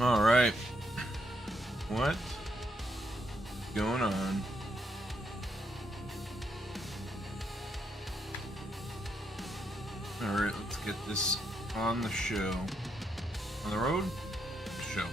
All right. What going on? All right, let's get this on the show. On the road? Show.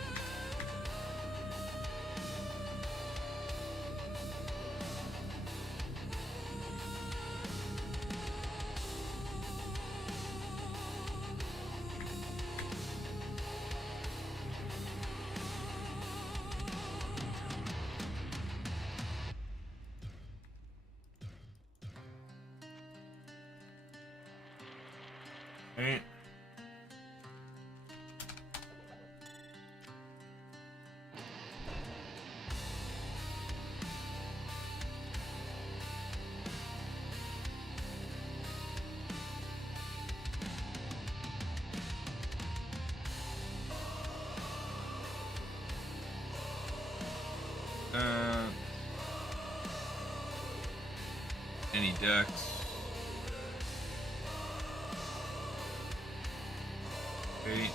Right. Any decks? Okay.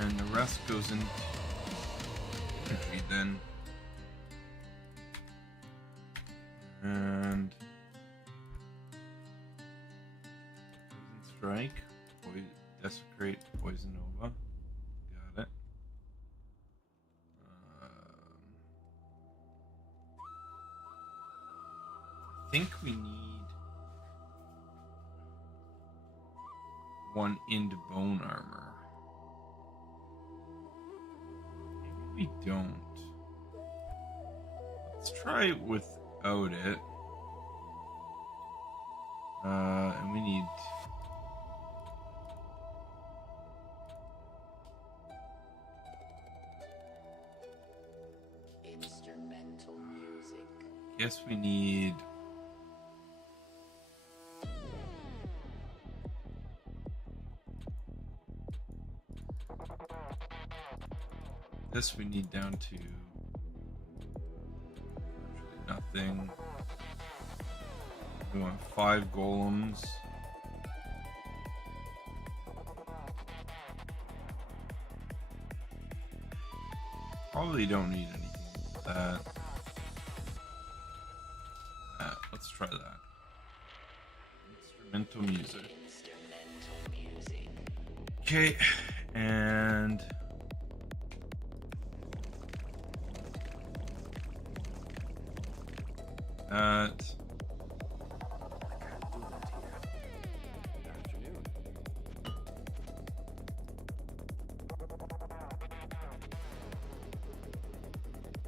And the rest goes in infantry then. And Poison Strike, Desecrate, Poison Nova. Got it. I think we need one into bone armor. Maybe we don't. Let's try it without it. And we need instrumental music. Guess we need this. We need down to nothing. We want 5 golems. Probably don't need anything with that. Let's try that. Instrumental music. Okay, and that.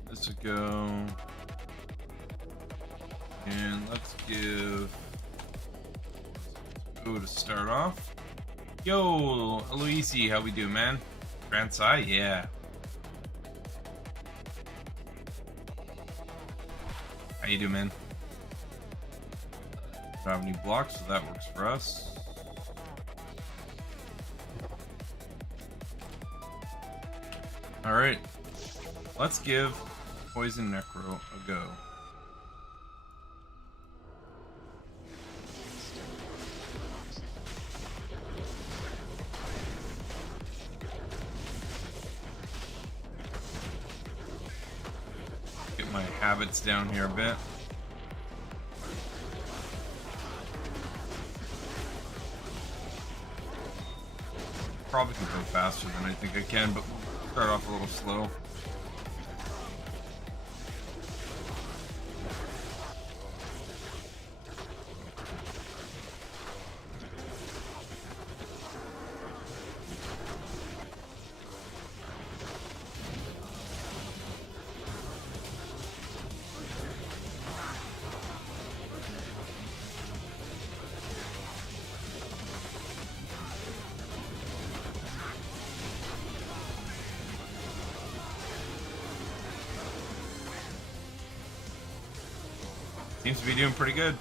This would go, and let's give to start off. Yo, Aloisi, how we doing, man? Grand Sai, yeah. How you doing, man? Don't have any blocks, so that works for us. All right, let's give Poison Necro a go. Get my habits down here a bit. Probably can go faster than I think I can, but we'll start off a little slow. Seems to be doing pretty good.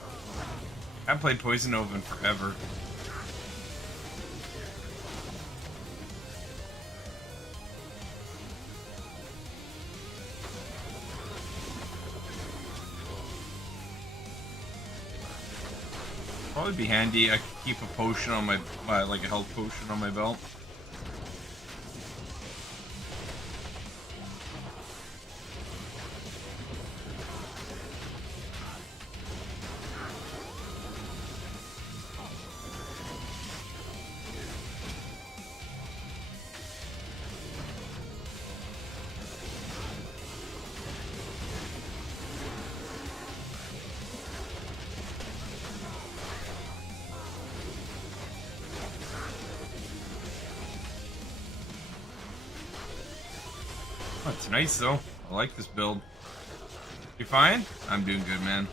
I haven't played Poison Nova in forever. Probably be handy. I could keep a potion on my like a health potion on my belt. Oh, it's nice though. I like this build. You fine? I'm doing good, man.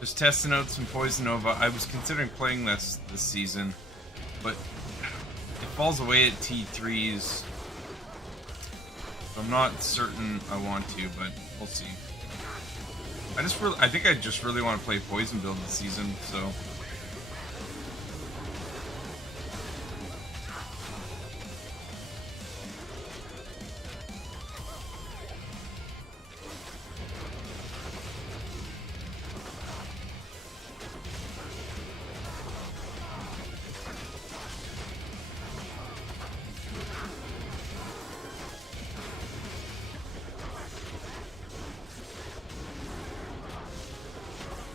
Just testing out some Poison Nova. I was considering playing this season, but it falls away at T3s. So I'm not certain I want to, but we'll see. I think I just really want to play Poison build this season, so.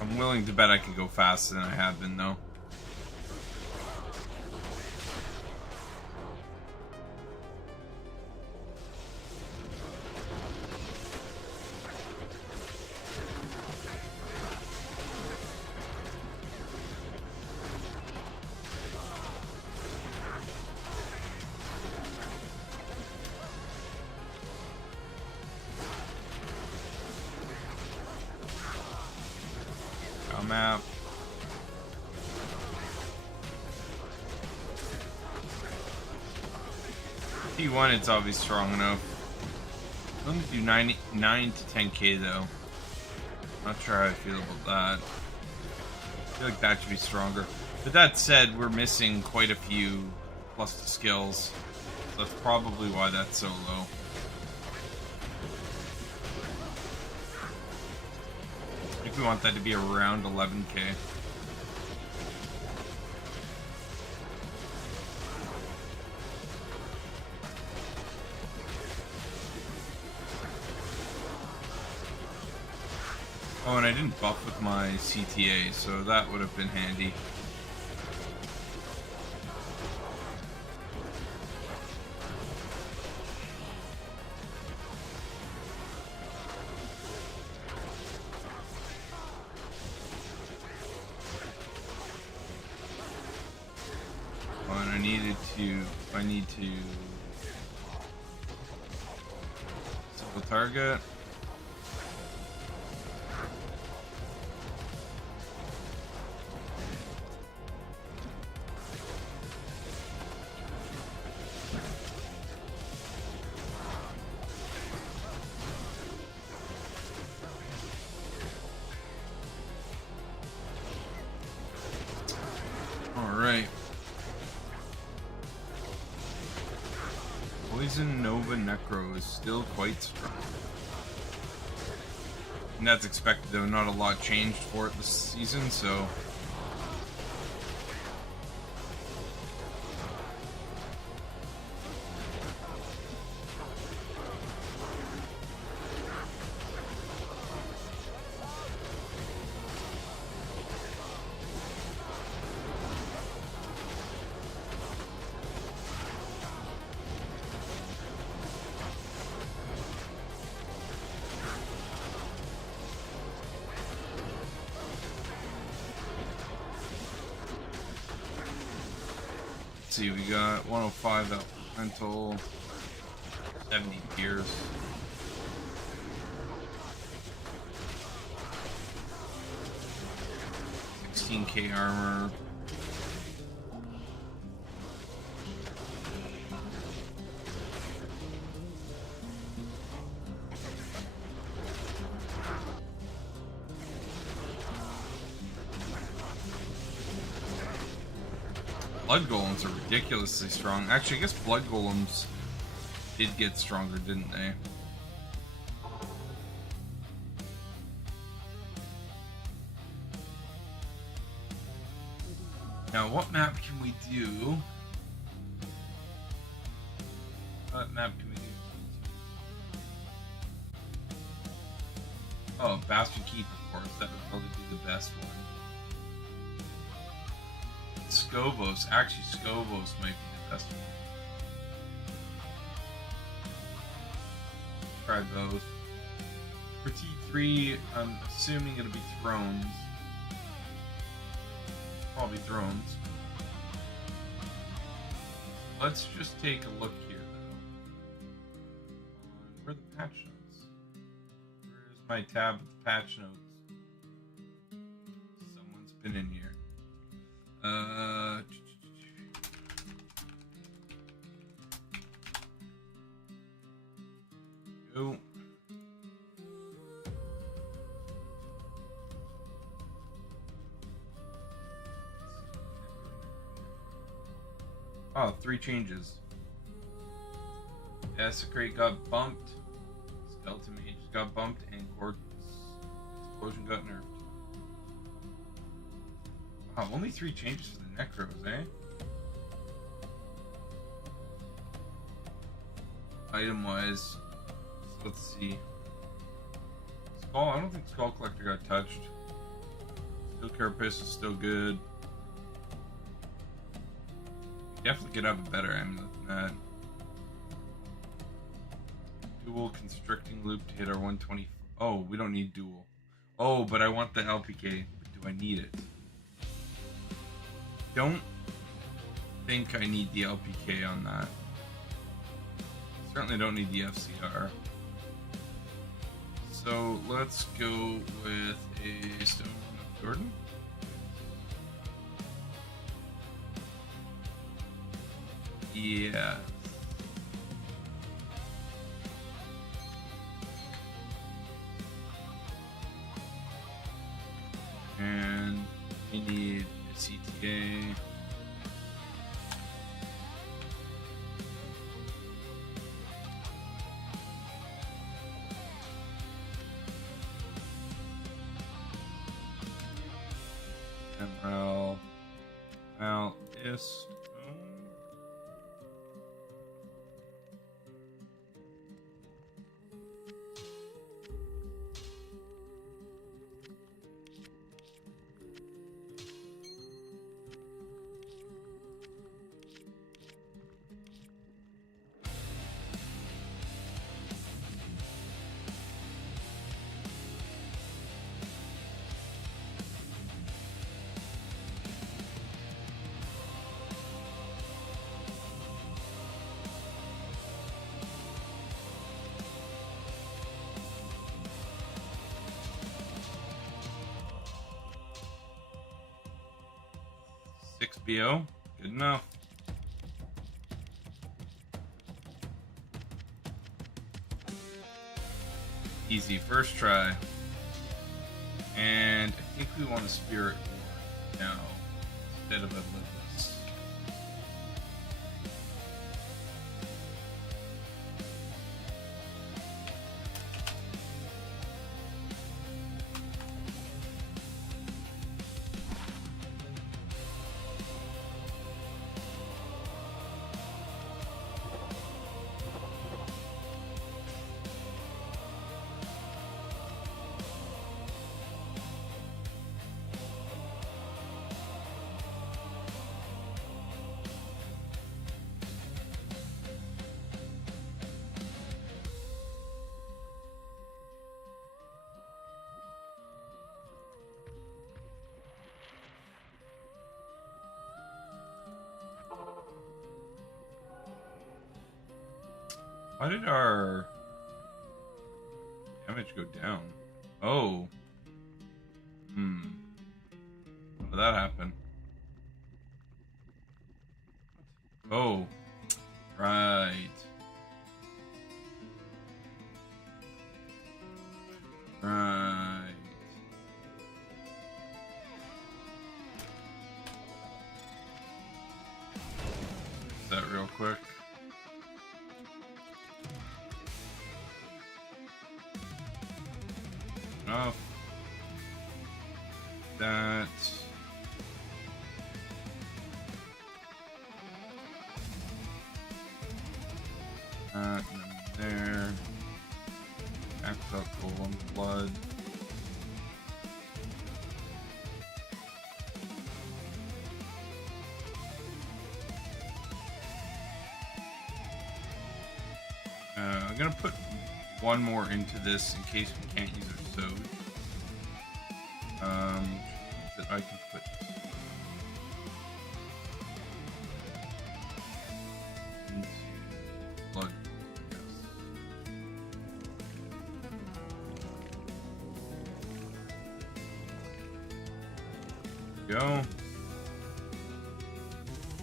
I'm willing to bet I could go faster than I have been, though. Map. T1, it's obviously strong enough. I'm gonna do 9 to 10k though. Not sure how I feel about that. I feel like that should be stronger. But that said, we're missing quite a few plus the skills. So that's probably why that's so low. I think we want that to be around 11k. Oh, and I didn't buff with my CTA, so that would have been handy. Oh, and I need to simple target. Alright. Poison Nova Necro is still quite strong. And that's expected though, not a lot changed for it this season, so. Let's see, we got 105 that mental, 70 gears. $16k armor. Blood golems are ridiculously strong. Actually, I guess blood golems did get stronger, didn't they? Now, what map can we do? What map can we do? Oh, Bastard Keep, of course. That would probably be the best one. Scovos. Actually, Scovos might be the best one. Try those. For T3, I'm assuming it'll be Thrones. Probably Thrones. Let's just take a look here, though. patch notes? Where's my tab with the patch notes? Someone's been in here. Go. Oh, 3 changes. Desecrate got bumped. Skeleton Mage got bumped, and Quartz Explosion got nerfed. Wow, only 3 changes for the Necros, eh? Item-wise, so let's see. Skull, I don't think Skull Collector got touched. Steel Carapace is still good. Definitely could have a better amulet than that. Dual Constricting Loop to hit our 120. Oh, we don't need dual. Oh, but I want the LPK. But do I need it? Don't think I need the LPK on that. Certainly don't need the FCR. So let's go with a Stone of Jordan. Yeah. And we need a CTA. Emerald. Well, this. BO, good enough. Easy first try. And I think we want a Spirit War now instead of a Limitless. Why did our damage go down? Oh. How did that happen? Oh. Right. Right. Fix that real quick. Enough. That. And there. Max out Golem Blood. I'm gonna put one more into this in case we can't use our Sode. That I can put into blood. Yes. go.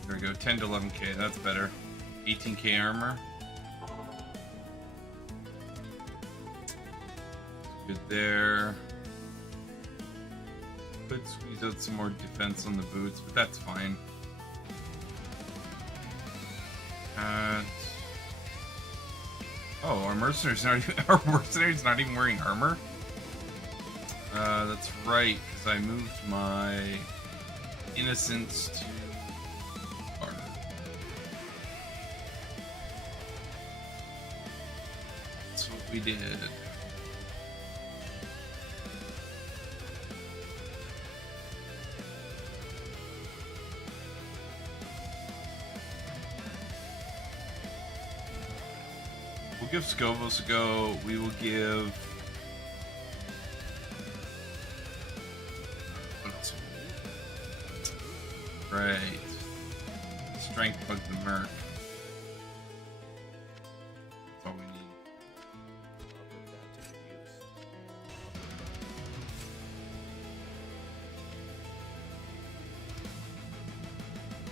There we go. 10 to 11k. That's better. 18k armor. Good there. Could squeeze out some more defense on the boots, but that's fine. Oh, our mercenary's not even wearing armor. That's right, because I moved my innocence to armor. That's what we did. We'll give Scovos a go. We will give... What else? Right. Strength bug the Merc. That's all we need.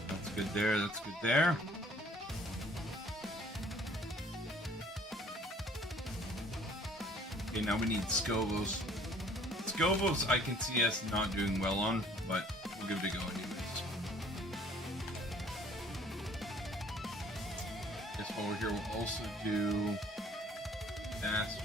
That's good there. That's good there. Okay, now we need Scovos. Scovos I can see us not doing well on, but we'll give it a go anyways. Guess while we're here, we'll also do Bastion.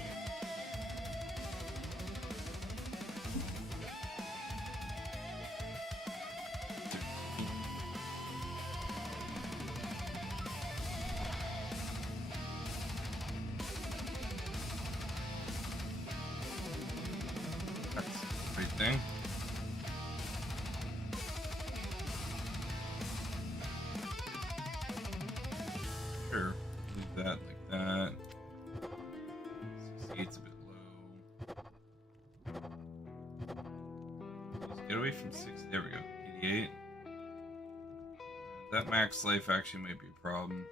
Thing. Sure, leave that like that. 68's a bit low. Just get away from 6. There we go. 88. That max life actually might be a problem.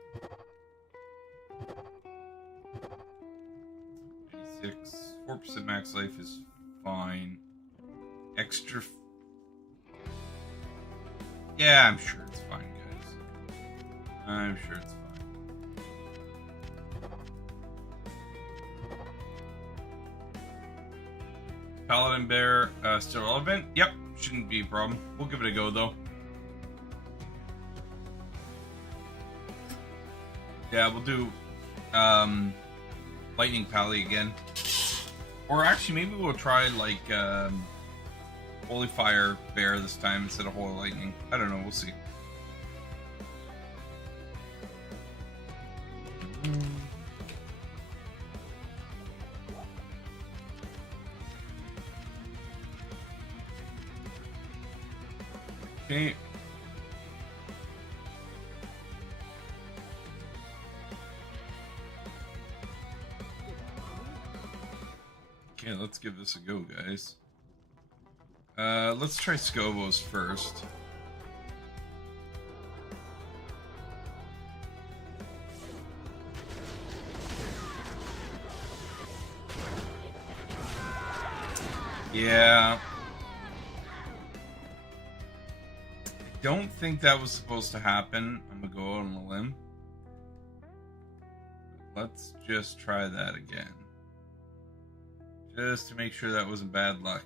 86. 4% max life is fine. Extra. Yeah, I'm sure it's fine, guys. I'm sure it's fine. Paladin Bear still relevant? Yep, shouldn't be a problem. We'll give it a go though. Yeah, we'll do Lightning Pally again. Or actually, maybe we'll try like Holy Fire Bear this time instead of Holy Lightning. I don't know, we'll see. Okay. Okay, let's give this a go, guys. Let's try Scovos first. Yeah. I don't think that was supposed to happen. I'm gonna go out on a limb. Let's just try that again. Just to make sure that wasn't bad luck.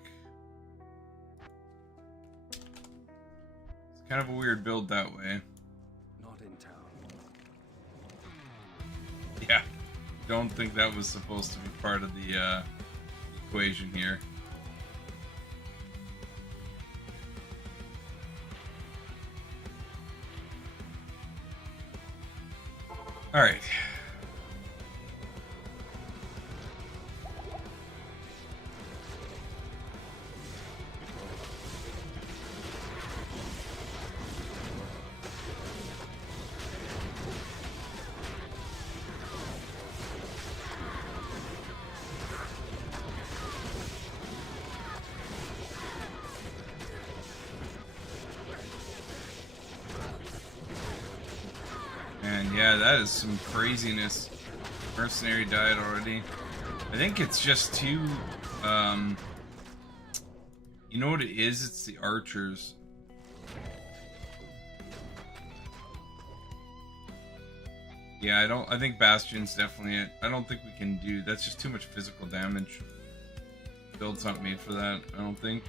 It's kind of a weird build that way. Not in town. Yeah, don't think that was supposed to be part of the equation here. All right. And yeah, that is some craziness. Mercenary died already. I think it's just too, you know what it is? It's the archers. Yeah, I think Bastion's definitely it. I don't think we can do, that's just too much physical damage. Build's not made for that, I don't think.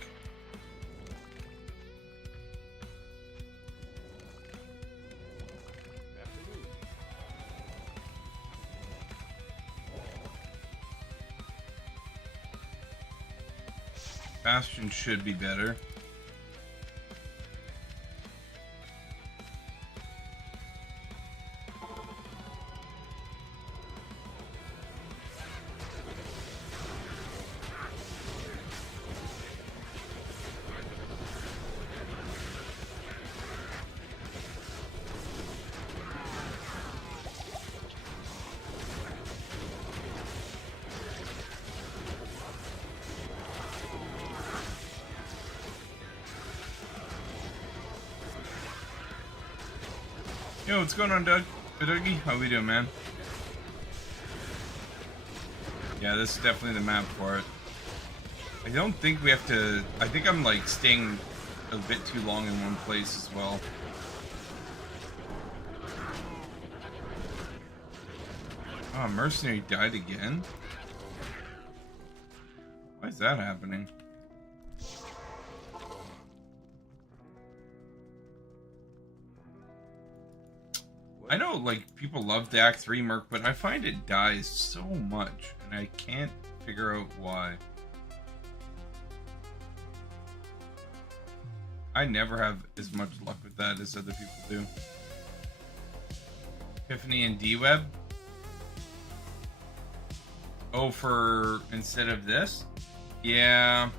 Bastion should be better. Yo, what's going on, Doug? Dougie? How we doing, man? Yeah, this is definitely the map for it. I don't think we have to... I think I'm, like, staying a bit too long in one place as well. Oh, Mercenary died again? Why is that happening? I know, like, people love the Act 3 Merc, but I find it dies so much, and I can't figure out why. I never have as much luck with that as other people do. Epiphany and D-Web? Oh, for instead of this? Yeah.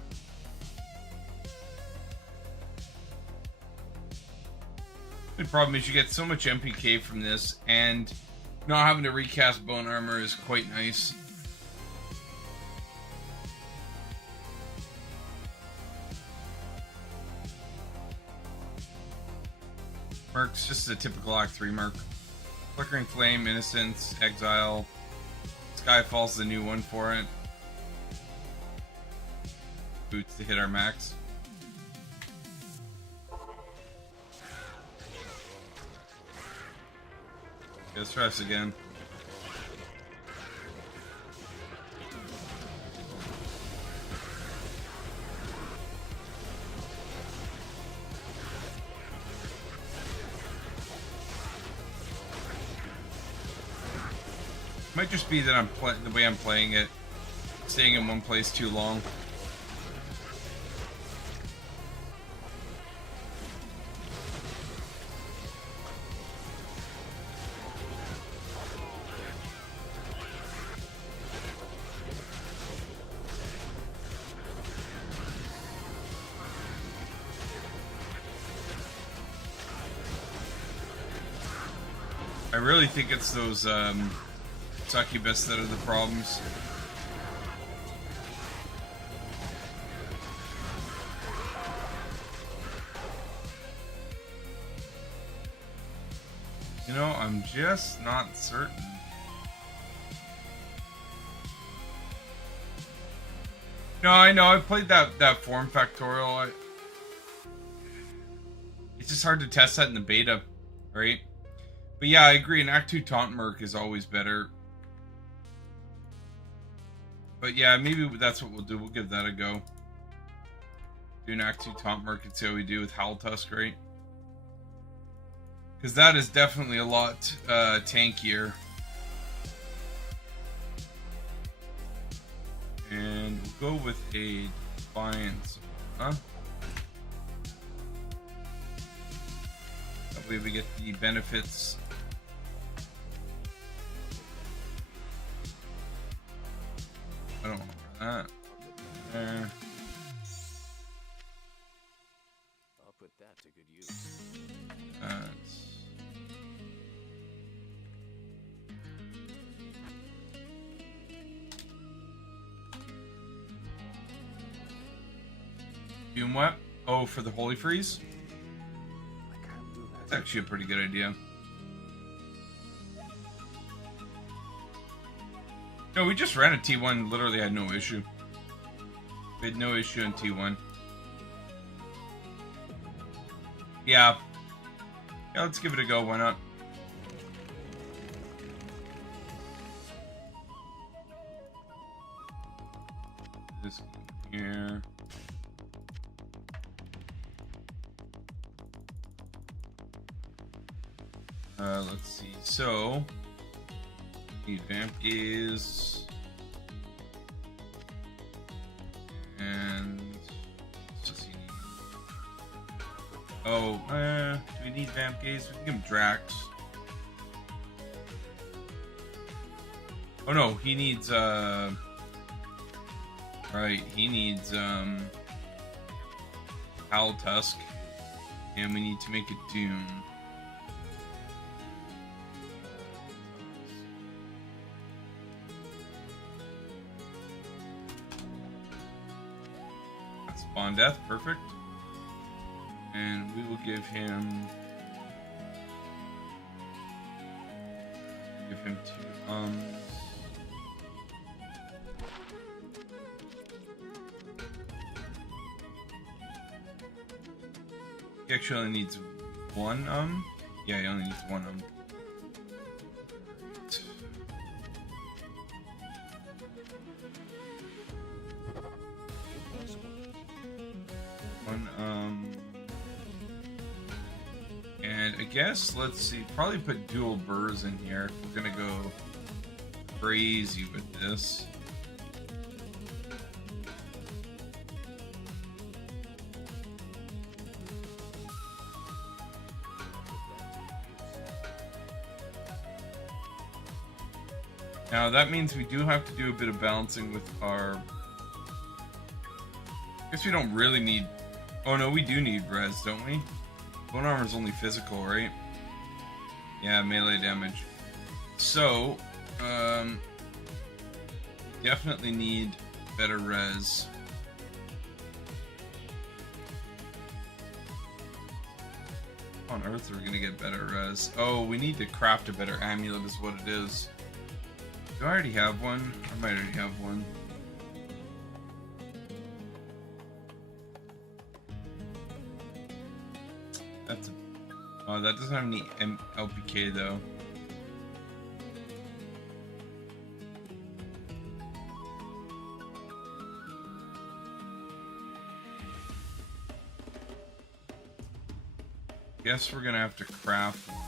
The problem is you get so much MPK from this, and not having to recast bone armor is quite nice. Merc's just a typical Act 3 Merc. Flickering Flame, Innocence, Exile. Skyfall's the new one for it. Boots to hit our max. Let's try this again. Might just be that the way I'm playing it, staying in one place too long. I really think it's those succubus that are the problems. You know, I'm just not certain. No, I know, I played that form factorial. It's just hard to test that in the beta, right? But yeah, I agree, an Act 2 Taunt Merc is always better. But yeah, maybe that's what we'll do. We'll give that a go. Do an Act 2 Taunt Merc and see how we do with Howl Tusk, right? Because that is definitely a lot tankier. And we'll go with a Defiance. Huh? That way we get the benefits. I don't know that. There. I'll put that to good use. That's... Fume Web? Oh, for the Holy Freeze? I can't do that. That's actually a pretty good idea. No, we just ran a T1, literally had no issue. We had no issue in T1. Yeah. Yeah, let's give it a go, why not? This here. Let's see. So, need vamp gaze. And what does he need? Oh, do we need vamp gaze? We can give him Drax. Oh no, he needs right, he needs Howl Tusk. And we need to make it Doom. Spawn Death, perfect. And we will give him 2 He actually only needs 1 Yeah, he only needs 1 And I guess, let's see, probably put dual burrs in here. We're gonna go crazy with this. Now that means we do have to do a bit of balancing with our... I guess we don't really need... Oh no, we do need res, don't we? Bone armor is only physical, right? Yeah, melee damage. So, definitely need better res. How on earth are we gonna get better res? Oh, we need to craft a better amulet is what it is. Do I already have one? I might already have one. That's a... Oh, that doesn't have any LPK though. Guess we're gonna have to craft one.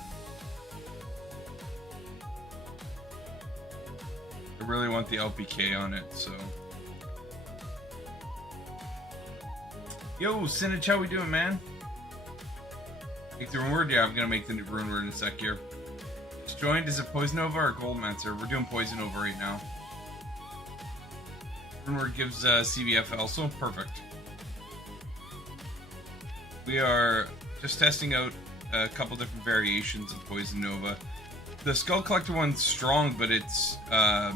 I really want the LPK on it, so. Yo, Sinich, how we doing, man? Make the rune word? Yeah, I'm gonna make the new rune word in a sec here. Just joined, is it Poison Nova or Goldmancer? We're doing Poison Nova right now. Rune word gives CBF also. Perfect. We are just testing out a couple different variations of Poison Nova. The Skull Collector one's strong, but it's a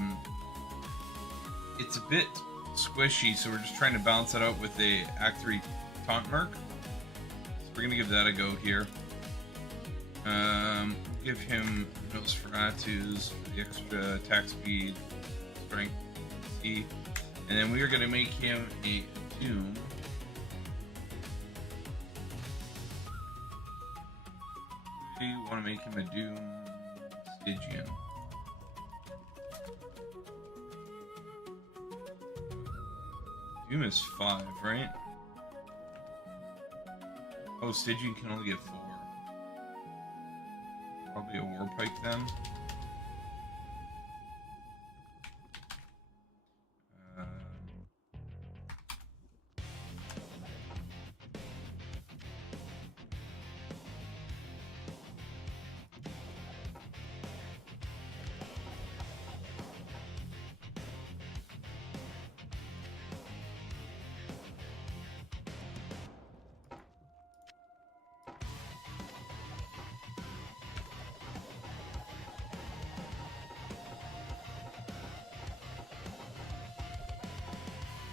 bit squishy, so we're just trying to balance that out with a Act 3 Taunt Mark. So we're gonna give that a go here. Give him Nosferatus for the extra attack speed, strength, C, and then we are gonna make him a Doom. We want to make him a Doom Stygian. Doom is 5, right? Oh, Stygian can only get 4. Probably a Warpike then.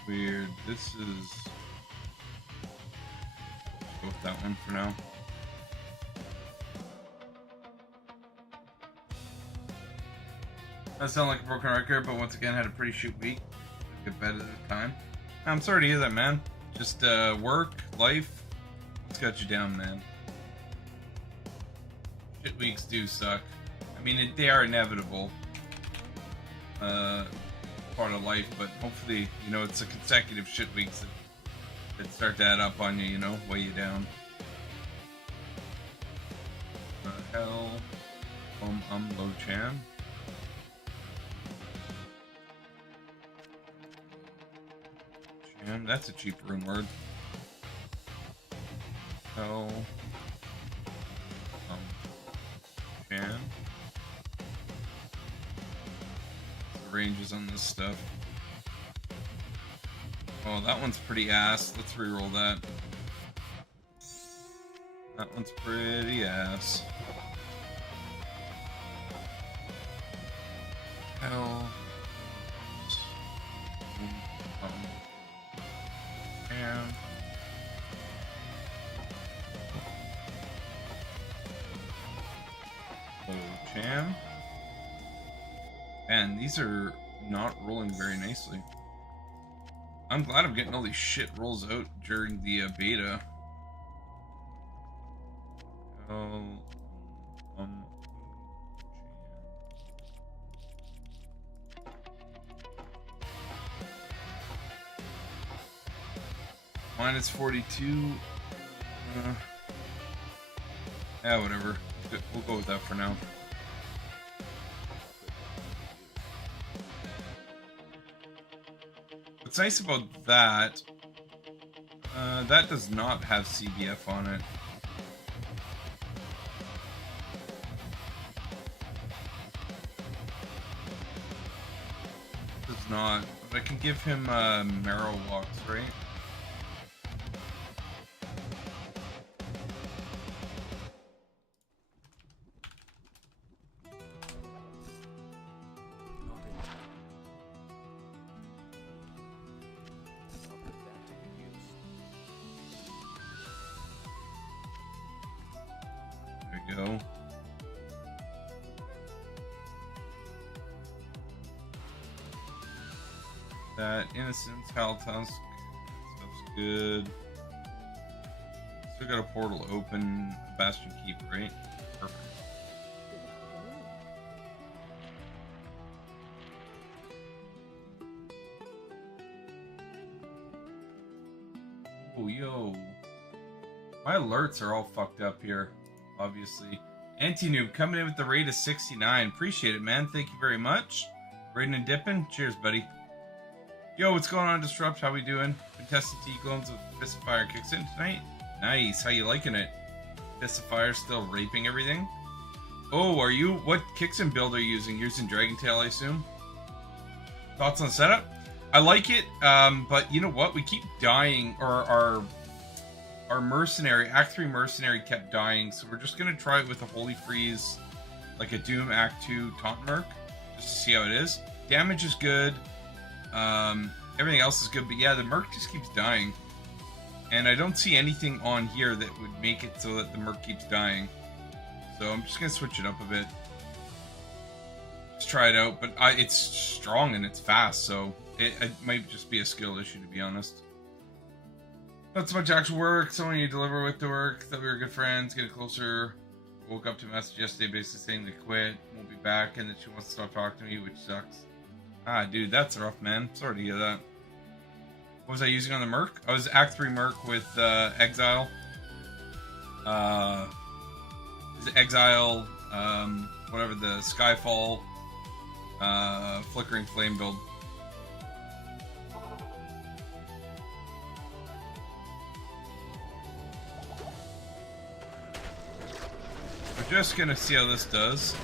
Weird. This is... Go with that one for now. That sound like a broken record, but once again had a pretty shit week. Get better at the time. I'm sorry to hear that, man. Just work, life, it's got you down, man. Shit weeks do suck. I mean, they are inevitable. part of life, but hopefully, you know, it's a consecutive shit weeks that start to add up on you, you know, weigh you down. Hell, low chan. Chan, that's a cheap rune word. Hell, chan. The ranges on this stuff. Oh, that one's pretty ass. Let's re-roll that. That one's pretty ass. Hell. And Cham. Man, these are not rolling very nicely. I'm glad I'm getting all these shit rolls out during the beta. Oh, minus 42. Yeah, whatever. We'll go with that for now. What's nice about that, that does not have CBF on it. Does not, but I can give him marrow walks, right? Go. That Innocence, Haltusk, stuff's good. Still got a portal open, Bastion Keep, right? Perfect. Oh, yo. My alerts are all fucked up here. Obviously. Anti-Noob coming in with the rate of 69. Appreciate it, man. Thank you very much. Raiding and dipping. Cheers, buddy. Yo, what's going on, Disrupt? How we doing? Been testing T-Clones with Fist of Fire kicks in tonight. Nice. How you liking it? Fist of Fire still raping everything? Oh, are you... What kicks in build are you using? You're using Dragon Tail, I assume? Thoughts on the setup? I like it, but you know what? We keep dying, or our mercenary, Act 3 mercenary kept dying, so we're just going to try it with a Holy Freeze, like a Doom Act 2 Taunt Merc, just to see how it is. Damage is good, everything else is good, but yeah, the Merc just keeps dying. And I don't see anything on here that would make it so that the Merc keeps dying. So I'm just going to switch it up a bit. Just try it out, but it's strong and it's fast, so it might just be a skill issue, to be honest. Not so much actual work, someone you deliver with the work, thought we were good friends, getting closer. Woke up to a message yesterday basically saying they quit, won't be back, and that she wants to stop talking to me, which sucks. Ah, dude, that's rough, man. Sorry to hear that. What was I using on the Merc? I was Act 3 Merc with Exile. Is it Exile, whatever, the Skyfall, Flickering Flame build. We're just gonna see how this does.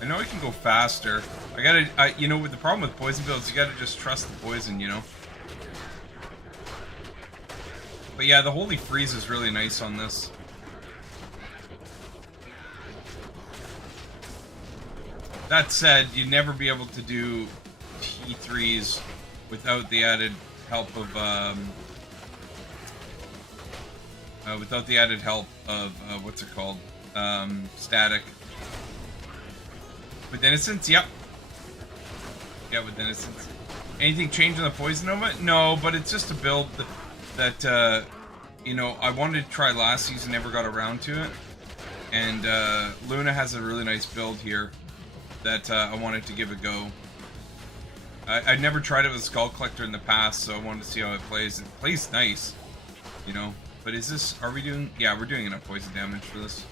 I know I can go faster. I gotta, you know, with the problem with poison builds, you gotta just trust the poison, you know? But yeah, the Holy Freeze is really nice on this. That said, you'd never be able to do T3s without the added help of, what's it called? Static. With Innocence, yep. Yeah, with Innocence. Anything change in the Poison Nova? No, but it's just a build that you know, I wanted to try last season, never got around to it. And Luna has a really nice build here that I wanted to give a go. I'd never tried it with Skull Collector in the past, so I wanted to see how it plays. It plays nice, you know. But is this, are we doing, yeah, we're doing enough poison damage for this.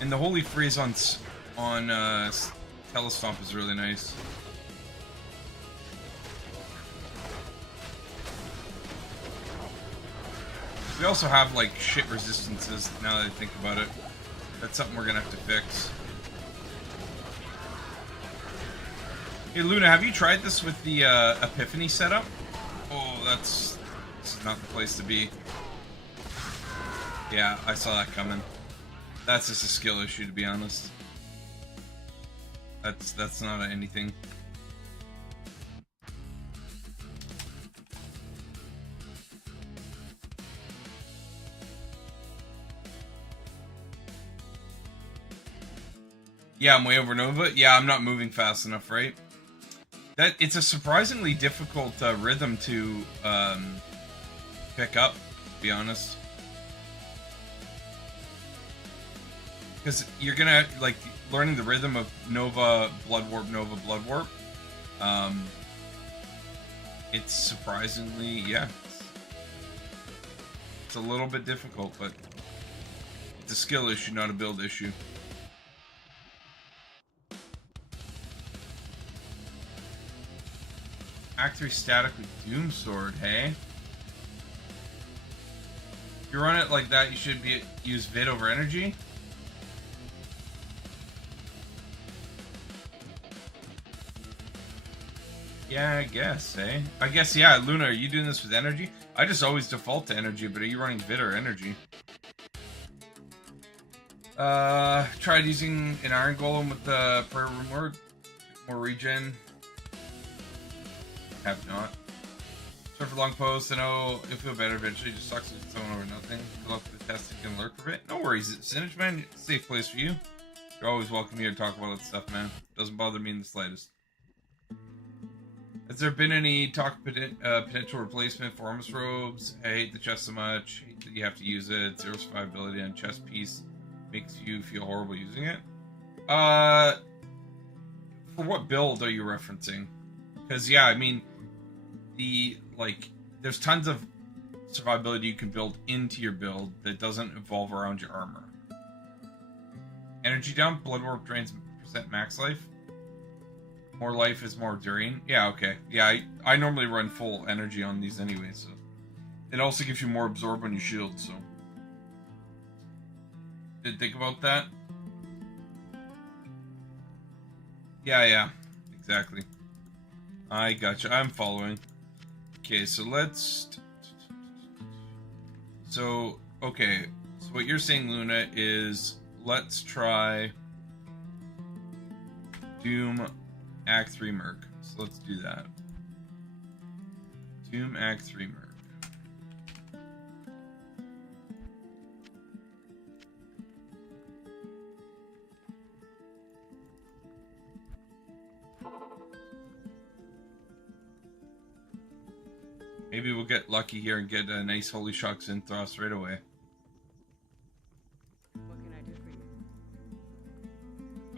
And the Holy Freeze on Telestomp is really nice. We also have like shit resistances now that I think about it. That's something we're gonna have to fix. Hey Luna, have you tried this with the Epiphany setup? Oh, this is not the place to be. Yeah, I saw that coming. That's just a skill issue, to be honest. That's not anything. Yeah, I'm way over Nova. Yeah, I'm not moving fast enough, right? That it's a surprisingly difficult rhythm to pick up, to be honest. Because you're gonna, like, learning the rhythm of Nova, Blood Warp, Nova, Blood Warp. It's surprisingly, yeah. It's a little bit difficult, but it's a skill issue, not a build issue. Act 3 static with Doom Sword, hey? If you run it like that, you should use Vid over energy. Yeah, I guess, eh? I guess, yeah, Luna, are you doing this with energy? I just always default to energy, but are you running Vid or energy? Tried using an Iron Golem with the Prayer Room more regen. Have not. Sorry for long post. I know you'll feel better eventually. Just sucks with someone over nothing. Good luck with the testing and lurk for it. No worries, Sinage man. Safe place for you. You're always welcome here to talk about that stuff, man. Doesn't bother me in the slightest. Has there been any talk potential replacement for Armus Robes? I hate the chest so much. Hate that you have to use it. Zero survivability on chest piece makes you feel horrible using it. For what build are you referencing? Because yeah, I mean, there's tons of survivability you can build into your build that doesn't evolve around your armor. Energy dump, Blood Warp drains % max life. More life is more enduring. Yeah, okay. Yeah, I normally run full energy on these anyway, so. It also gives you more absorb when you shield, so. Did think about that? Yeah, exactly. I gotcha. I'm following. Okay, so let's... So, okay. So what you're saying, Luna, is let's try Doom Act 3 Merc. So let's do that. Doom Act 3 Merc. Maybe we'll get lucky here and get a nice Holy Shock Zinthos right away. What can I do for you?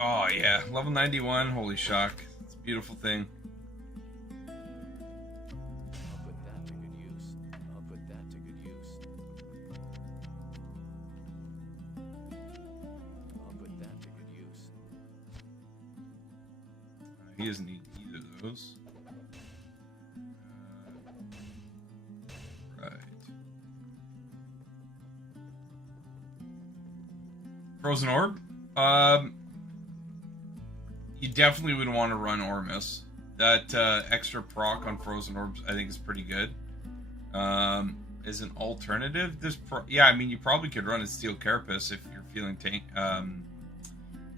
Oh yeah, level 91, Holy Shock. It's a beautiful thing. I'll put that to good use. I'll put that to good use. I'll put that to good use. He doesn't need either of those. Frozen Orb? You definitely would want to run Ormus. That extra proc on Frozen Orbs I think is pretty good. As an alternative, yeah, I mean you probably could run a Steel Carapace if you're feeling tank.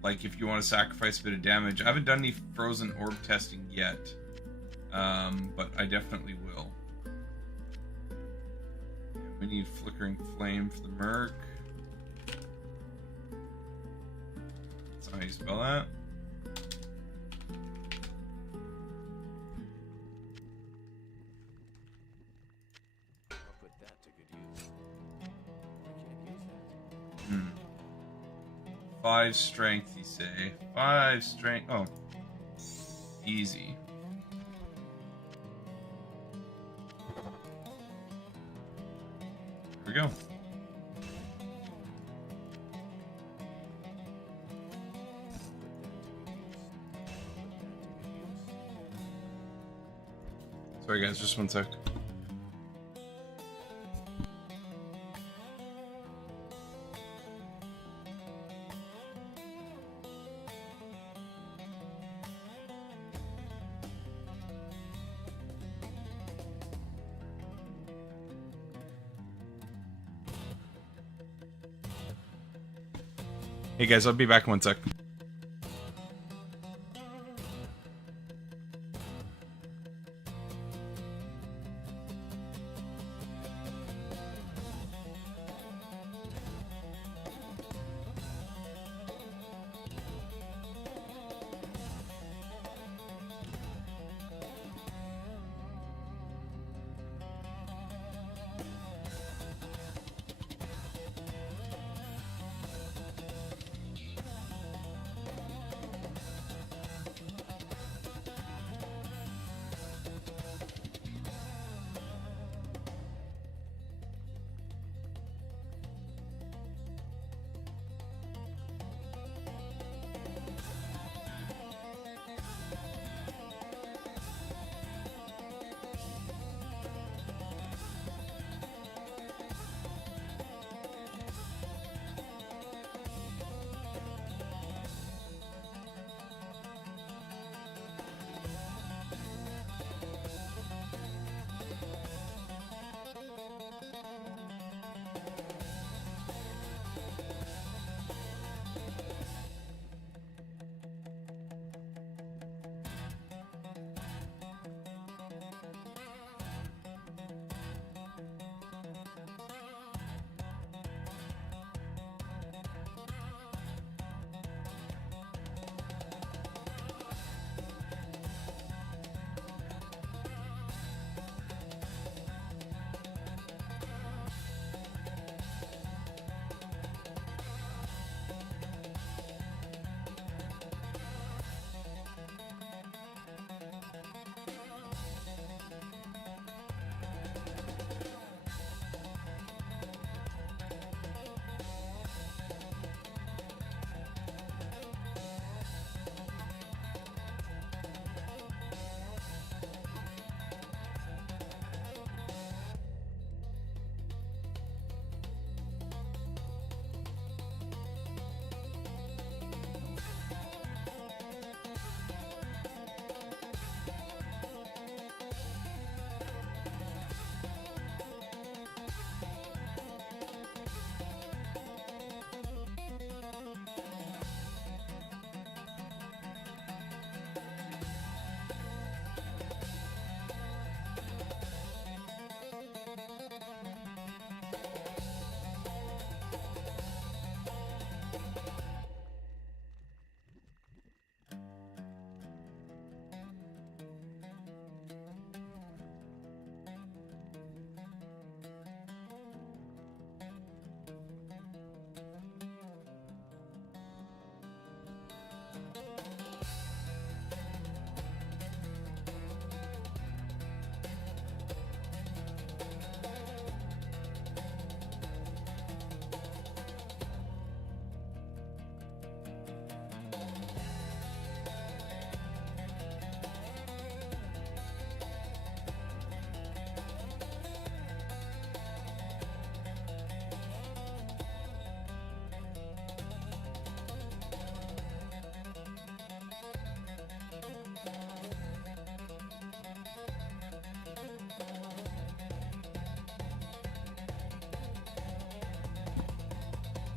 Like if you want to sacrifice a bit of damage. I haven't done any Frozen Orb testing yet, but I definitely will. We need Flickering Flame for the Merc. That's how you spell that. I'll put that to good use. I can't use that. 5 strength, you say. 5 strength. Oh. Easy. Here we go. Sorry guys, just one sec. Hey guys, I'll be back in one sec.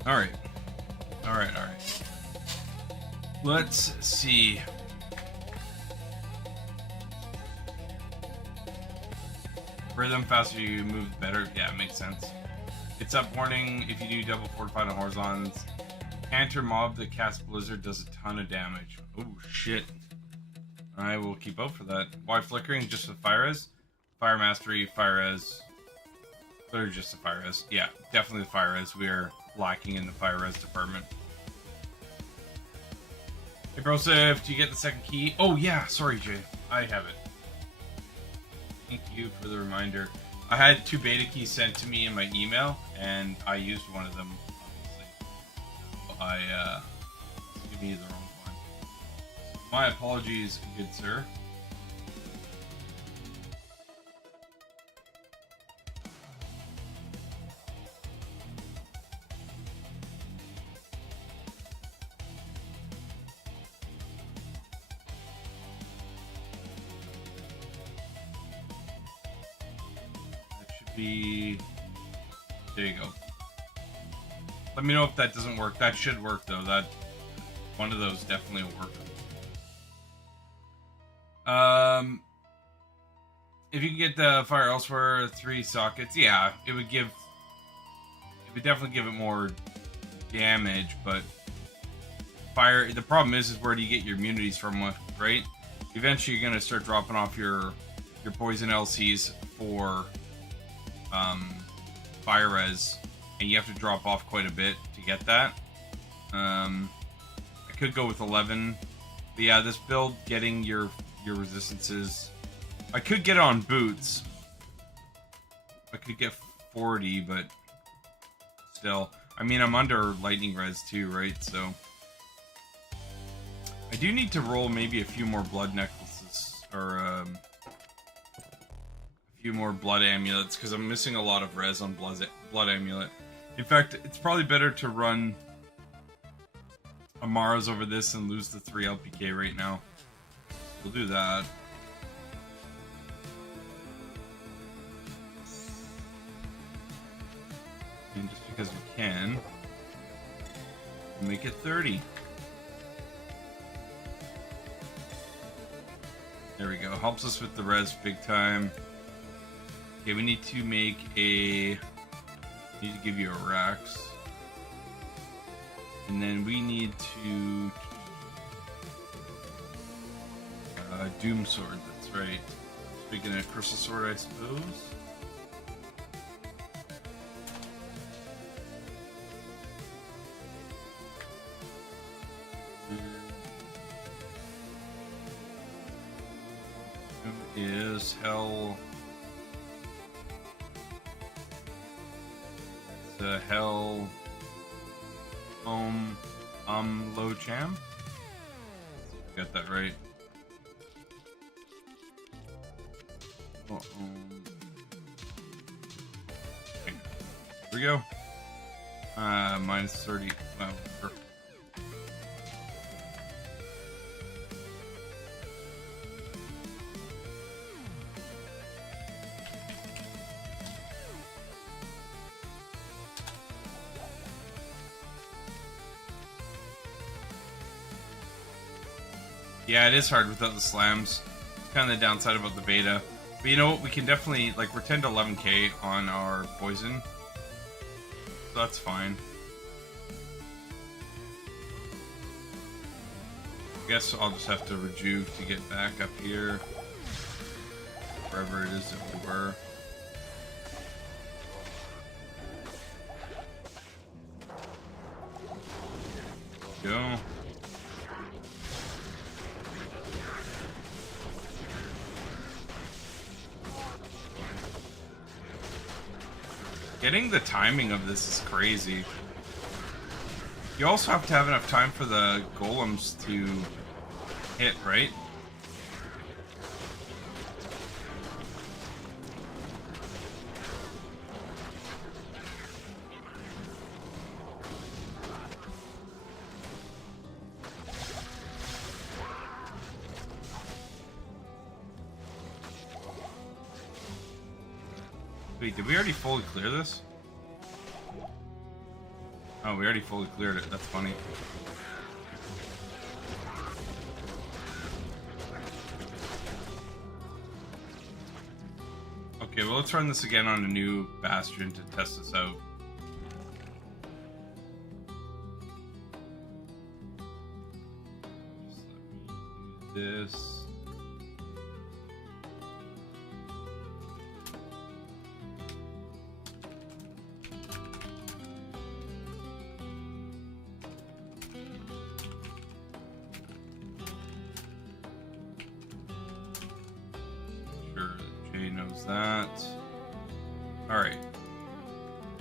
Alright. Alright. Let's see. Rhythm faster you move, better. Yeah, it makes sense. It's up warning if you do double fortified on horizons. Canter mob that casts Blizzard does a ton of damage. Oh shit. I will keep out for that. Why flickering? Just with fire res? Fire mastery, fire res. Or just the fire res. Yeah, definitely the fire res. We are lacking in the fire res department. Hey Broseph, do you get the second key? Oh yeah, sorry Jay. I have it. Thank you for the reminder. I had 2 beta keys sent to me in my email, and I used one of them, obviously. I gave me the wrong one. My apologies, good sir. Be there you go. Let me know if that doesn't work. That should work though. That one of those definitely will work. If you can get the fire elsewhere 3 sockets, yeah, it would definitely give it more damage, but fire, the problem is where do you get your immunities from, right? Eventually you're gonna start dropping off your poison LCs for fire res, and you have to drop off quite a bit to get that. I could go with 11, but yeah, this build, getting your resistances, I could get on boots. I could get 40, but still, I mean, I'm under lightning res too, right? So I do need to roll maybe a few more blood necklaces, or a few more blood amulets, because I'm missing a lot of res on blood amulet. In fact, it's probably better to run Amara's over this and lose the 3 LPK right now. We'll do that. And just because we can, we'll make it 30. There we go. Helps us with the res big time. Okay, we need to make a... need to give you a Rax. And then we need to... Doom Sword, that's right. Speaking of Crystal Sword, I suppose. Is Hell... the Hell... Lo Cham? Got that right. Okay. Here we go. Minus 30. Wow. Yeah, it is hard without the slams. Kind of the downside about the beta. But you know what? We can definitely, like, we're 10 to 11k on our poison. So that's fine. I guess I'll just have to rejuve to get back up here. Wherever it is that we were. Go. Getting the timing of this is crazy. You also have to have enough time for the golems to hit, right? Wait, did we already fully clear this? Oh, we already fully cleared it. That's funny. Okay, well, let's run this again on a new Bastion to test this out. Just let me do this. Knows that. Alright.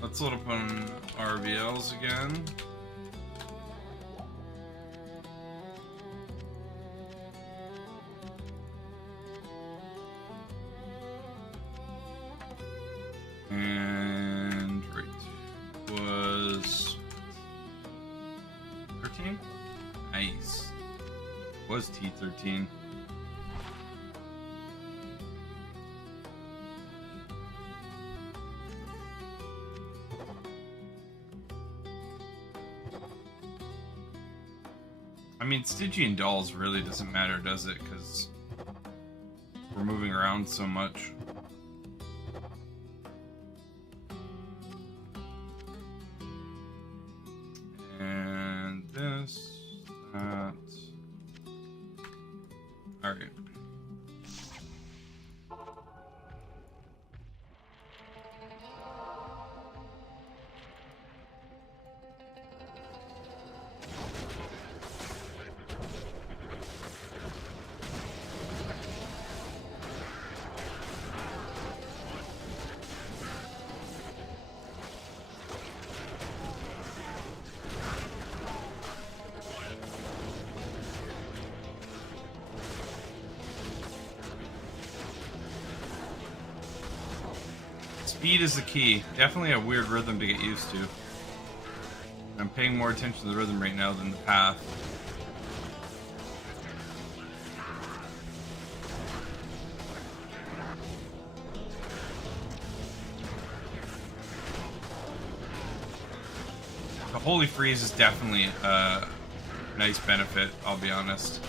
Let's load up on RVLs again. And right. Was 13? Nice. Was T13. I mean, Stygian Dolls really doesn't matter, does it? Because we're moving around so much. And this, that. Alright. Speed is the key. Definitely a weird rhythm to get used to. I'm paying more attention to the rhythm right now than the path. The Holy Freeze is definitely a nice benefit, I'll be honest.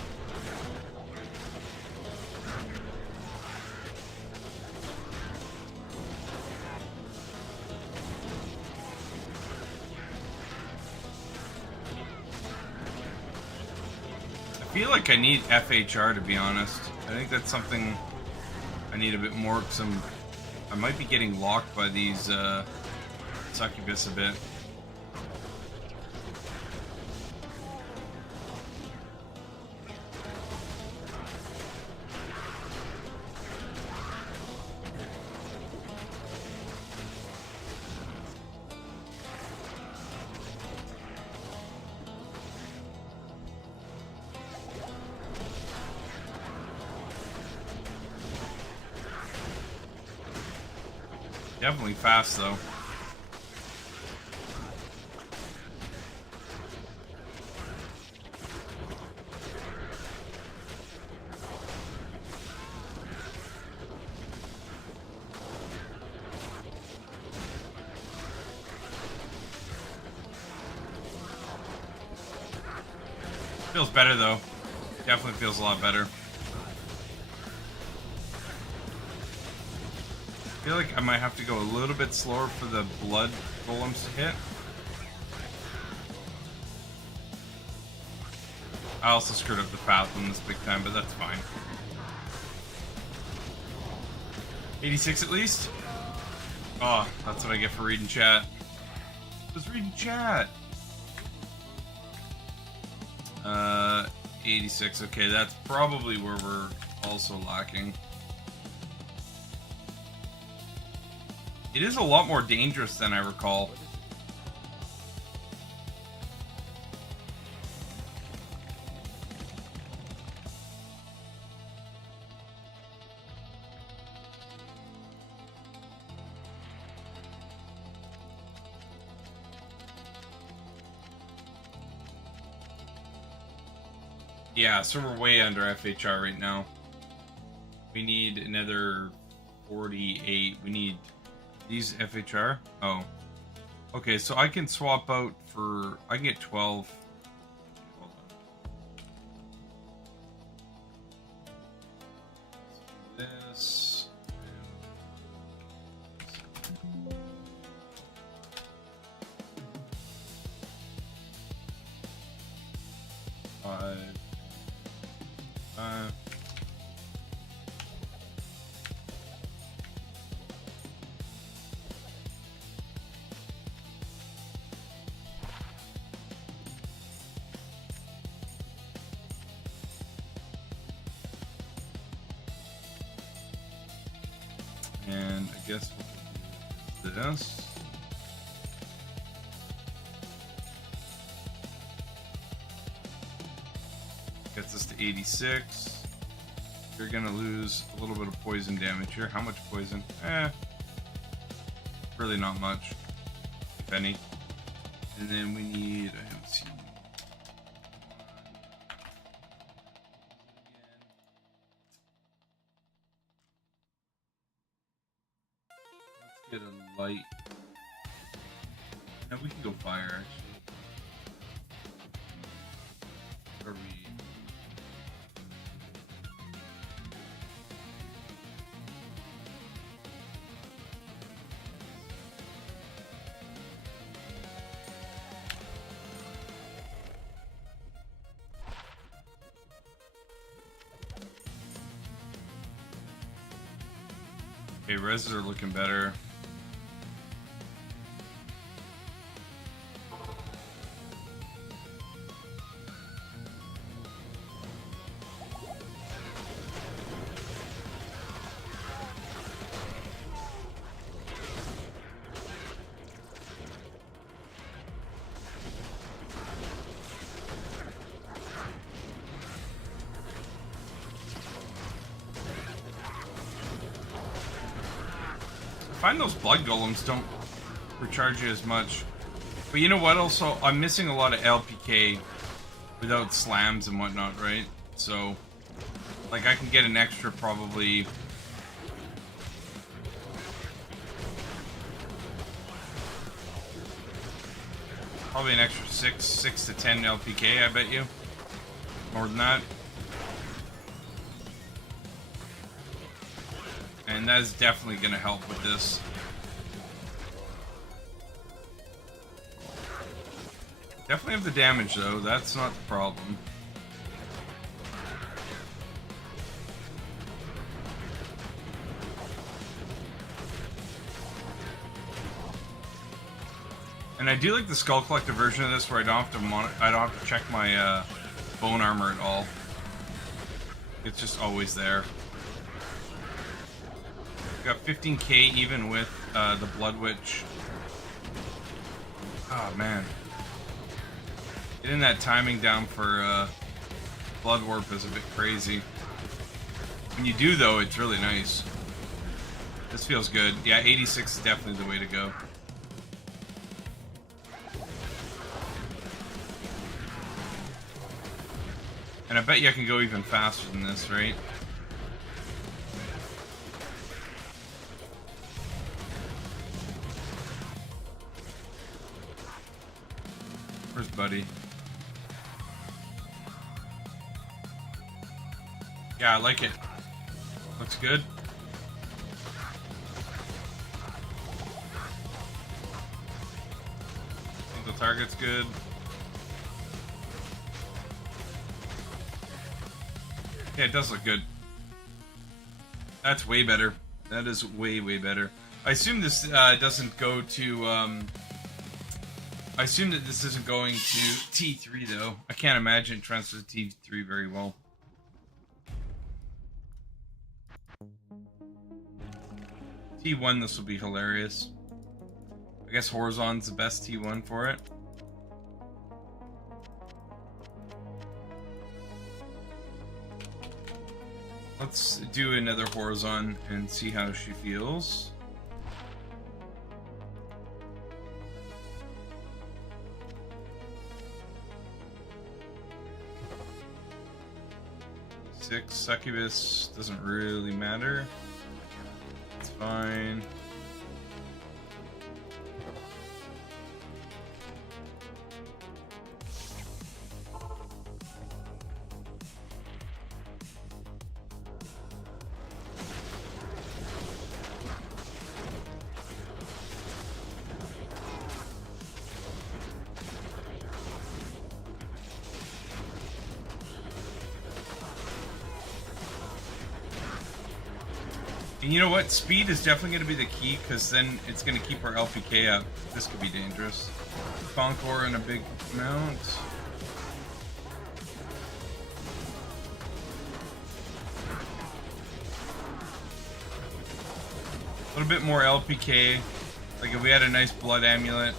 I feel like I need FHR, to be honest. I think that's something I need a bit more, because I might be getting locked by these succubus a bit. Definitely fast, though. Feels better, though. Definitely feels a lot better. I feel like I might have to go a little bit slower for the blood golems to hit. I also screwed up the path on this big time, but that's fine. 86 at least? Oh, that's what I get for reading chat. Just reading chat. 86. Okay, that's probably where we're also lacking. It is a lot more dangerous than I recall. Yeah, so we're way under FHR right now. We need another 48. We need these FHR. Oh. Okay, so I can swap out for... I can get 12. Hold on. This. 5, 5. And I guess we'll do this. Gets us to 86. You're gonna lose a little bit of poison damage here. How much poison? Really not much, if any. And then we need, let's see. Let's get a light. No, we can go fire actually. Are we? Okay, reses are looking better. I find those blood golems don't recharge you as much. But you know what, also, I'm missing a lot of LPK without slams and whatnot, right? So, like, I can get an extra probably... Probably an extra 6 to 10 LPK, I bet you. More than that. And that is definitely going to help with this. Definitely have the damage though, that's not the problem. And I do like the Skull Collector version of this where I don't have to check my bone armor at all. It's just always there. Got 15k even with the Blood Witch. Oh man. Getting that timing down for Blood Warp is a bit crazy. When you do though, it's really nice. This feels good. Yeah, 86 is definitely the way to go. And I bet you I can go even faster than this, right? Where's Buddy? Yeah, I like it. Looks good. Single target's good. Yeah, it does look good. That's way better. That is way, way better. I assume this doesn't go to... I assume that this isn't going to T3 though. I can't imagine it transfers to T3 very well. T1, this will be hilarious. I guess Horizon's the best T1 for it. Let's do another Horizon and see how she feels. Succubus doesn't really matter. It's fine. And you know what? Speed is definitely going to be the key, because then it's going to keep our LPK up. This could be dangerous. Concord in a big amount. A little bit more LPK. Like if we had a nice blood amulet.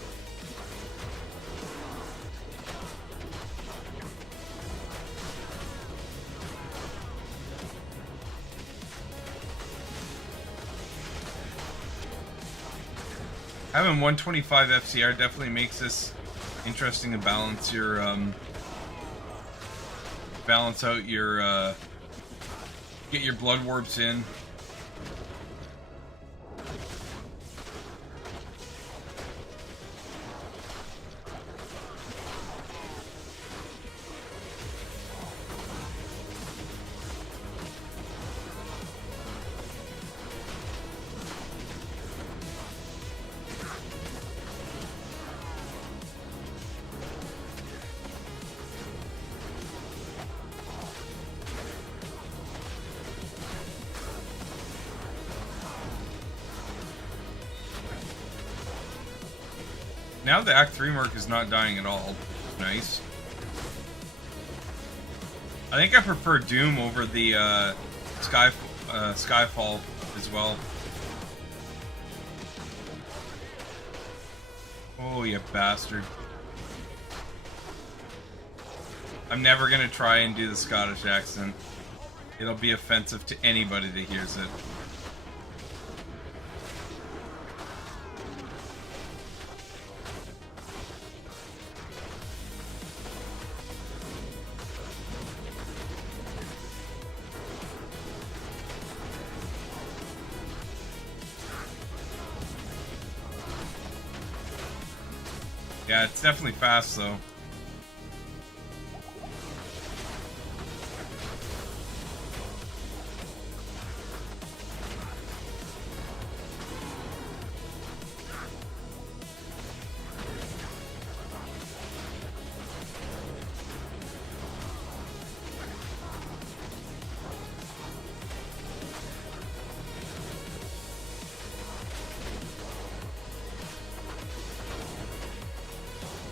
Having 125 FCR definitely makes this interesting to balance your balance out your get your blood warps in. Now the Act 3 mark is not dying at all. Nice. I think I prefer Doom over the Skyfall as well. Oh, you bastard. I'm never gonna try and do the Scottish accent. It'll be offensive to anybody that hears it. Yeah, it's definitely fast though.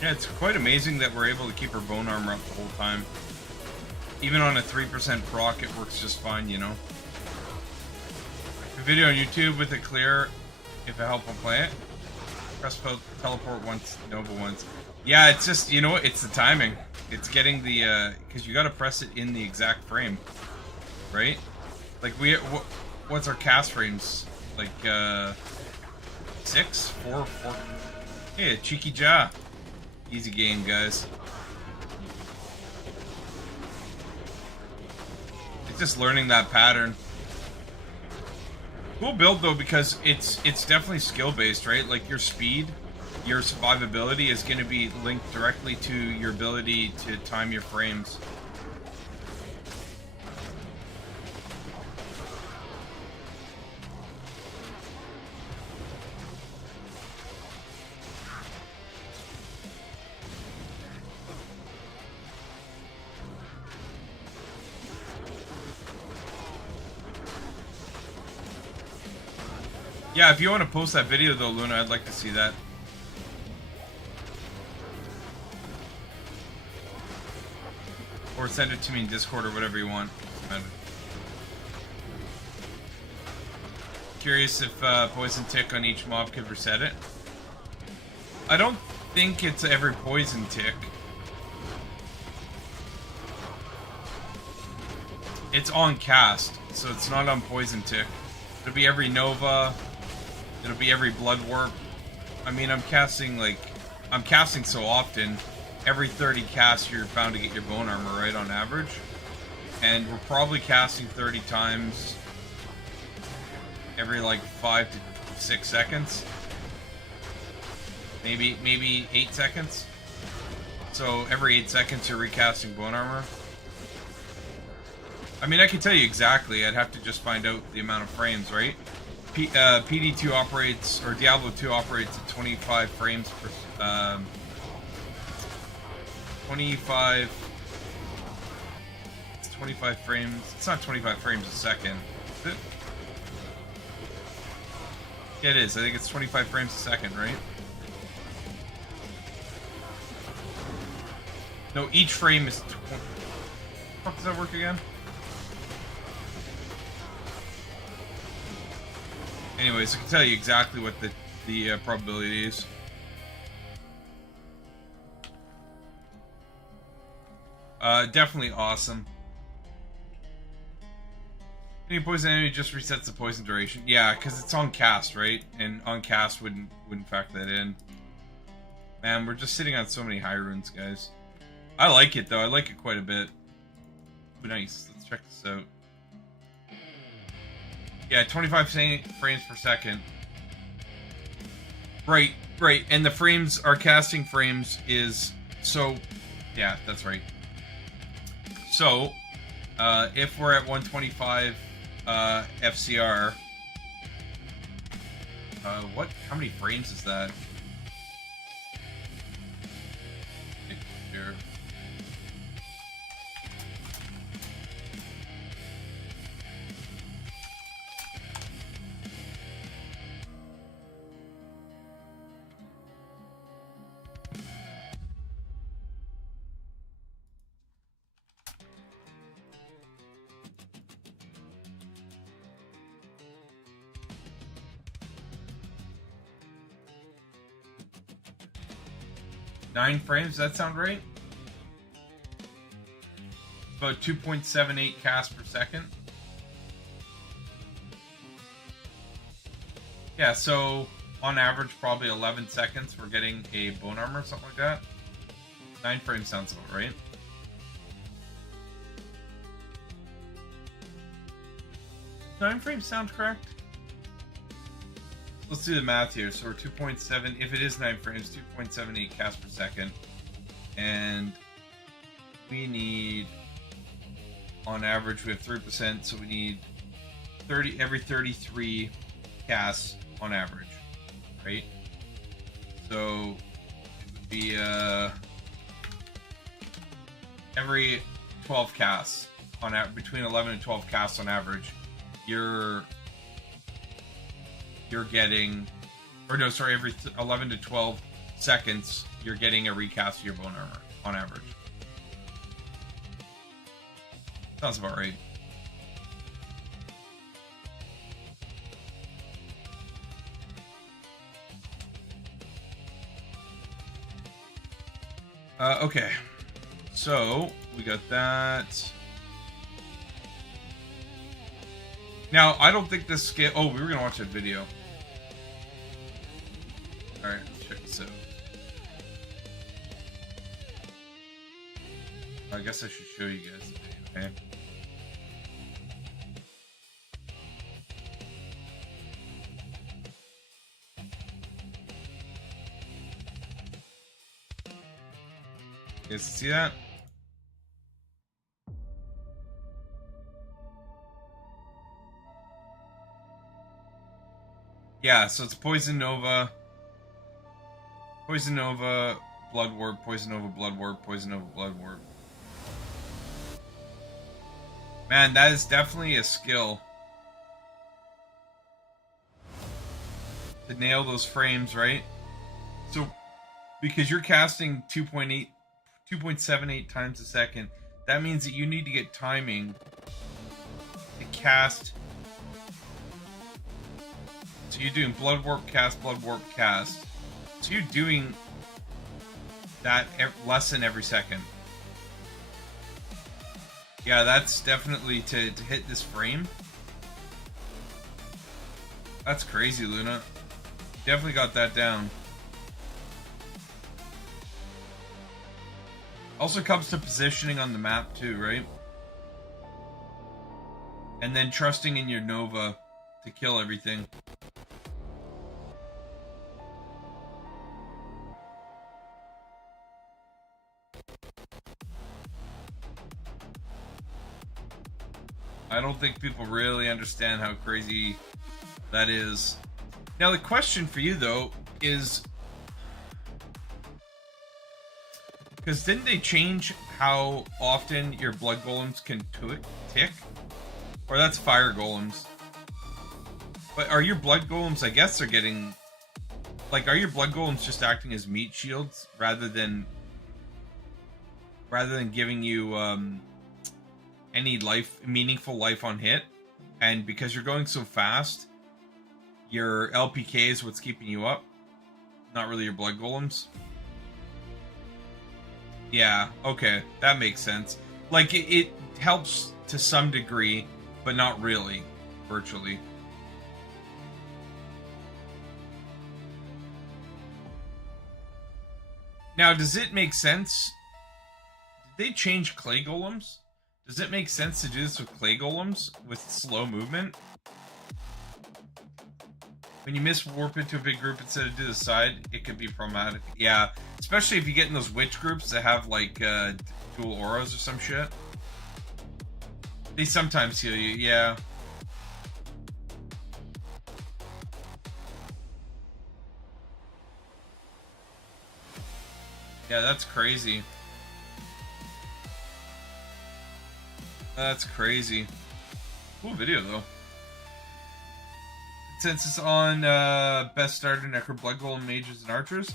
Yeah, it's quite amazing that we're able to keep our bone armor up the whole time. Even on a 3% proc, it works just fine, you know. A video on YouTube with it clear, if it helps, I'll play it. Press teleport once, Nova once. Yeah, it's just, you know what, it's the timing. It's getting the, because you gotta press it in the exact frame, right? Like, what's our cast frames? Like, 6? 4? Hey, a cheeky jaw. Easy game, guys. It's just learning that pattern. Cool build though, because it's definitely skill based, right? Like your speed, your survivability is going to be linked directly to your ability to time your frames. Yeah, if you want to post that video though, Luna, I'd like to see that. Or send it to me in Discord or whatever you want. Curious if poison tick on each mob could reset it. I don't think it's every poison tick. It's on cast, so it's not on poison tick. It'll be every Nova. It'll be every blood warp. I mean, I'm casting so often. Every 30 casts, you're bound to get your bone armor, right, on average. And we're probably casting 30 times every, like, 5 to 6 seconds. Maybe 8 seconds. So, every 8 seconds, you're recasting bone armor. I mean, I can tell you exactly. I'd have to just find out the amount of frames, right? PD2 operates, or Diablo 2 operates at 25 frames per, 25 frames. It's not 25 frames a second, is it? Yeah, it is. I think it's 25 frames a second, right? No, each frame is 20. How does that work again? Anyways, I can tell you exactly what the probability is. Definitely awesome. Any poison enemy just resets the poison duration. Yeah, because it's on cast, right? And on cast wouldn't factor that in. Man, we're just sitting on so many high runes, guys. I like it though. I like it quite a bit. Ooh, nice. Let's check this out. Yeah, 25 frames per second. Right. And the frames, our casting frames is so. Yeah, that's right. So, if we're at 125 FCR, how many frames is that? Here. Nine frames, does that sound right? About 2.78 casts per second. Yeah, so on average, probably 11 seconds we're getting a bone armor or something like that. 9 frames sounds about right. Nine frames sounds correct. Let's do the math here. So we're 2.7, if it is 9 frames, 2.78 casts per second. And we need, on average, we have 3%, so we need every 33 casts on average, right? So it would be every 12 casts, between 11 and 12 casts on average, you're getting, or no, sorry, every 11 to 12 seconds, you're getting a recast of your bone armor, on average. Sounds about right. Okay. So, we got that. Now, I don't think this skill... Oh, we were going to watch that video. Alright, let's check this out. I guess I should show you guys the video, okay? You guys see that? Yeah, so it's Poison Nova, Blood Warp, Poison Nova, Blood Warp, Poison Nova, Blood Warp. Man, that is definitely a skill to nail those frames, right? So, because you're casting 2.78 times a second, that means that you need to get timing to cast. So you're doing Blood Warp, cast. So you're doing that lesson every second. Yeah, that's definitely to hit this frame. That's crazy, Luna. Definitely got that down. Also comes to positioning on the map too, right? And then trusting in your Nova to kill everything. I don't think people really understand how crazy that is. Now the question for you though is, because didn't they change how often your blood golems can tick? Or that's fire golems. But are your blood golems, I guess they're getting... Like, are your blood golems just acting as meat shields rather than giving you any meaningful life on hit? And because you're going so fast, your LPK is what's keeping you up, not really your blood golems. Yeah, okay, that makes sense. Like, it helps to some degree, but not really, virtually. Now, does it make sense? Did they change clay golems? Does it make sense to do this with clay golems with slow movement? When you miss warp into a big group instead of to the side, it could be problematic. Yeah, especially if you get in those witch groups that have like dual auras or some shit. They sometimes heal you, yeah. Yeah, that's crazy. That's crazy. Cool video, though. Since it's on Best Starter, Necro, Blood Golem, Mages, and Archers.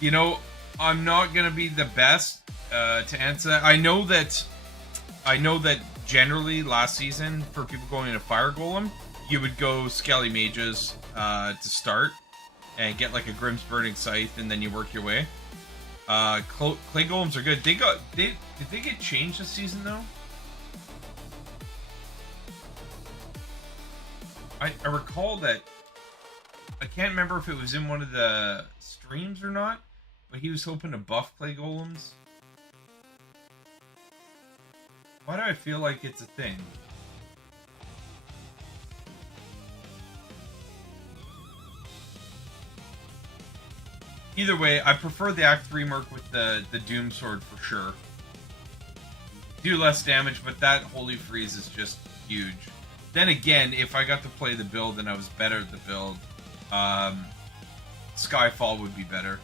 You know, I'm not going to be the best to answer that. I know that generally last season, for people going into Fire Golem, you would go Skelly Mages to start and get like a Grimm's Burning Scythe, and then you work your way. Clay Golems are good. Did they get changed this season though? I recall that I can't remember if it was in one of the streams or not, but he was hoping to buff Clay Golems. Why do I feel like it's a thing? Either way, I prefer the Act 3 Merc with the Doom Sword for sure. Do less damage, but that Holy Freeze is just huge. Then again, if I got to play the build and I was better at the build, Skyfall would be better.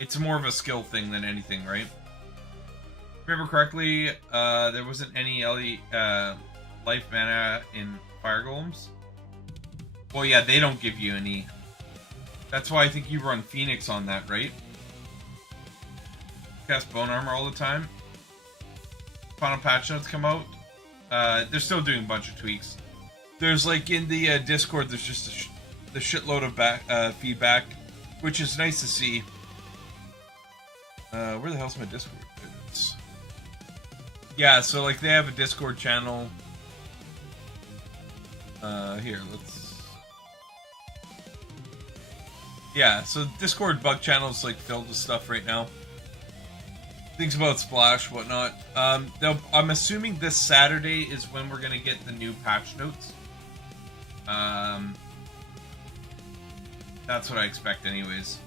It's more of a skill thing than anything, right? If I remember correctly, there wasn't any life mana in Fire Golems. Well, yeah, they don't give you any. That's why I think you run Phoenix on that, right? Cast Bone Armor all the time. Final patch notes come out. They're still doing a bunch of tweaks. There's like in the Discord, there's just the shitload of feedback, which is nice to see. Where the hell's my Discord? Yeah, so like they have a Discord channel. Here, let's. Yeah, so Discord bug channel's like filled with stuff right now. Things about Splash, whatnot. I'm assuming this Saturday is when we're gonna get the new patch notes. That's what I expect anyways.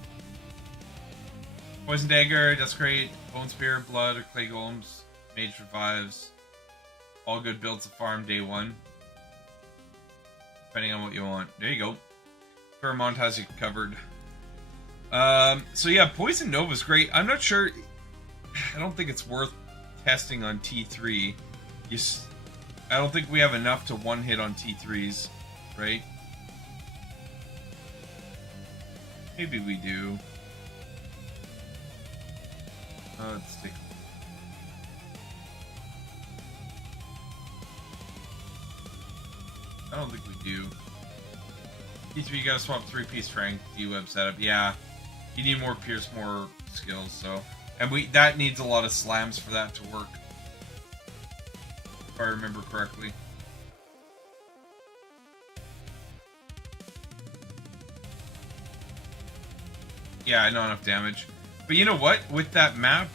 Poison Dagger, Desecrate, Bone Spear, Blood, or Clay Golems, Mage Revives. All good builds to farm day one. Depending on what you want. There you go. Pheromont has you covered. So yeah, Poison Nova's great. I'm not sure... I don't think it's worth testing on T3. I don't think we have enough to one hit on T3s, right? Maybe we do. Let's take. I don't think we do. T3, you gotta swap 3-piece strength, D-web setup. Yeah, you need more pierce, more skills. So, and that needs a lot of slams for that to work, if I remember correctly. Yeah, not enough damage. But you know what? With that map...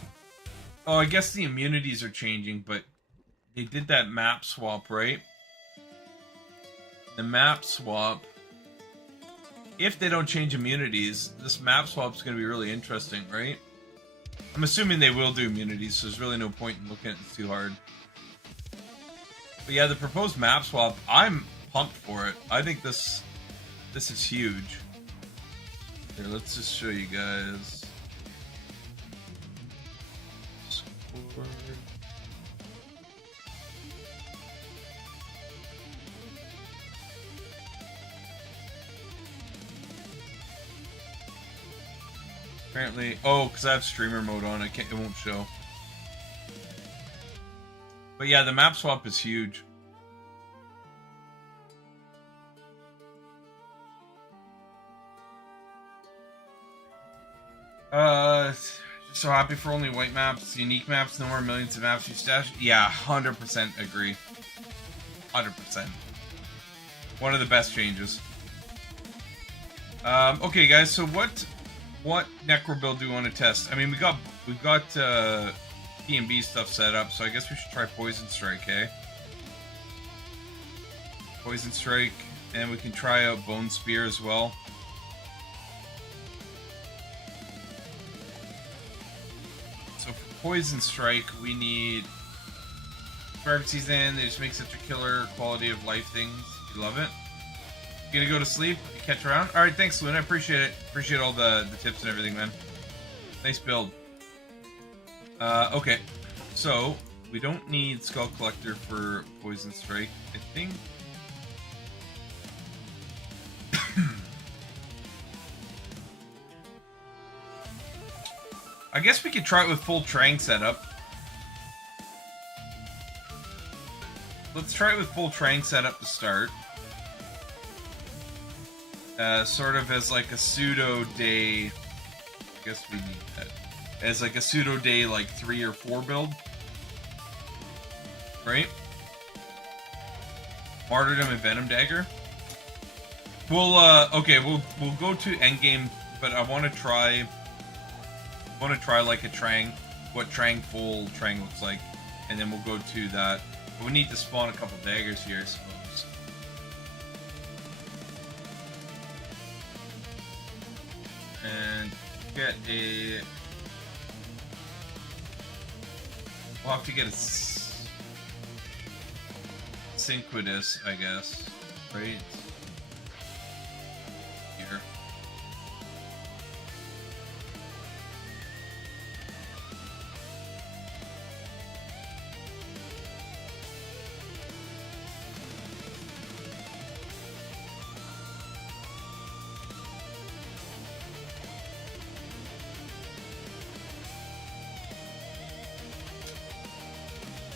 Oh, I guess the immunities are changing, but they did that map swap, right? The map swap... If they don't change immunities, this map swap is going to be really interesting, right? I'm assuming they will do immunities, so there's really no point in looking at it too hard. But yeah, the proposed map swap, I'm pumped for it. I think this is huge. Here, let's just show you guys. Discord. Apparently, oh, because I have streamer mode on, it won't show. But yeah, the map swap is huge. Just so happy for only white maps, unique maps, no more millions of maps you stash. Yeah, 100% agree. 100%. One of the best changes. Okay, guys. So what Necro build do we want to test? I mean, we've got P&B stuff set up, so I guess we should try Poison Strike, eh? Poison Strike, and we can try out Bone Spear as well. So for Poison Strike, we need Emergencies in. They just make such a killer quality of life things. You love it. You gonna go to sleep? Catch around? Alright, thanks, Luna. I appreciate it. Appreciate all the tips and everything, man. Nice build. Okay. So, we don't need Skull Collector for Poison Strike, I think. I guess we could try it with full Trang setup. Let's try it with full Trang setup to start. Sort of as like a pseudo day. I guess we need that. As like a pseudo day, like 3 or 4 build. Right? Martyrdom and Venom Dagger. We'll okay, we'll go to endgame, but I want to try like a Trang, what full Trang looks like, and then we'll go to that. But we need to spawn a couple daggers here, I suppose. And get a... We'll have to get a Synquidus, I guess. Right? Here.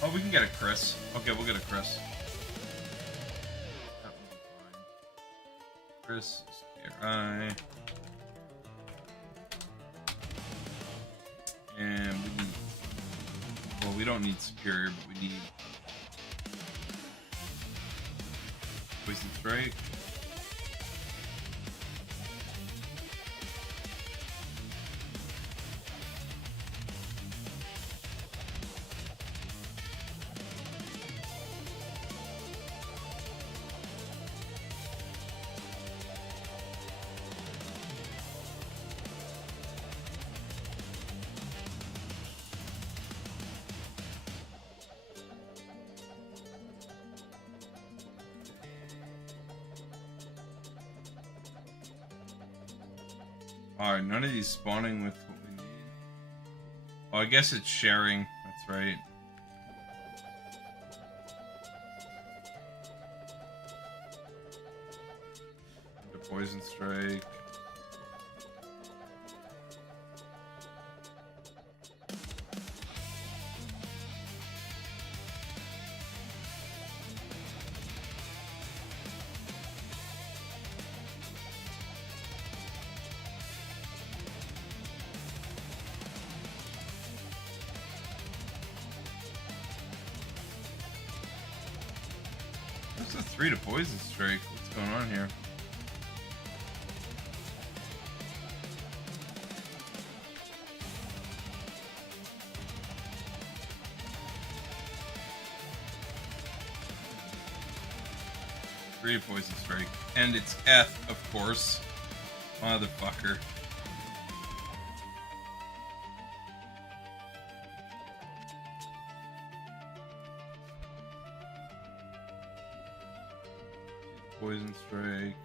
Oh, we can get a Chris. Okay, we'll get a Chris. That will be fine. Chris, Sakurai. And we need... Well, we don't need Superior, but we need... Poison Strike. Alright, none of these spawning with what we need. Oh, I guess it's sharing. That's right. The Poison Strike. What's a 3 to Poison Strike? What's going on here? Three Poison Strike. And it's F, of course. Motherfucker. Poison Strike.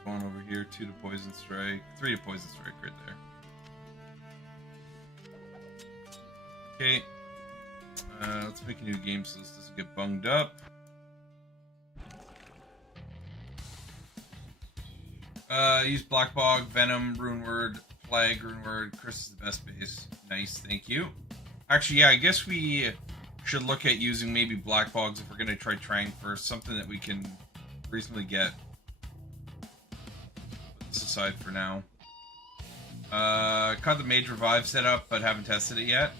Spawn over here, 2 to Poison Strike. 3 to Poison Strike right there. Okay. Let's make a new game so this doesn't get bunged up. Use Black Bog, Venom, Rune Word, Plague, Rune Word. Chris is the best base. Nice, thank you. Actually, yeah, I guess we should look at using maybe Black Bogs if we're going to try Trang first. Something that we can reasonably get. Put this aside for now. Got the Mage Revive set up, but haven't tested it yet.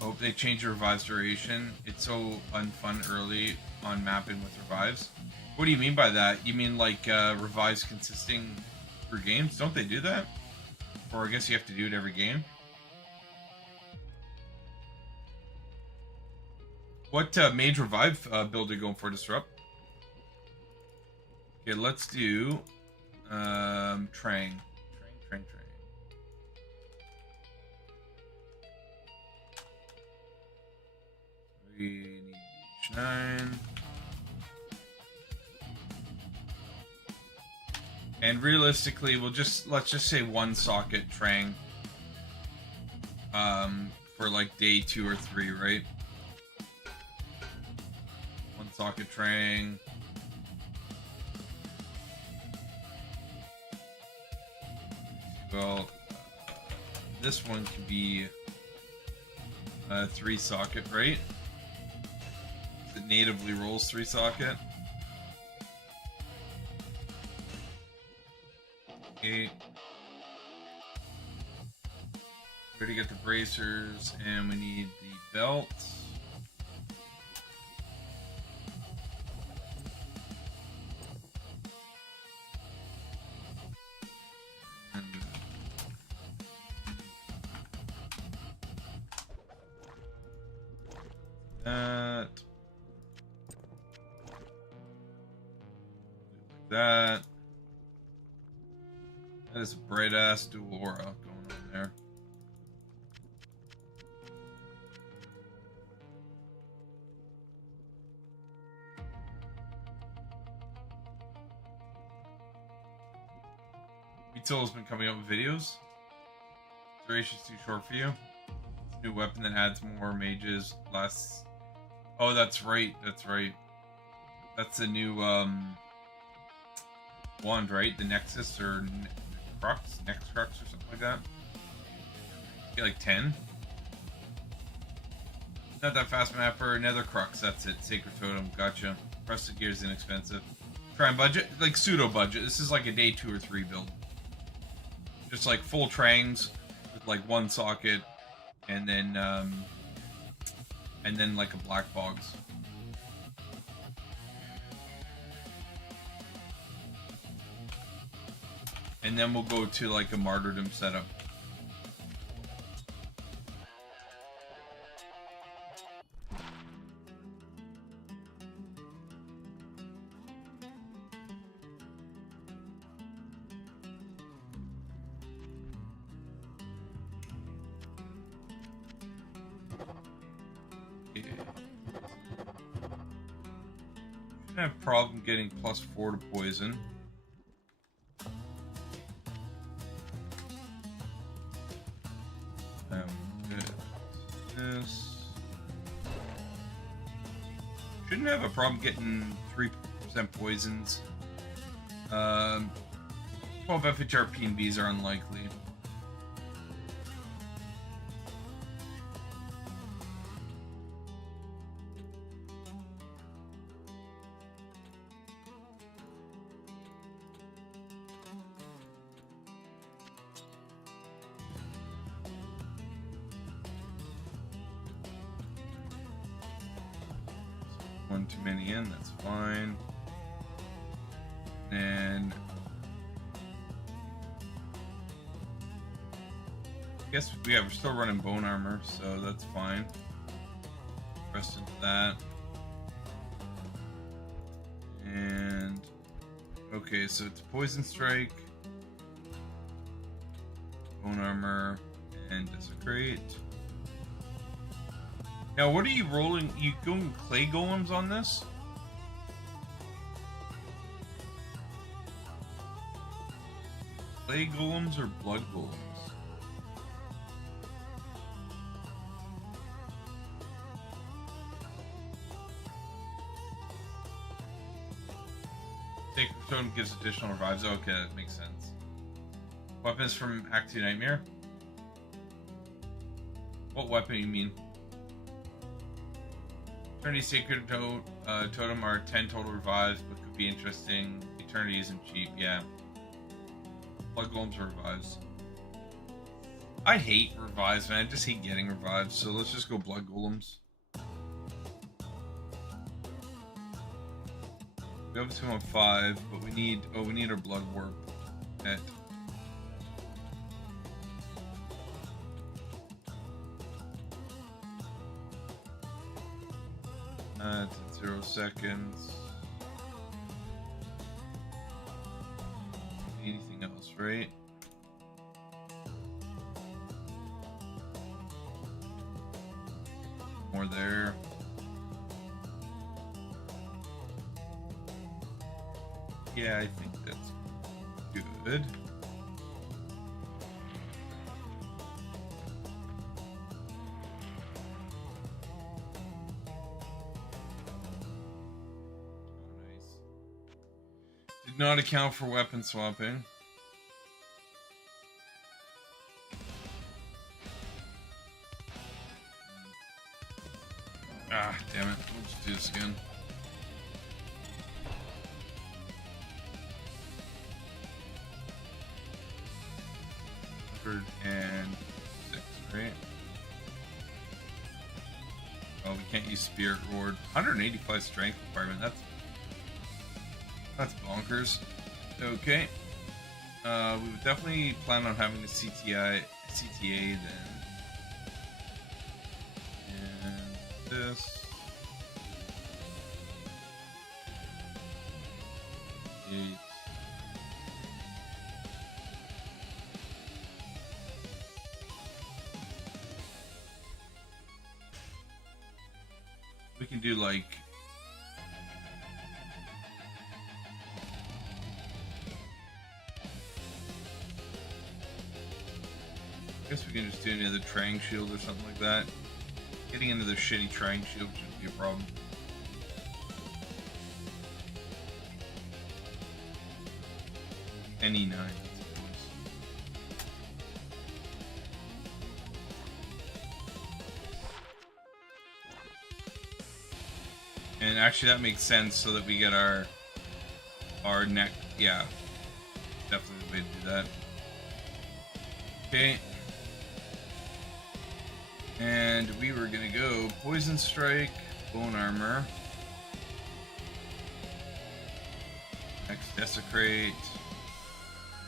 Hope they change the Revive's duration. It's so unfun early on mapping with Revives. What do you mean by that? You mean like Revives consisting for games? Don't they do that? Or I guess you have to do it every game. What Mage Revive build are you going for, Disrupt? Okay, let's do Trang. Trang. We need H9. And realistically, let's just say one socket Trang. For like day 2 or 3, right? One socket Trang. Well, this one can be 3 socket, right? It natively rolls 3 socket. Okay. We already got the bracers, and we need the belts. That. Like that. That is a bright ass dual aura going on there. Beatle has been coming up with videos. Duration's too short for you. It's a new weapon that adds more mages. Less. Oh, that's right. That's right. That's a new wand, right? The Nexus or Crux, Nex Crux or something like that. Get like 10. Not that fast mapper. Nether Crux. That's it. Sacred Totem. Gotcha. Rusted Gear is inexpensive. Try and budget, like pseudo budget. This is like a day 2 or 3 build. Just like full Trangs with like 1 socket, and then like a Black Bogs. And then we'll go to like a Martyrdom setup. Shouldn't have a problem getting +4 to poison. Shouldn't have a problem getting 3% poisons. 12 FHR P&Bs are unlikely. One too many in, that's fine. And I guess we're still running bone armor, so that's fine. Rest into that. And okay, so it's poison strike, bone armor, and desecrate. Now, what are you rolling? You going clay golems on this? Clay golems or blood golems? Sacred Totem gives additional revives. Okay, that makes sense. Weapons from Act 2 Nightmare? What weapon you mean? Eternity Sacred Totem are 10 total revives, but could be interesting. Eternity isn't cheap, yeah. Blood Golems are revives. I hate revives, man. I just hate getting revives, so let's just go Blood Golems. We have 2 on 5, but we need our Blood Warp at at 0 seconds. Anything else, right? More there. Yeah, I think that's good. Did not account for weapon swapping. Ah, damn it. We'll just do this again. And 6, right? Oh, we can't use Spirit Ward. 185 strength requirement. That's bonkers. Okay. We would definitely plan on having a CTA then. And this. 8. We can do like I guess we can just do another Trang Shield or something like that. Getting into the shitty Trang Shield shouldn't be a problem. Any 9. And actually that makes sense so that we get our neck. Yeah, definitely the way to do that. Okay. And we were gonna go Poison Strike, Bone Armor, next Desecrate,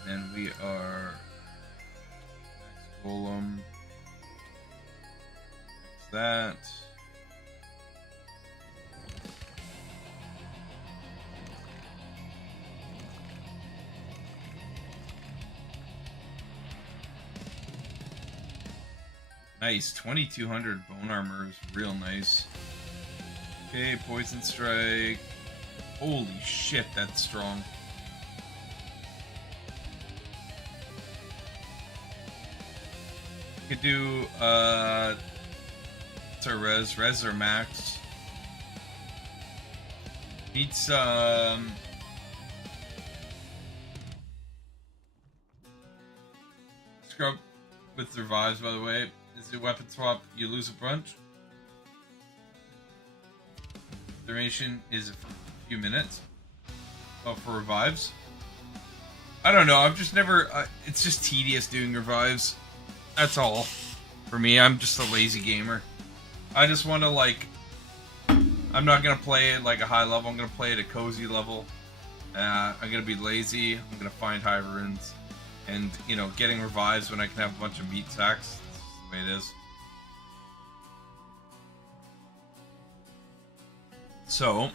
and then we are next Golem, next that. Nice, 2200 bone armor is real nice. Okay, Poison Strike. Holy shit, that's strong. Could do what's our res or max? Need some scrub with revives, by the way. Is it weapon swap? You lose a bunch. Duration is a few minutes. Oh, for revives? I don't know. I've just never. It's just tedious doing revives. That's all. For me, I'm just a lazy gamer. I just want to like. I'm not gonna play at like a high level. I'm gonna play at a cozy level. I'm gonna be lazy. I'm gonna find high runes, and you know, getting revives when I can have a bunch of meat sacks. The way it is. So,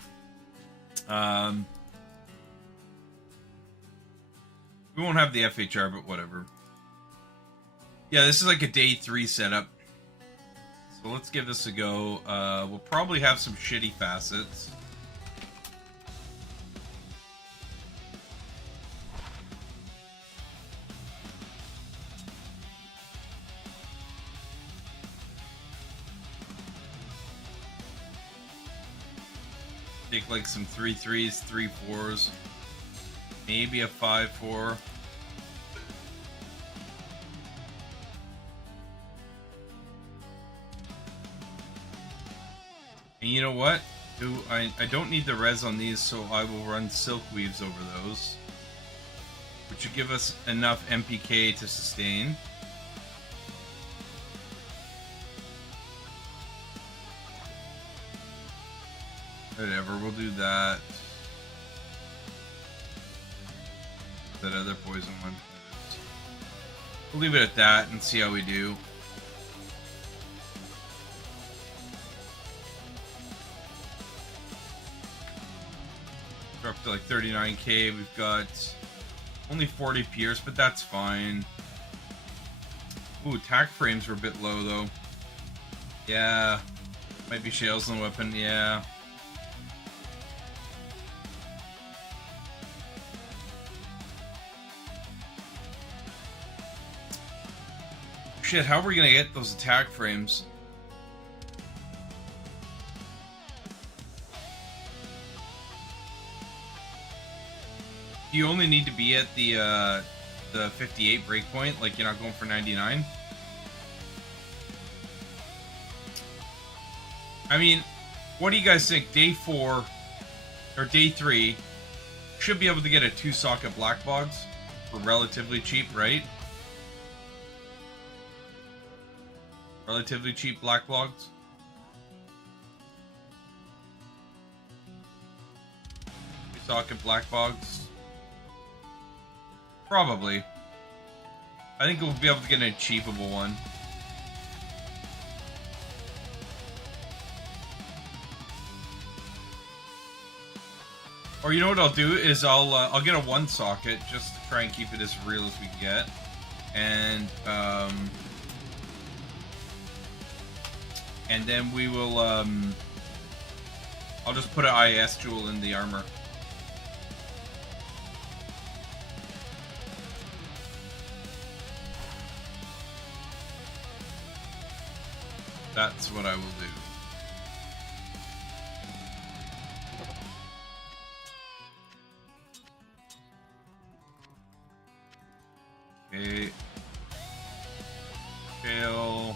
we won't have the FHR, but whatever. Yeah, this is like a day 3 setup. So let's give this a go. We'll probably have some shitty facets. Take like some 3-3s, 3-4s. Maybe a 5-4. And you know what? I don't need the res on these, so I will run Silk Weaves over those. Which would give us enough MPK to sustain. Whatever, we'll do that. That other poison one. We'll leave it at that and see how we do. We're up to like 39k. We've got only 40 Pierce, but that's fine. Ooh, attack frames were a bit low though. Yeah. Might be Shales on the weapon, yeah. Shit, how are we gonna get those attack frames? You only need to be at the 58 breakpoint, like you're not going for 99. I mean, what do you guys think? Day 4 or day 3 should be able to get a 2-socket black box for relatively cheap, right? Relatively cheap black logs. Socket black bogs. Probably. I think we'll be able to get an achievable one. Or you know what I'll do is I'll get a 1-socket just to try and keep it as real as we can get, and then we will I'll just put an IS jewel in the armor. That's what I will do. Okay. Fail.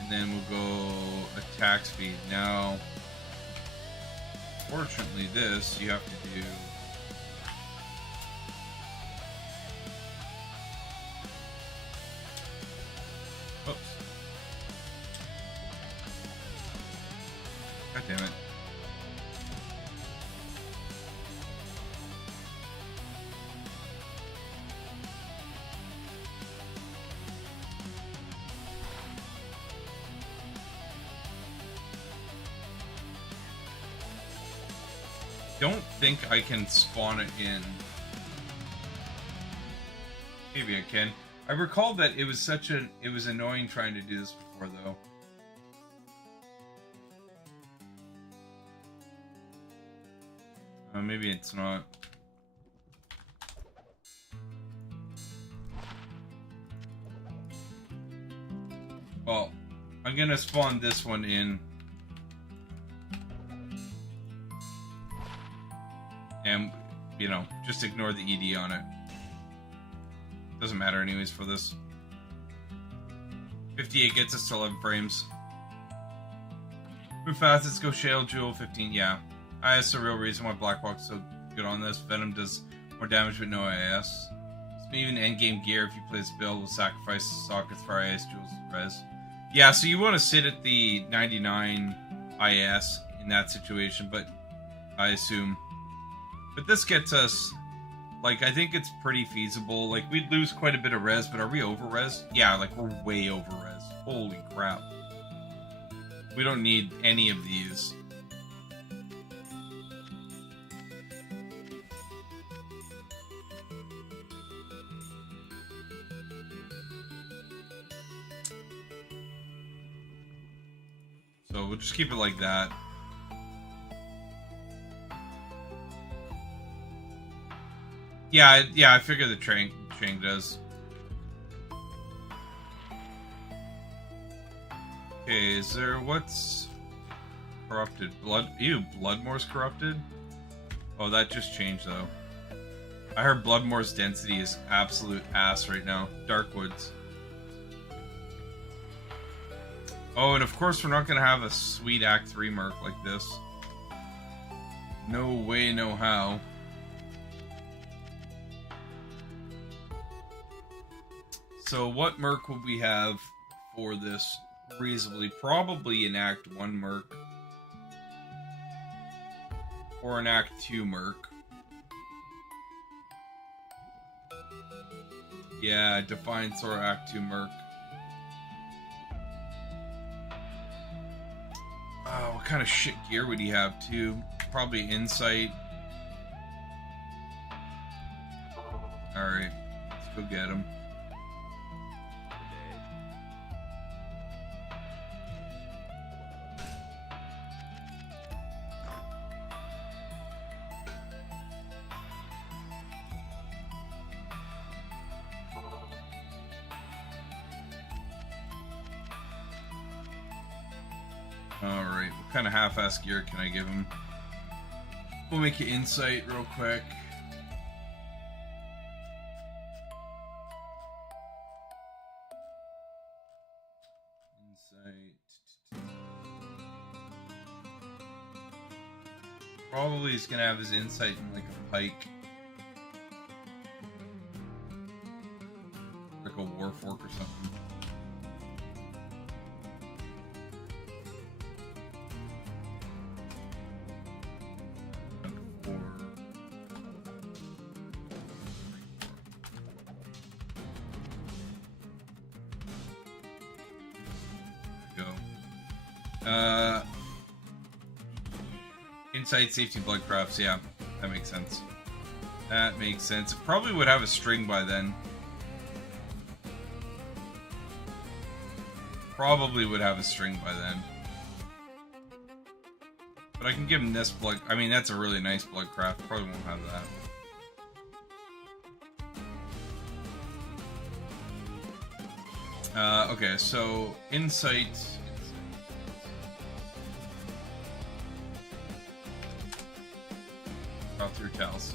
And then we'll go attack speed. Now, fortunately this, you have to do... Oops. God damn it. Don't think I can spawn it in. Maybe I can. I recall that it was it was annoying trying to do this before though. Maybe it's not. Well, I'm gonna spawn this one in. And, you know, just ignore the ED on it. Doesn't matter anyways for this. 58 gets us to 11 frames. Move fast, let's go Shale Jewel 15, yeah. IS the real reason why Black Box is so good on this. Venom does more damage with no IS. Even endgame gear, if you play this build, will sacrifice sockets for IS Jewels res. Yeah, so you want to sit at the 99 IS in that situation, but I assume... But this gets us, like, I think it's pretty feasible. Like, we'd lose quite a bit of res, but are we over res? Yeah, like, we're way over res. Holy crap. We don't need any of these. So we'll just keep it like that. Yeah, I figure the train does. Okay, is there what's corrupted? Blood? Ew, Bloodmore's corrupted? Oh, that just changed though. I heard Bloodmore's density is absolute ass right now. Darkwoods. Oh, and of course we're not gonna have a sweet Act 3 merc like this. No way, no how. So what merc would we have for this reasonably? Probably an Act 1 merc. Or an Act 2 merc. Yeah, Defiance or Act 2 merc. What kind of shit gear would he have too? Probably Insight. Alright, let's go get him. Alright, what kind of half-ass gear can I give him? We'll make an Insight real quick. Insight. Probably he's gonna have his Insight in like a pike. Like a Warfork or something. Insight, safety, bloodcrafts, yeah, that makes sense. That makes sense. It probably would have a string by then. Probably would have a string by then. But I can give him this blood. I mean, that's a really nice bloodcraft. Probably won't have that. Okay, so Insight. Through tells.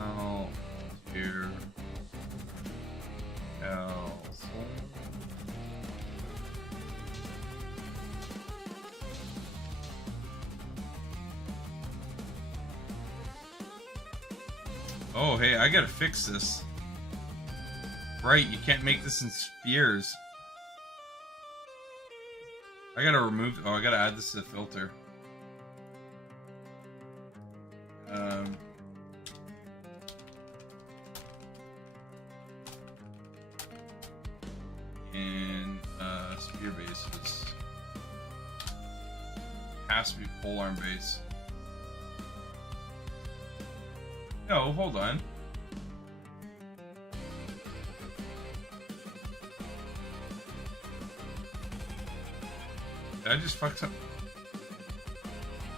Oh, here. Else. Oh, hey, I gotta fix this. Right, you can't make this in spheres. I gotta remove. Oh, I gotta add this to the filter. And spear bases has to be polearm base. No, hold on. Did I just fuck up?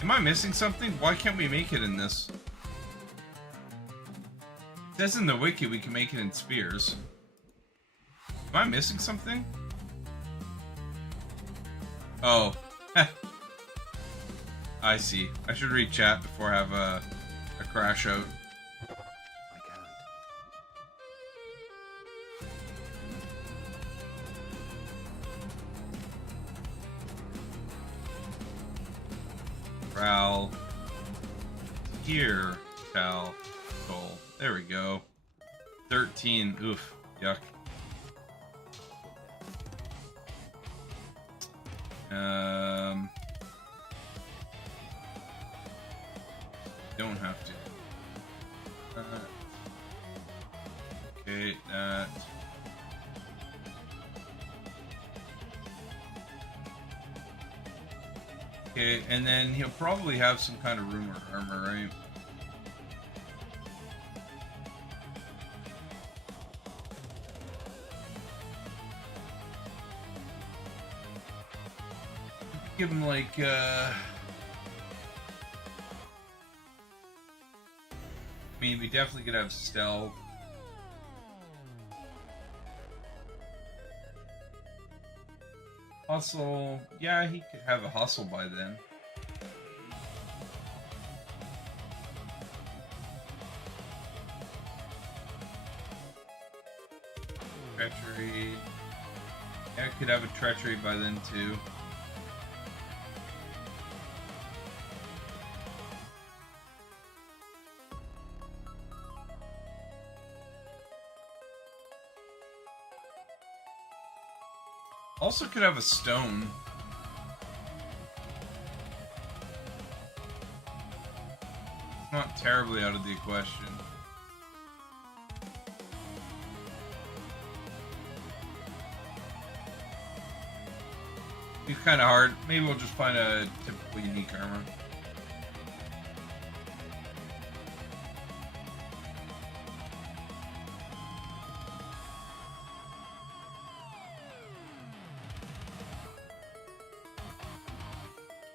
Am I missing something? Why can't we make it in this? It says in the wiki we can make it in spears. Am I missing something? Oh. I see. I should read chat before I have a crash out. I can't. Prowl. Here. Cal. Goal. There we go. 13. Oof. Yuck. Don't have to. Okay, that. Okay, and then he'll probably have some kind of rumor armor, right? Give him like I mean, we definitely could have stealth. Hustle. Yeah, he could have a hustle by then. treachery. Yeah, I could have a treachery by then too. Also could have a stone. It's not terribly out of the question. It's kind of hard. Maybe we'll just find a typical unique armor.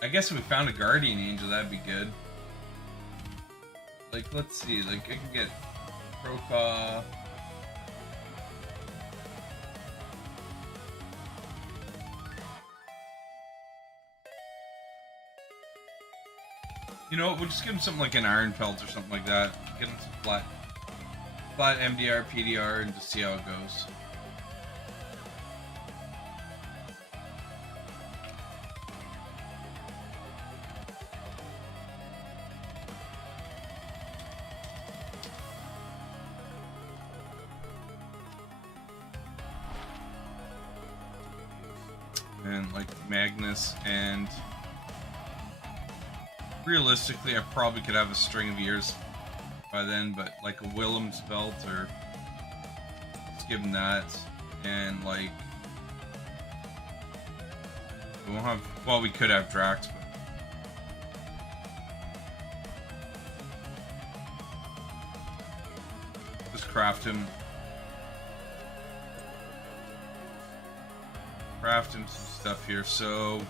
I guess if we found a guardian angel, that'd be good. Like, let's see. Like, I can get Proca. You know what? We'll just give him something like an iron pelt or something like that. Get him some flat MDR, PDR, and just see how it goes. And like Magnus, and realistically I probably could have a string of years by then, but like a Willem's belt, or let's give him that. And like we won't have, well, we could have Drax, but just craft him some stuff here. So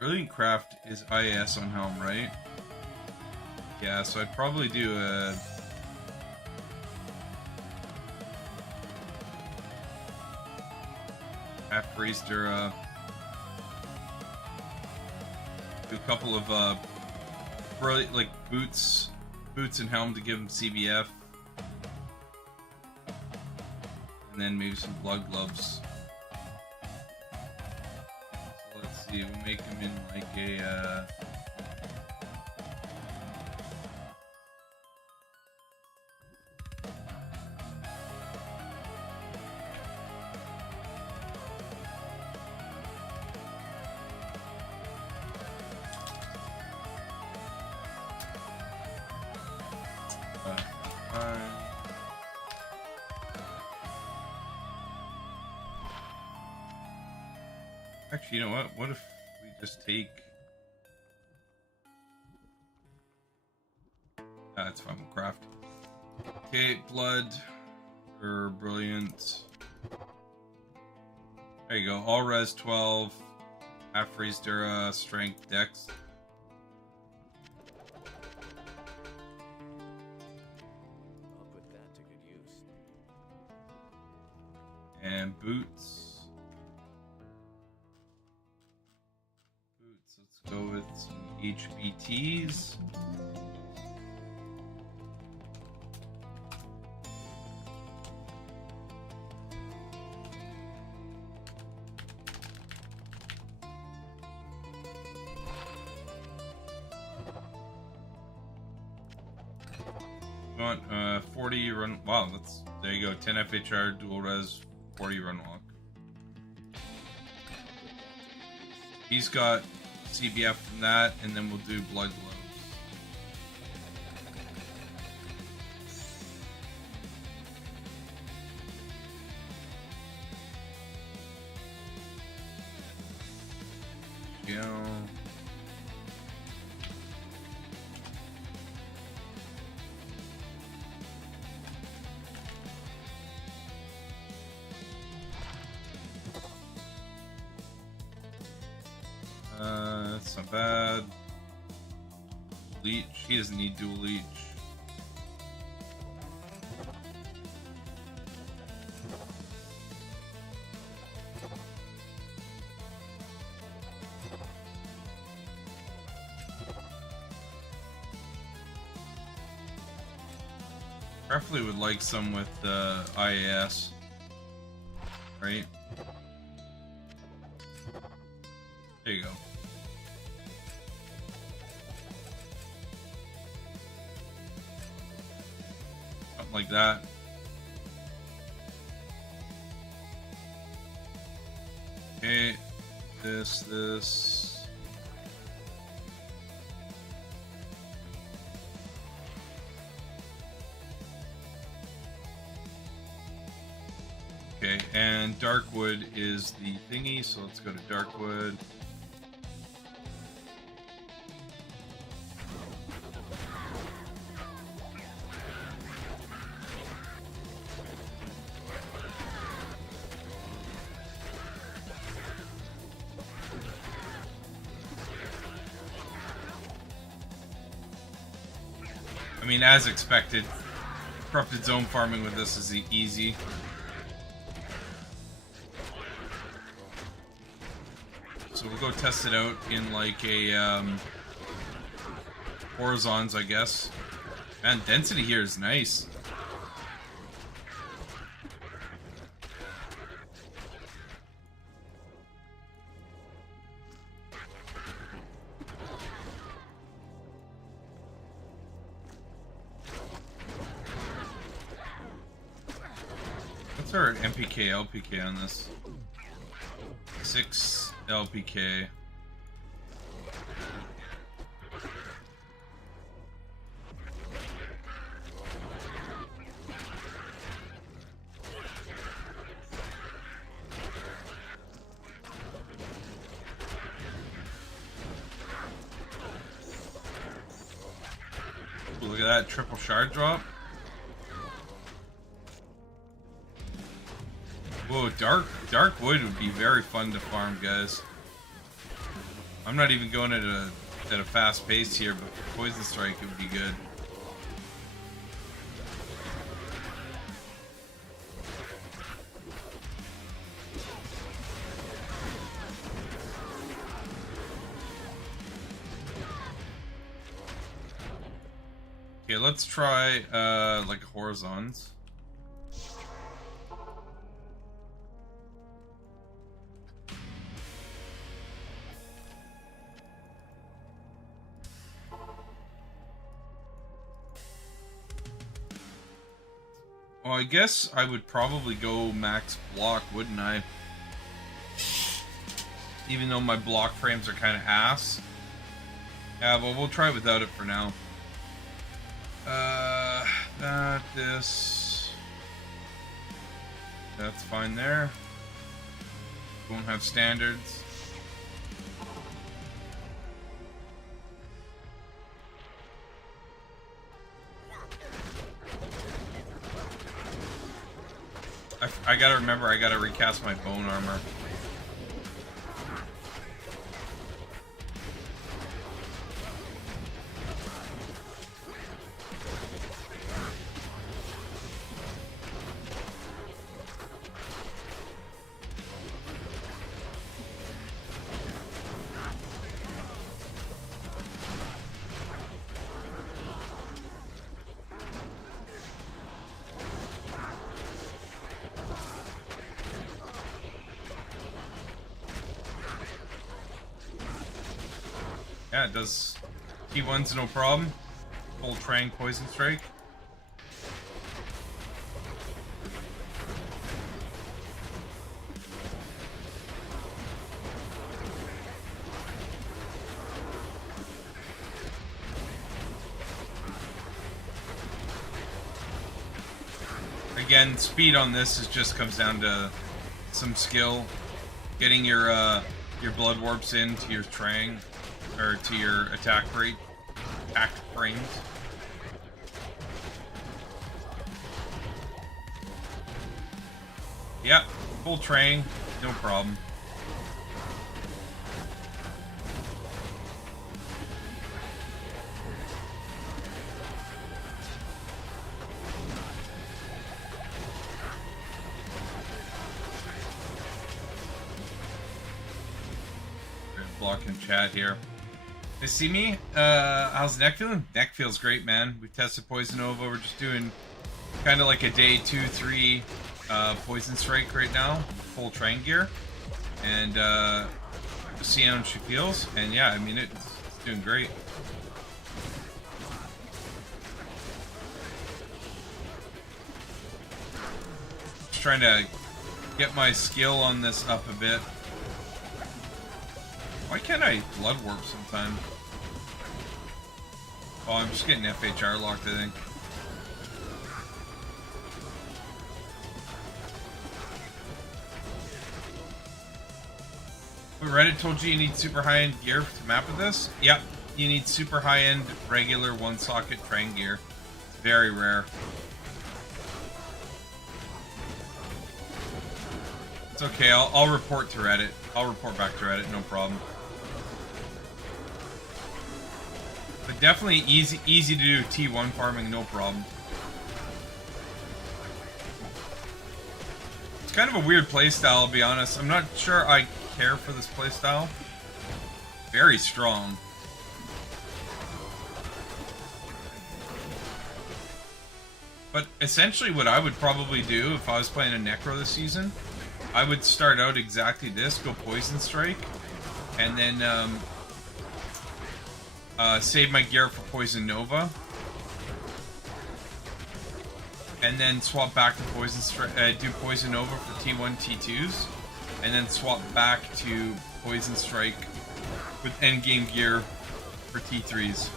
Brilliant Craft is IS on Helm, right? Yeah, so I'd probably do a half freeze Dura, do a couple of brilliant, like boots and Helm to give him CBF. And then maybe some blood gloves. So let's see, we'll make him in like a actually, you know what? What if we just take... That's fine, we'll craft. Okay, blood or brilliant. There you go. All res 12, half freeze Dura, strength, dex. I'll put that to good use. And boots. Let's go with some HBTs. We want 40 run. Wow, that's, there you go. 10 FHR, dual res, 40 run walk. He's got CBF from that, and then we'll do blood gloves. Yeah. That's not bad. Leech. He doesn't need dual leech. Preferably would like some with IAS. Right? There you go. Something like that. Okay. This. Okay, and Darkwood is the thingy, so let's go to Darkwood. I mean, as expected, corrupted zone farming with this is easy. So we'll go test it out in like a horizons, I guess. Man, density here is nice. What's our MPK, LPK on this? 6 LPK. Ooh, look at that triple shard drop. Whoa, dark wood would be very fun to farm, guys. I'm not even going at a fast pace here, but for Poison Strike it would be good. Okay, let's try like horizons. Well, I guess I would probably go max block, wouldn't I? Even though my block frames are kind of ass. Yeah, but we'll try without it for now. This. That's fine there. Won't have standards. I gotta remember, I gotta recast my bone armor. Yeah, it does T1's no problem. Full Trang Poison Strike. Again, speed on this just comes down to some skill. Getting your blood warps into your Trang. Or to your attack rate, attack frames. Yeah, full Trang, no problem. Block in chat here. They see me? How's neck feeling? Neck feels great, man. We tested Poison Nova. We're just doing kind of like a day 2-3 poison strike right now, full train gear, and see how she feels. And yeah, I mean it's doing great. Just trying to get my skill on this up a bit. Why can't I blood warp sometime? Oh, I'm just getting FHR locked, I think. But Reddit told you need super high-end gear to map with this? Yep, you need super high-end regular one-socket train gear. It's very rare. It's okay, I'll report to Reddit. I'll report back to Reddit, no problem. But definitely easy to do T1 farming, no problem. It's kind of a weird playstyle, I'll be honest. I'm not sure I care for this playstyle. Very strong. But essentially what I would probably do if I was playing a Necro this season, I would start out exactly this, go Poison Strike, and then save my gear for Poison Nova, and then swap back to Poison Strike, do Poison Nova for T1, T2s, and then swap back to Poison Strike with endgame gear for T3s.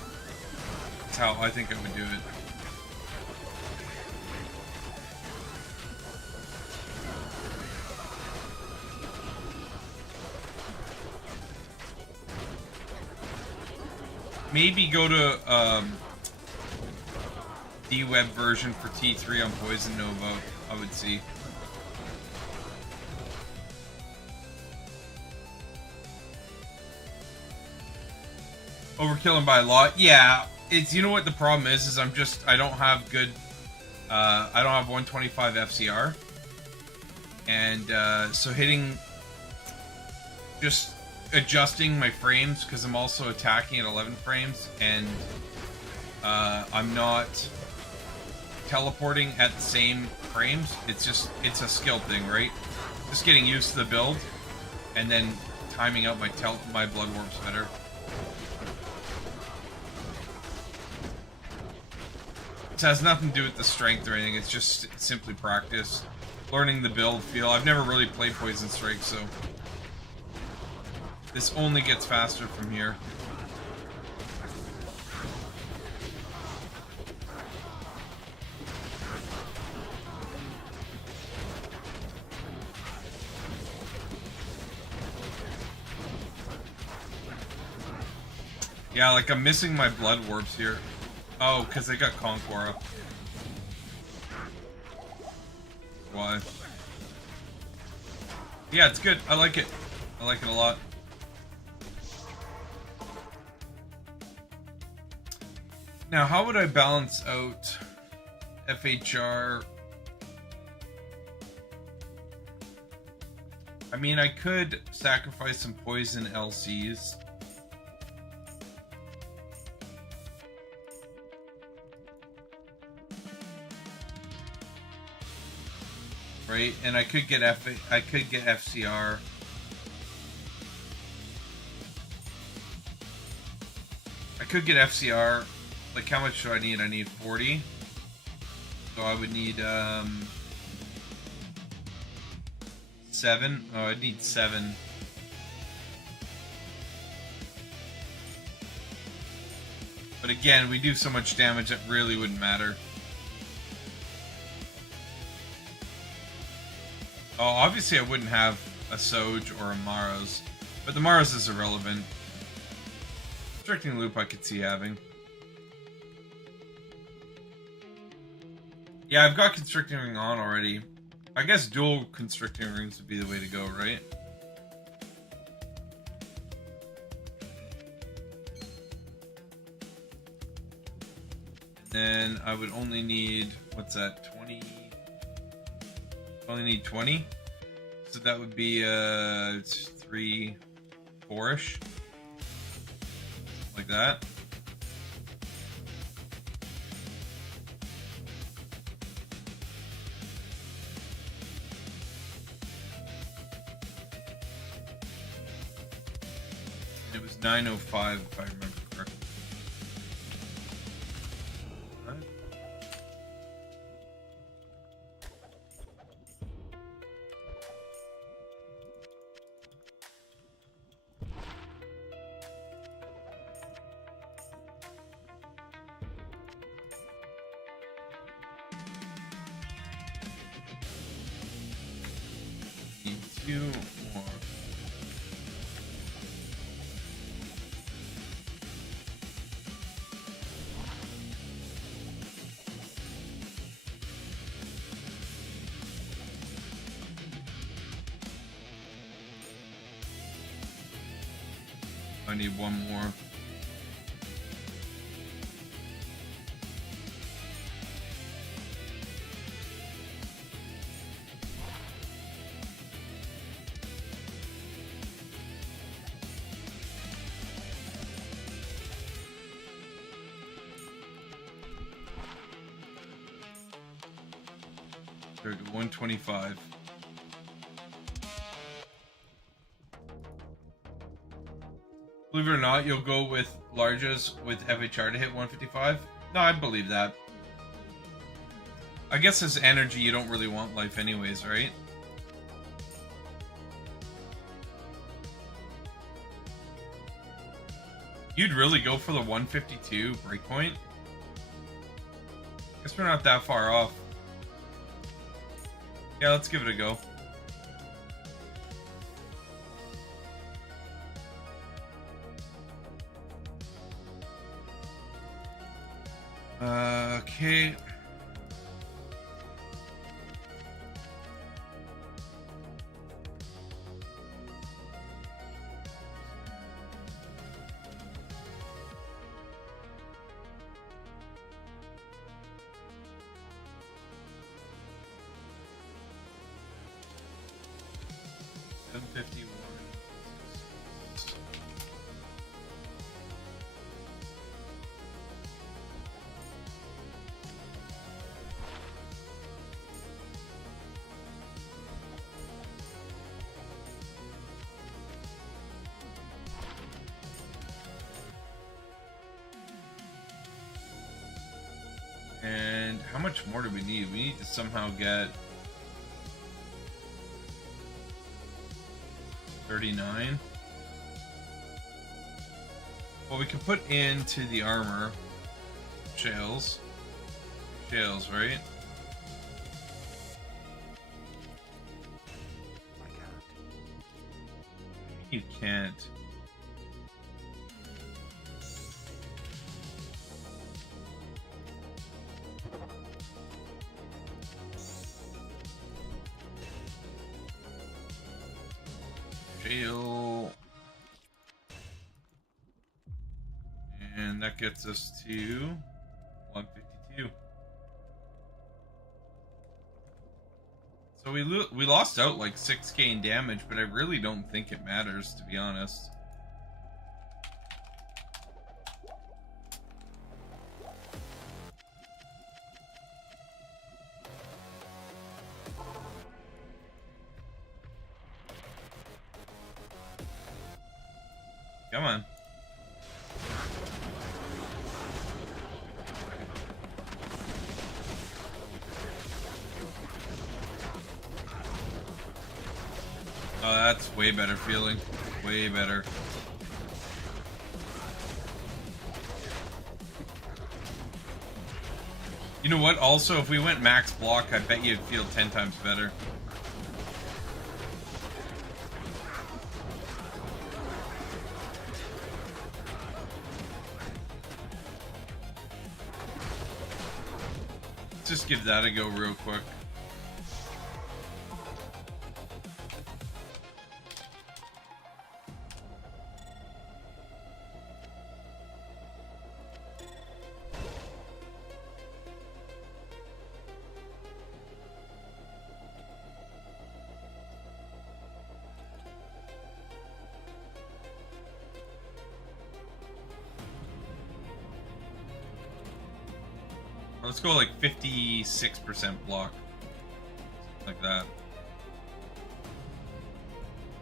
That's how I think I would do it. Maybe go to the web version for T3 on Poison Nova, I would see. Overkilling by a lot? Yeah, it's, you know what the problem is I don't have good, I don't have 125 FCR. And so hitting, just adjusting my frames, because I'm also attacking at 11 frames, and I'm not teleporting at the same frames. It's a skill thing, right? Just getting used to the build, and then timing out my blood warps better. It has nothing to do with the strength or anything, it's just simply practice. Learning the build feel. I've never really played Poison Strike, so this only gets faster from here. Yeah, like I'm missing my blood warps here. Oh, because I got Conqueror. Why? Yeah, it's good. I like it. I like it a lot. Now, how would I balance out FHR? I mean, I could sacrifice some poison LCs. Right, and I could get FCR. I could get FCR. Like, how much do I need? I need 40. So I would need 7. Oh, I'd need 7. But again, we do so much damage that really wouldn't matter. Oh, obviously I wouldn't have a Soj or a Maros, but the Maros is irrelevant. Constricting Loop I could see having. Yeah, I've got Constricting Ring on already. I guess dual Constricting Rings would be the way to go, right? Then I would only need, what's that, 20? Only need 20, so that would be 3, 4-ish, like that. It was 9:05 if I remember correctly. Right. Need 2 more. I need 1 more. There we go, 125. Believe it or not, you'll go with larges with FHR to hit 155? No, I believe that. I guess as energy, you don't really want life anyways, right? You'd really go for the 152 breakpoint? Guess we're not that far off. Yeah, let's give it a go. Okay. $751. And how much more do we need? We need to somehow get 39. Well, we can put into the armor shales. Shales, right? I can't. You can't. Shale. And that gets us to 152. So we lost out like 6k in damage, but I really don't think it matters, to be honest. Come on. Oh, that's way better feeling. Way better. You know what? Also, if we went max block, I bet you'd feel 10 times better. Let's just give that a go real quick. Let's go like 56% block. Like that.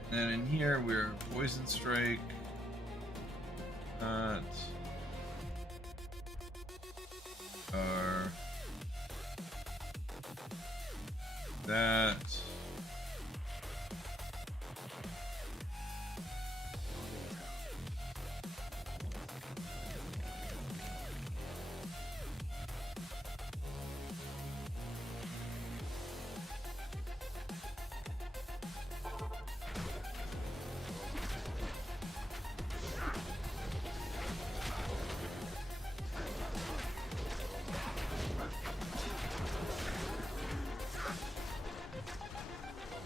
And then in here we're Poison Strike. That. That.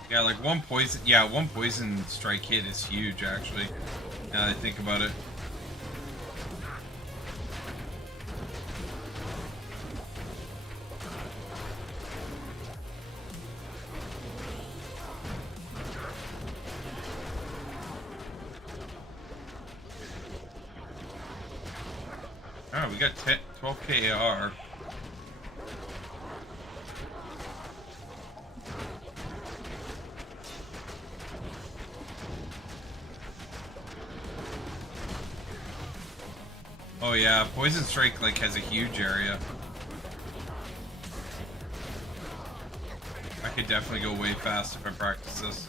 Yeah, like one poison strike hit is huge actually. Now that I think about it. Alright, we got 12k AR. Oh yeah, Poison Strike like has a huge area. I could definitely go way fast if I practice this.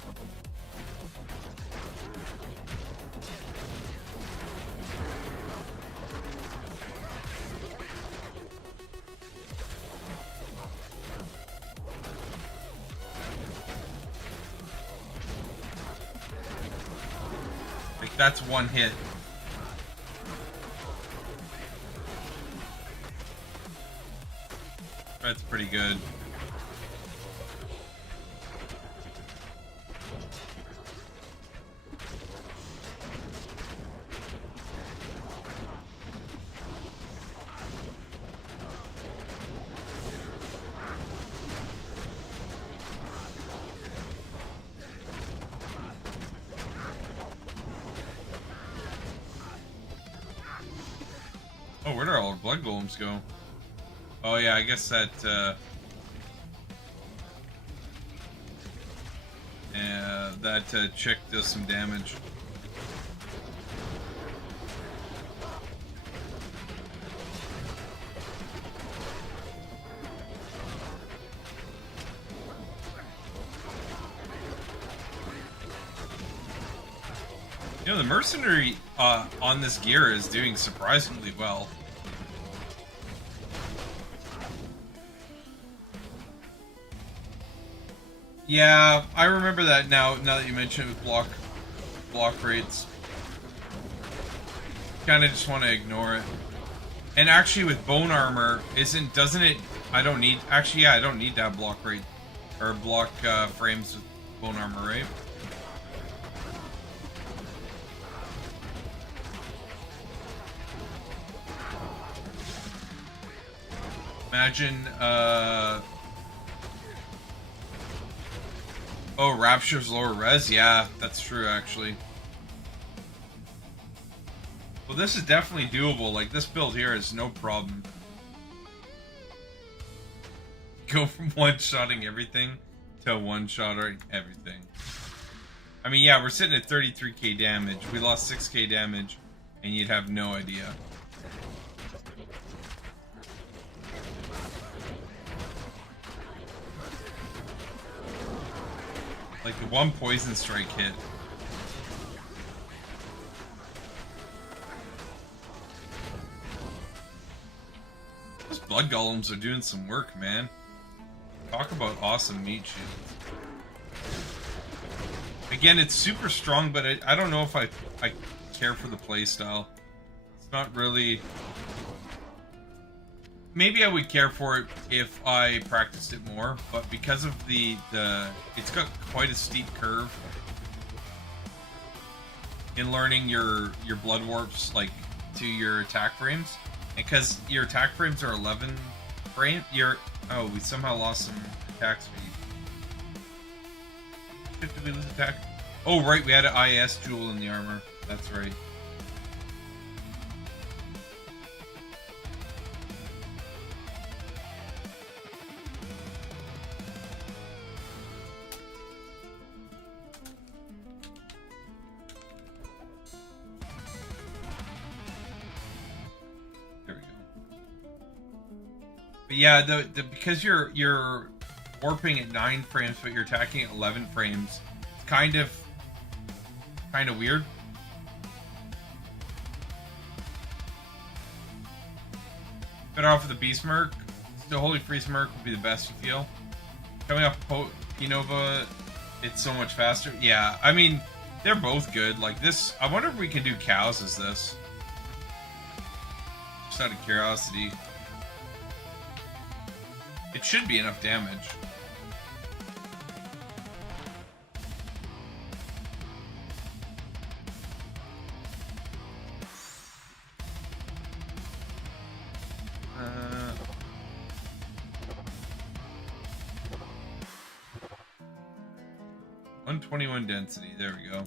Like that's one hit. That's pretty good. Oh, where did all our blood golems go? Oh yeah, I guess that chick does some damage. You know, the mercenary on this gear is doing surprisingly well. Yeah, I remember that now that you mention it with block rates. Kinda just want to ignore it. And actually with bone armor, doesn't it, I don't need that block rate, or block frames with bone armor, right? Imagine, oh, Rapture's lower res? Yeah, that's true, actually. Well, this is definitely doable. Like, this build here is no problem. Go from one-shotting everything to one-shotting everything. I mean, yeah, we're sitting at 33k damage. We lost 6k damage, and you'd have no idea. Like the one poison strike hit. Those blood golems are doing some work, man. Talk about awesome meat shields. Again, it's super strong, but I don't know if I care for the playstyle. It's not really... Maybe I would care for it if I practiced it more, but because of it's got quite a steep curve in learning your blood warps, like, to your attack frames. And because your attack frames are 11 frame, oh, we somehow lost some attack speed. Did we lose attack? Oh, right, we had an IS jewel in the armor. That's right. But yeah, the because you're warping at 9 frames, but you're attacking at 11 frames, it's kind of weird. Better off with the Beast Merc. Still, Holy Freeze Merc would be the best, you feel. Coming off P-Nova, it's so much faster. Yeah, I mean, they're both good. Like this, I wonder if we can do cows as this. Just out of curiosity. It should be enough damage. Uh, 121 density. There we go.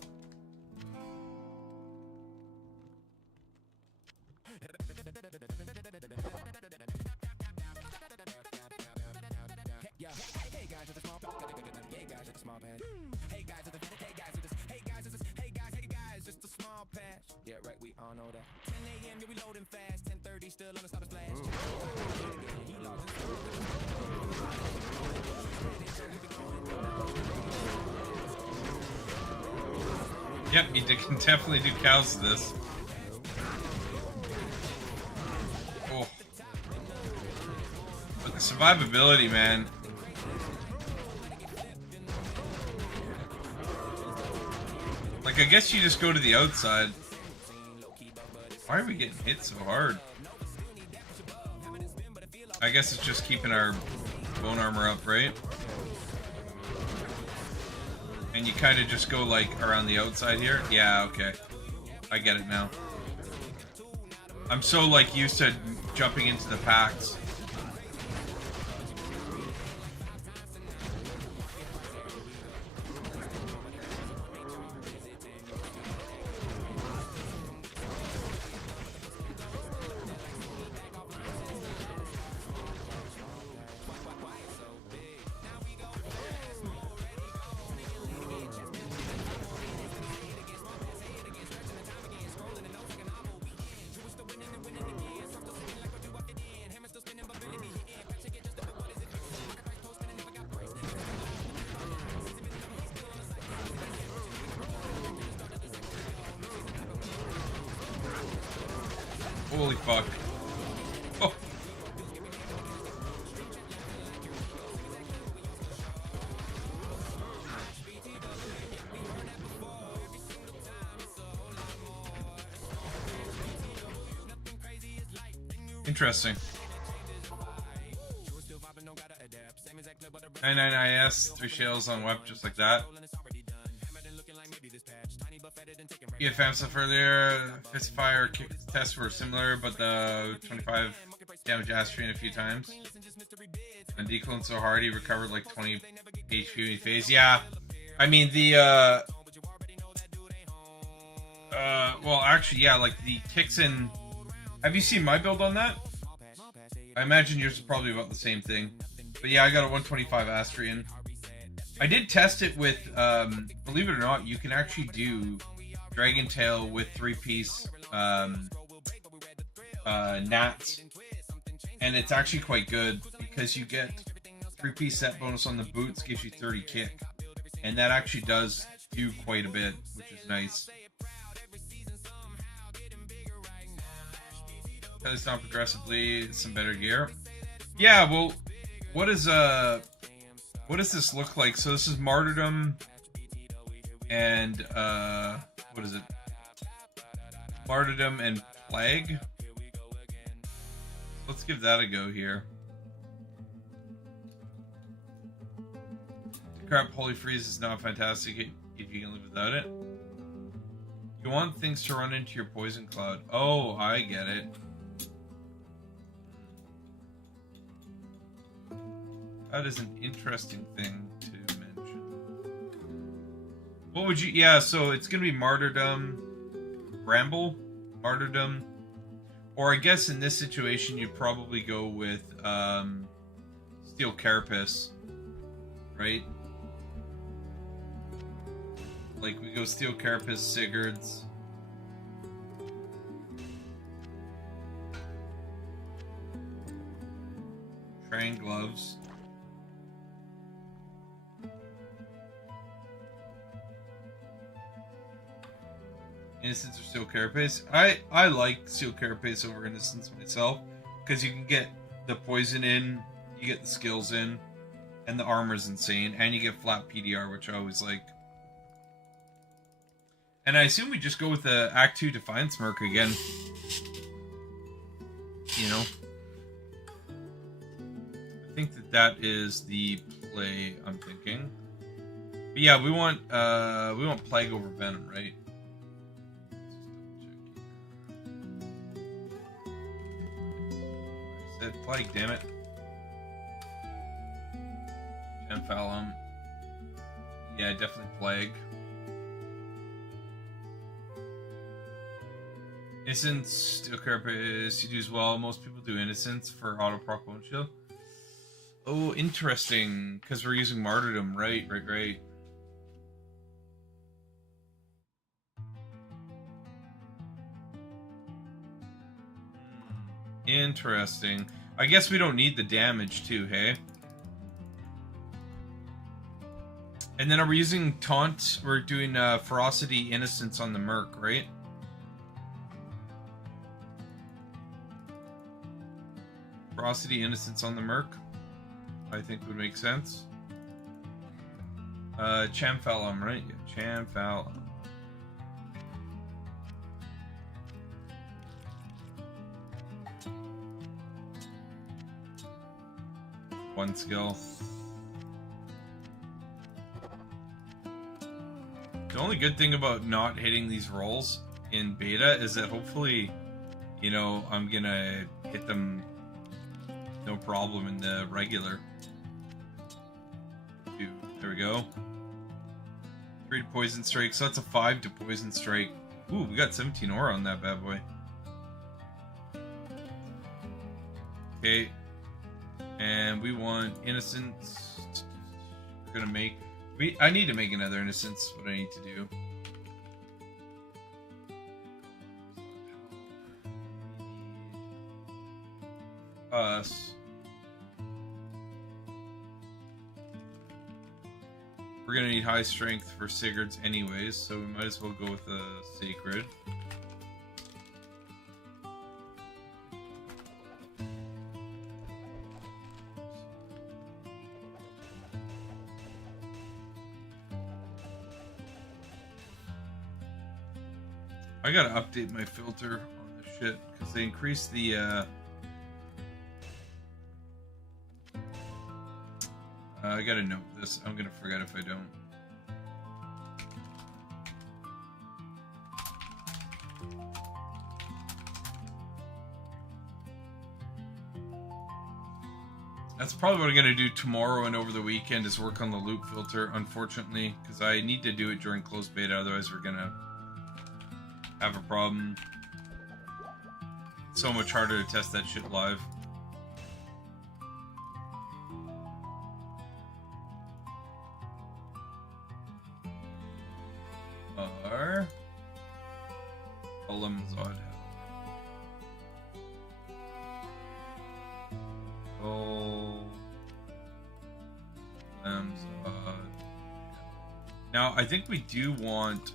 Yeah, right, we all know that. 10 a.m. you're reloading fast. 10:30 still on the stop splash. Yep, you can definitely do cows to this. Oh. But the survivability, man. Like, I guess you just go to the outside. Why are we getting hit so hard? I guess it's just keeping our bone armor up, right? And you kind of just go, like, around the outside here? Yeah, okay. I get it now. I'm so, like, used to jumping into the packs. Holy fuck. Oh. Interesting. 99IS, 3 shells on web just like that. Yeah, fam stuff earlier. Fist fire kick tests were similar, but the 25 damage Astrian a few times. And declone so hard he recovered like 20 HP in phase. Yeah, I mean the well actually yeah, like the kicks in. Have you seen my build on that? I imagine yours is probably about the same thing. But yeah, I got a 125 Astrian. I did test it with believe it or not, you can actually do Dragon Tail with 3-piece Nats, and it's actually quite good because you get 3-piece set bonus on the boots, gives you 30 kick, and that actually does do quite a bit, which is nice. It's not progressively some better gear. Yeah, well, what does this look like? So this is Martyrdom and what is it? Martyrdom and Plague. Let's give that a go here. Crap, Holy Freeze is not fantastic if you can live without it. You want things to run into your poison cloud. Oh, I get it. That is an interesting thing to mention. What would you... Yeah, so it's going to be Martyrdom, Bramble, Martyrdom, or I guess in this situation you'd probably go with Steel Carapace, right? Like we go Steel Carapace, Sigurds. Training gloves. Innocence or Steel Carapace. I like Steel Carapace over Innocence myself, because you can get the poison in, you get the skills in, and the armor's insane, and you get flat PDR, which I always like. And I assume we just go with the Act 2 Defiance Merc again. You know? I think that is the play I'm thinking. But yeah, we want Plague over Venom, right? I said Plague, damn it. Emphalum. Yeah, definitely Plague. Innocence, Steel Carapace, you do as well. Most people do Innocence for auto proc bone shield. Oh, interesting. Because we're using Martyrdom. Right. Interesting. I guess we don't need the damage too, hey? And then are we using Taunt? We're doing Ferocity, Innocence on the Merc, right? Ferocity, Innocence on the Merc, I think would make sense. Champhalum, right? Yeah, Champhalum. One skill. The only good thing about not hitting these rolls in beta is that hopefully, you know, I'm gonna hit them no problem in the regular. There we go. 3 to Poison Strike, so that's a 5 to Poison Strike. Ooh, we got 17 aura on that bad boy. Okay. And we want Innocence. We're gonna make... I need to make another Innocence, what I need to do. Us. We're gonna need high strength for Sigurd's anyways, so we might as well go with a Sacred. I gotta update my filter on this shit, because they increased the, I gotta note this. I'm gonna forget if I don't. That's probably what I'm gonna do tomorrow and over the weekend, is work on the loop filter, unfortunately, because I need to do it during closed beta, otherwise we're gonna have a problem. It's so much harder to test that shit live. Now, I think we do want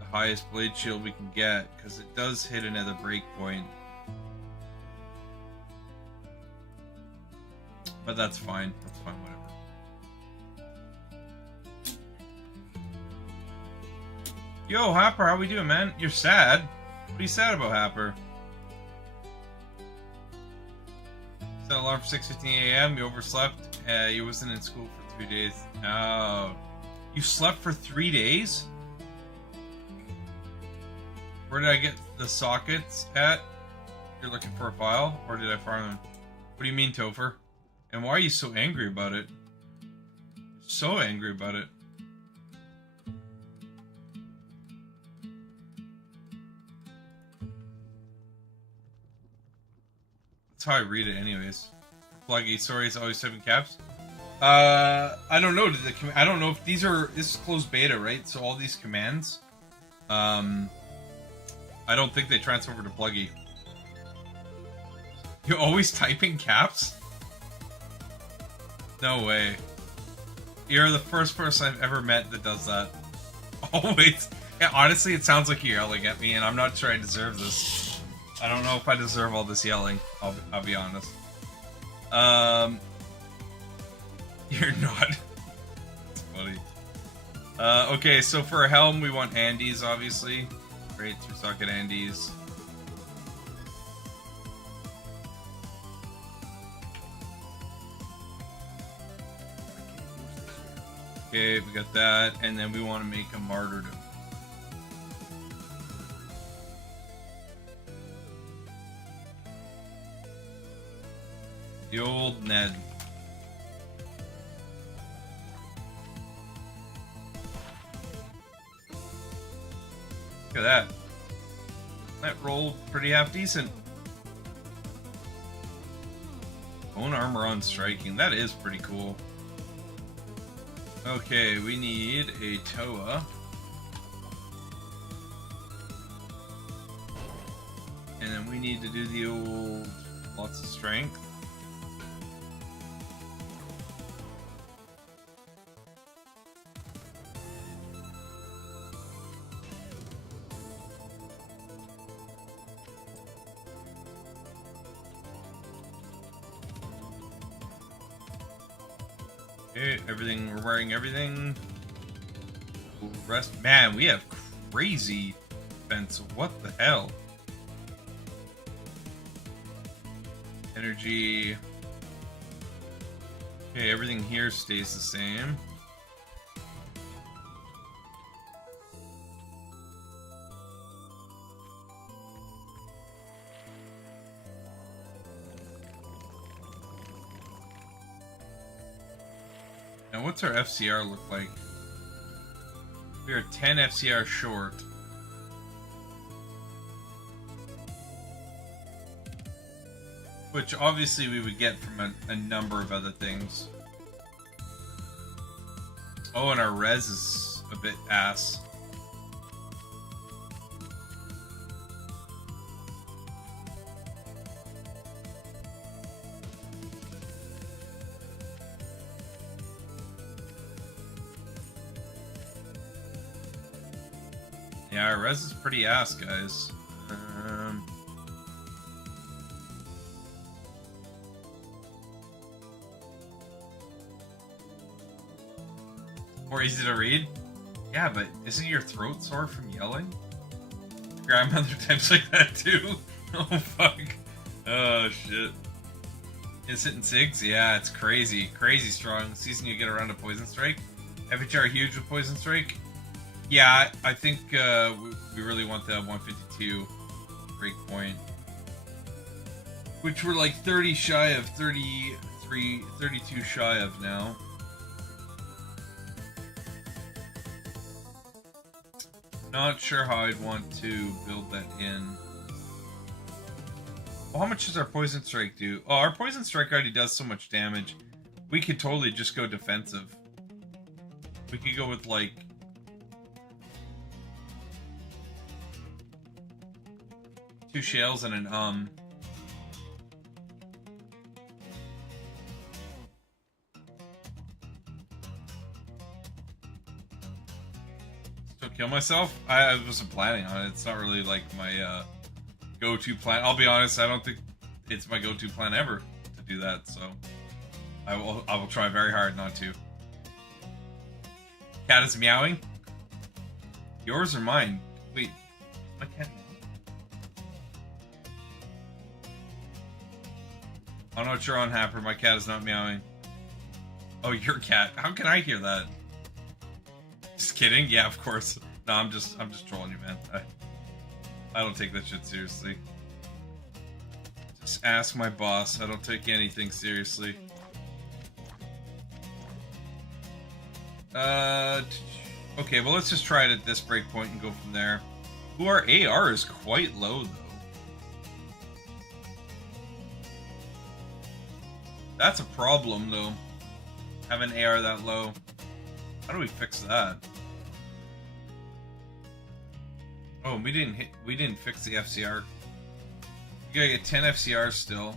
the highest blade shield we can get, because it does hit another breakpoint. But that's fine. That's fine, whatever. Yo, Happer, how we doing, man? You're sad? What are you sad about, Happer? Set alarm for 6:15 a.m. You overslept. You wasn't in school for 3 days. Oh, you slept for 3 days? Where did I get the sockets at? You're looking for a file, or did I farm them? What do you mean, Topher? And why are you so angry about it? So angry about it. That's how I read it anyways. Pluggy, sorry, it's always 7 caps. I don't know. I don't know if these are... This is closed beta, right? So all these commands... I don't think they transfer to Pluggy. You always type in caps? No way. You're the first person I've ever met that does that. Always. Yeah, honestly, it sounds like you're yelling at me, and I'm not sure I deserve this. I don't know if I deserve all this yelling. I'll be honest. You're not. It's funny. Okay, so for a helm, we want Andes, obviously. Great, 2-socket Andes. Okay, we got that, and then we want to make a martyrdom. The old Ned. Look at that. That rolled pretty half decent. Bone armor on striking. That is pretty cool. Okay, we need a Toa. And then we need to do the old lots of strength. Okay, everything, we're wearing everything. Rest, man, we have crazy defense. What the hell? Energy. Okay, everything here stays the same. Now, what's our FCR look like? We are 10 FCR short. Which obviously we would get from a number of other things. Oh, and our res is a bit ass. Yeah, our res is pretty ass, guys. More easy to read? Yeah, but isn't your throat sore from yelling? Grandmother types like that too? Oh, fuck. Oh, shit. Instant and Sigs? Yeah, it's crazy. Crazy strong. Season you get around a Poison Strike. FHR huge with Poison Strike? Yeah, I think we really want the 152 breakpoint. Which we're like 30 shy of, 33, 32 shy of now. Not sure how I'd want to build that in. Well, how much does our Poison Strike do? Oh, our Poison Strike already does so much damage. We could totally just go defensive. We could go with like... two shells and an Still kill myself? I wasn't planning on it. It's not really like my go-to plan. I'll be honest, I don't think it's my go-to plan ever to do that, so I will try very hard not to. Cat is meowing? Yours or mine? Wait, my cat. Oh no, you're on Happer. My cat is not meowing. Oh, your cat. How can I hear that? Just kidding. Yeah, of course. No, I'm just trolling you, man. I don't take that shit seriously. Just ask my boss. I don't take anything seriously. Okay, well, let's just try it at this breakpoint and go from there. Ooh, our AR is quite low, though. That's a problem, though. Having AR that low. How do we fix that? Oh, we didn't fix the FCR. You gotta get 10 FCRs still.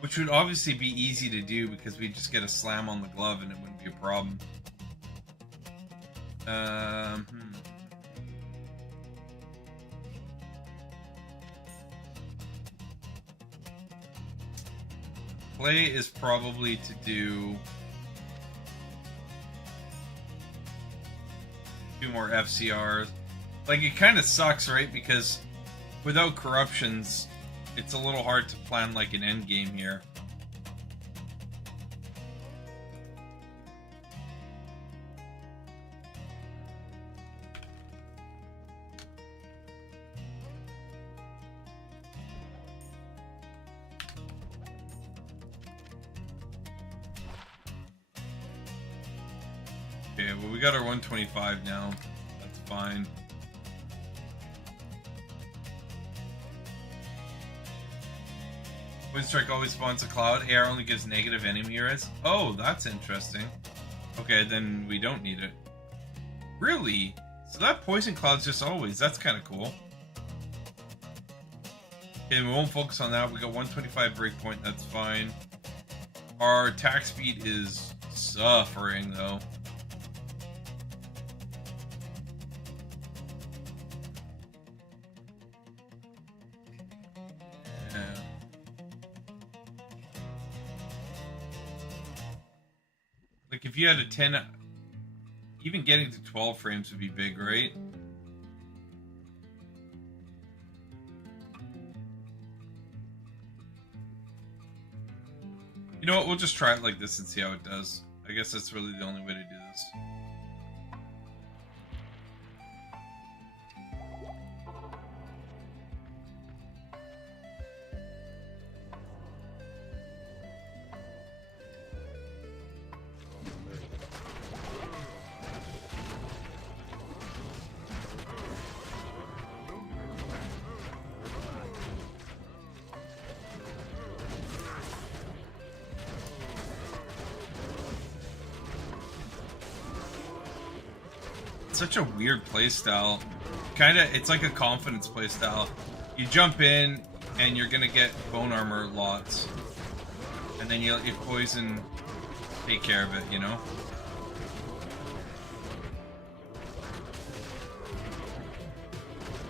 Which would obviously be easy to do because we just get a slam on the glove and it wouldn't be a problem. Play is probably to do 2 more FCRs. Like, it kind of sucks, right? Because without corruptions, it's a little hard to plan like an end game here. Okay, well, we got our 125 now. That's fine. Wind Strike always spawns a cloud. AR only gives negative enemy res. Oh, that's interesting. Okay, then we don't need it. Really? So that poison cloud's just always. That's kind of cool. Okay, we won't focus on that. We got 125 breakpoint. That's fine. Our attack speed is suffering, though. Like, if you had a 10, even getting to 12 frames would be big, right? You know what, we'll just try it like this and see how it does. I guess that's really the only way to do this. Such a weird playstyle. It's like a confidence playstyle. You jump in and you're gonna get bone armor lots, and then you let your poison take care of it, you know?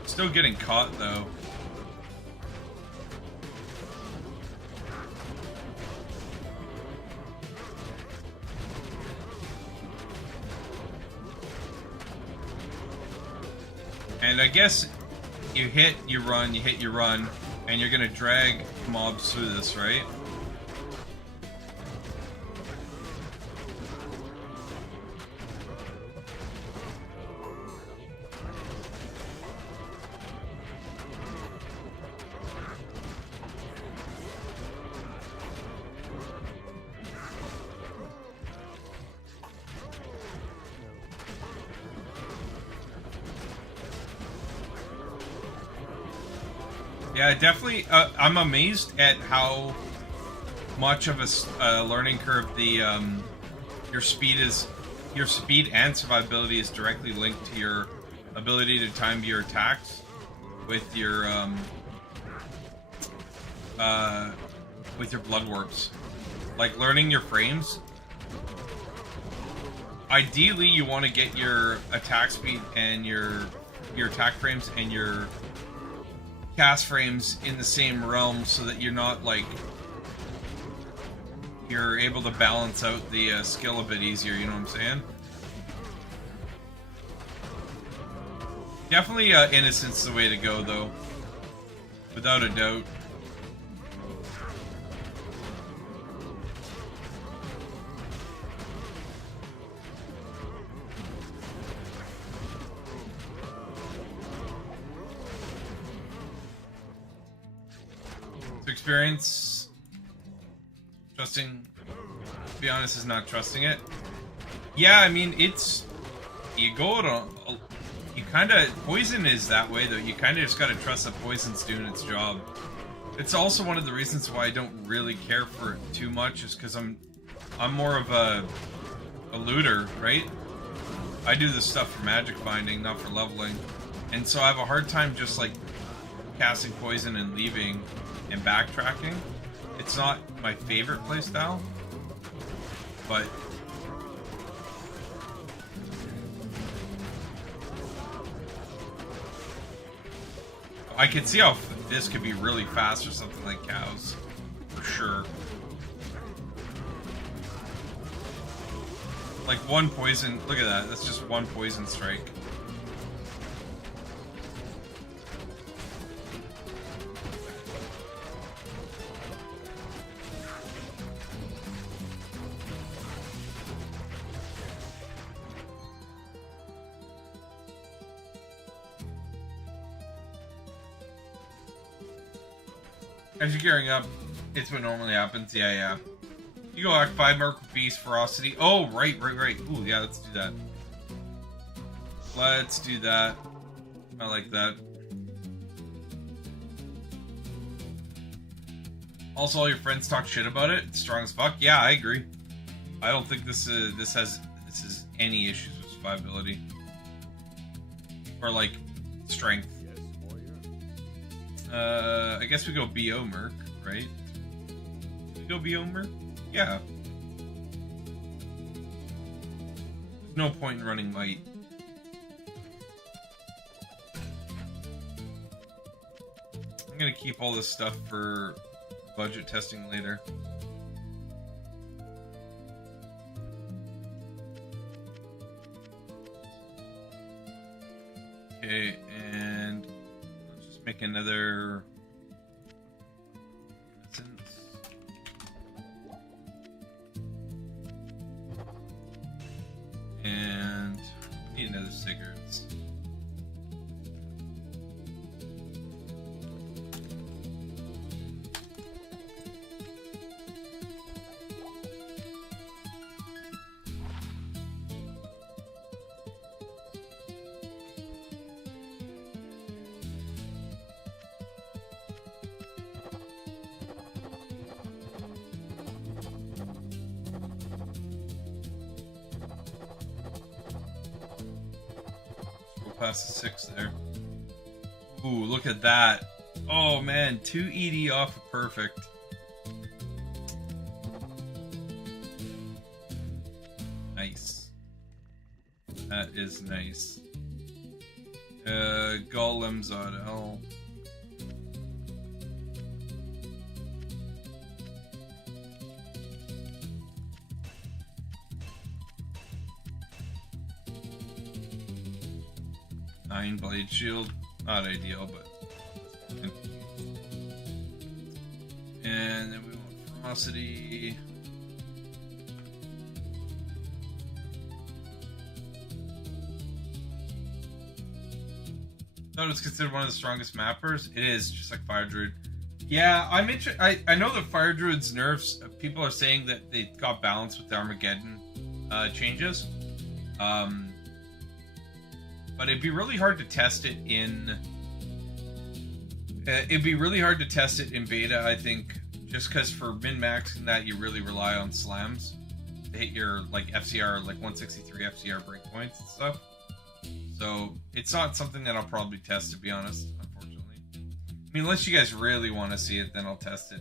Still getting caught though. And I guess you hit, you run, you hit, you run, and you're gonna drag mobs through this, right? Yeah, definitely. I'm amazed at how much of a learning curve the your speed and survivability is directly linked to your ability to time your attacks with your blood warps. Like, learning your frames. Ideally, you want to get your attack speed and your attack frames and your cast frames in the same realm so that you're not, like, you're able to balance out the skill a bit easier, you know what I'm saying? Definitely Innocence is the way to go, though. Without a doubt. Experience. Trusting, to be honest, is not trusting it. Yeah, I mean, it's, you go to, you kind of, poison is that way though. You kind of just got to trust that poison's doing its job. It's also one of the reasons why I don't really care for it too much, is because I'm more of a looter, right? I do this stuff for magic binding, not for leveling. And so I have a hard time just like casting poison and leaving and backtracking. It's not my favorite playstyle, but I can see how this could be really fast or something like cows, for sure. Like one poison, look at that, that's just one poison strike. As you're gearing up, it's what normally happens. Yeah. You go Act 5 Merc Beast Ferocity. Oh, right. Ooh, yeah, let's do that. Let's do that. I like that. Also, all your friends talk shit about it. It's strong as fuck. Yeah, I agree. I don't think this has any issues with survivability or like strength. I guess we go BO Merc, right? We go BO Merc? Yeah. There's no point in running Might. I'm gonna keep all this stuff for budget testing later. Okay, and let's just make another essence. And need another cigarettes. Past the 6 there. Ooh, look at that. Oh man, 2 ED off of perfect. Nice. That is nice. Golems on L. Blade shield, not ideal, but fine. And then we want ferocity. Thought it was considered one of the strongest mappers. It is, just like Fire Druid. Yeah, I'm interested. I know that Fire Druid's nerfs. People are saying that they got balanced with the Armageddon changes. But it'd be really hard to test it in. It'd be really hard to test it in beta, I think, just because for min-maxing that you really rely on slams to hit your like FCR, like 163 FCR breakpoints and stuff. So it's not something that I'll probably test, to be honest. Unfortunately, I mean, unless you guys really want to see it, then I'll test it.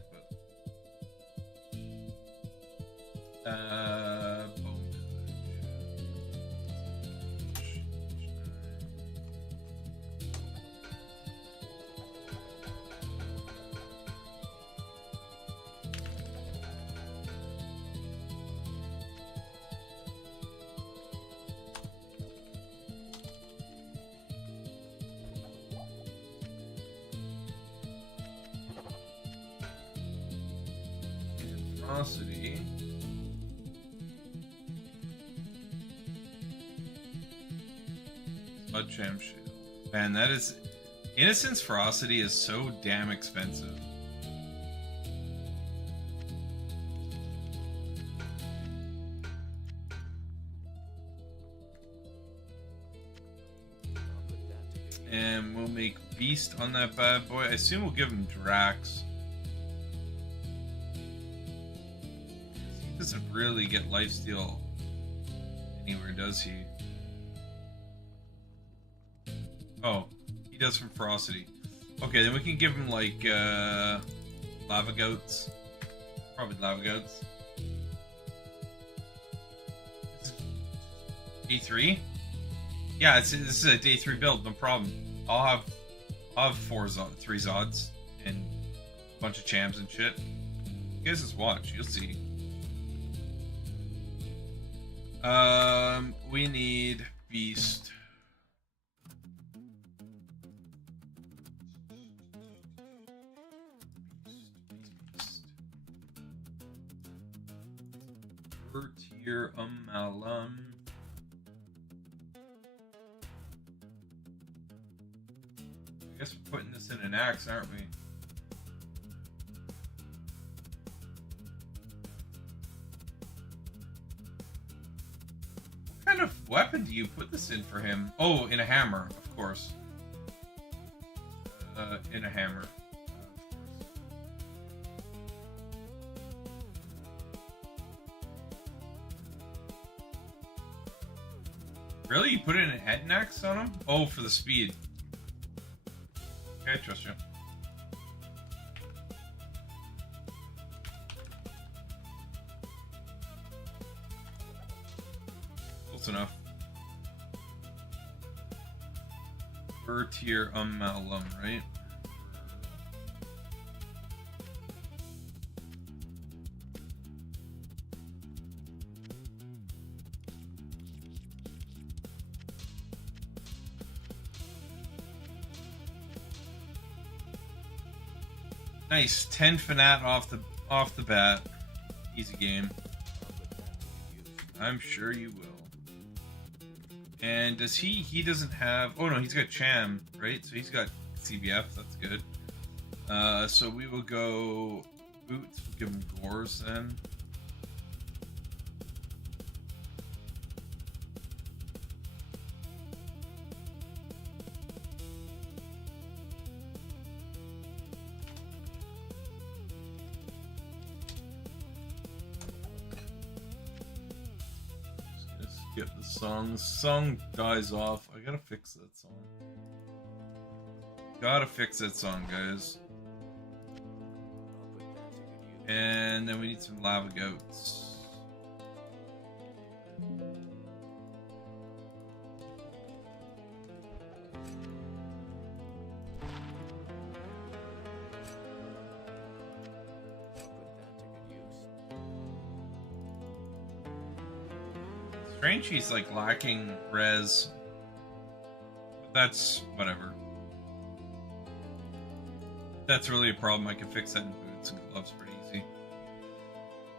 But velocity. Bloodsham shield. Man, that is... Innocence Ferocity is so damn expensive. And we'll make Beast on that bad boy. I assume we'll give him Drax. He doesn't really get lifesteal anywhere, does he? Oh, he does from ferocity. Okay, then we can give him like lava goats. Probably lava goats. Day 3? Yeah, this is a day 3 build, no problem. I'll have 3 Zods and a bunch of champs and shit. You guys just watch, you'll see. We need beast. Tier Malum. I guess we're putting this in an axe, aren't we? What kind of weapon do you put this in for him? Oh, in a hammer, of course. In a hammer. Really? You put it in an head axe on him? Oh, for the speed. Okay, I trust you. Close enough. Tier Malum, right? Nice, 10 Fanat off the bat. Easy game. I'm sure you will. And does he doesn't have... Oh no, he's got Cham, right? So he's got CBF, that's good. So we will go Boots, we'll give him Gores then. Get the song. The song dies off. I gotta fix that song. Gotta fix that song, guys. And then we need some lava goats. Strange he's like lacking res. But that's whatever. That's really a problem. I can fix that in boots and gloves pretty easy.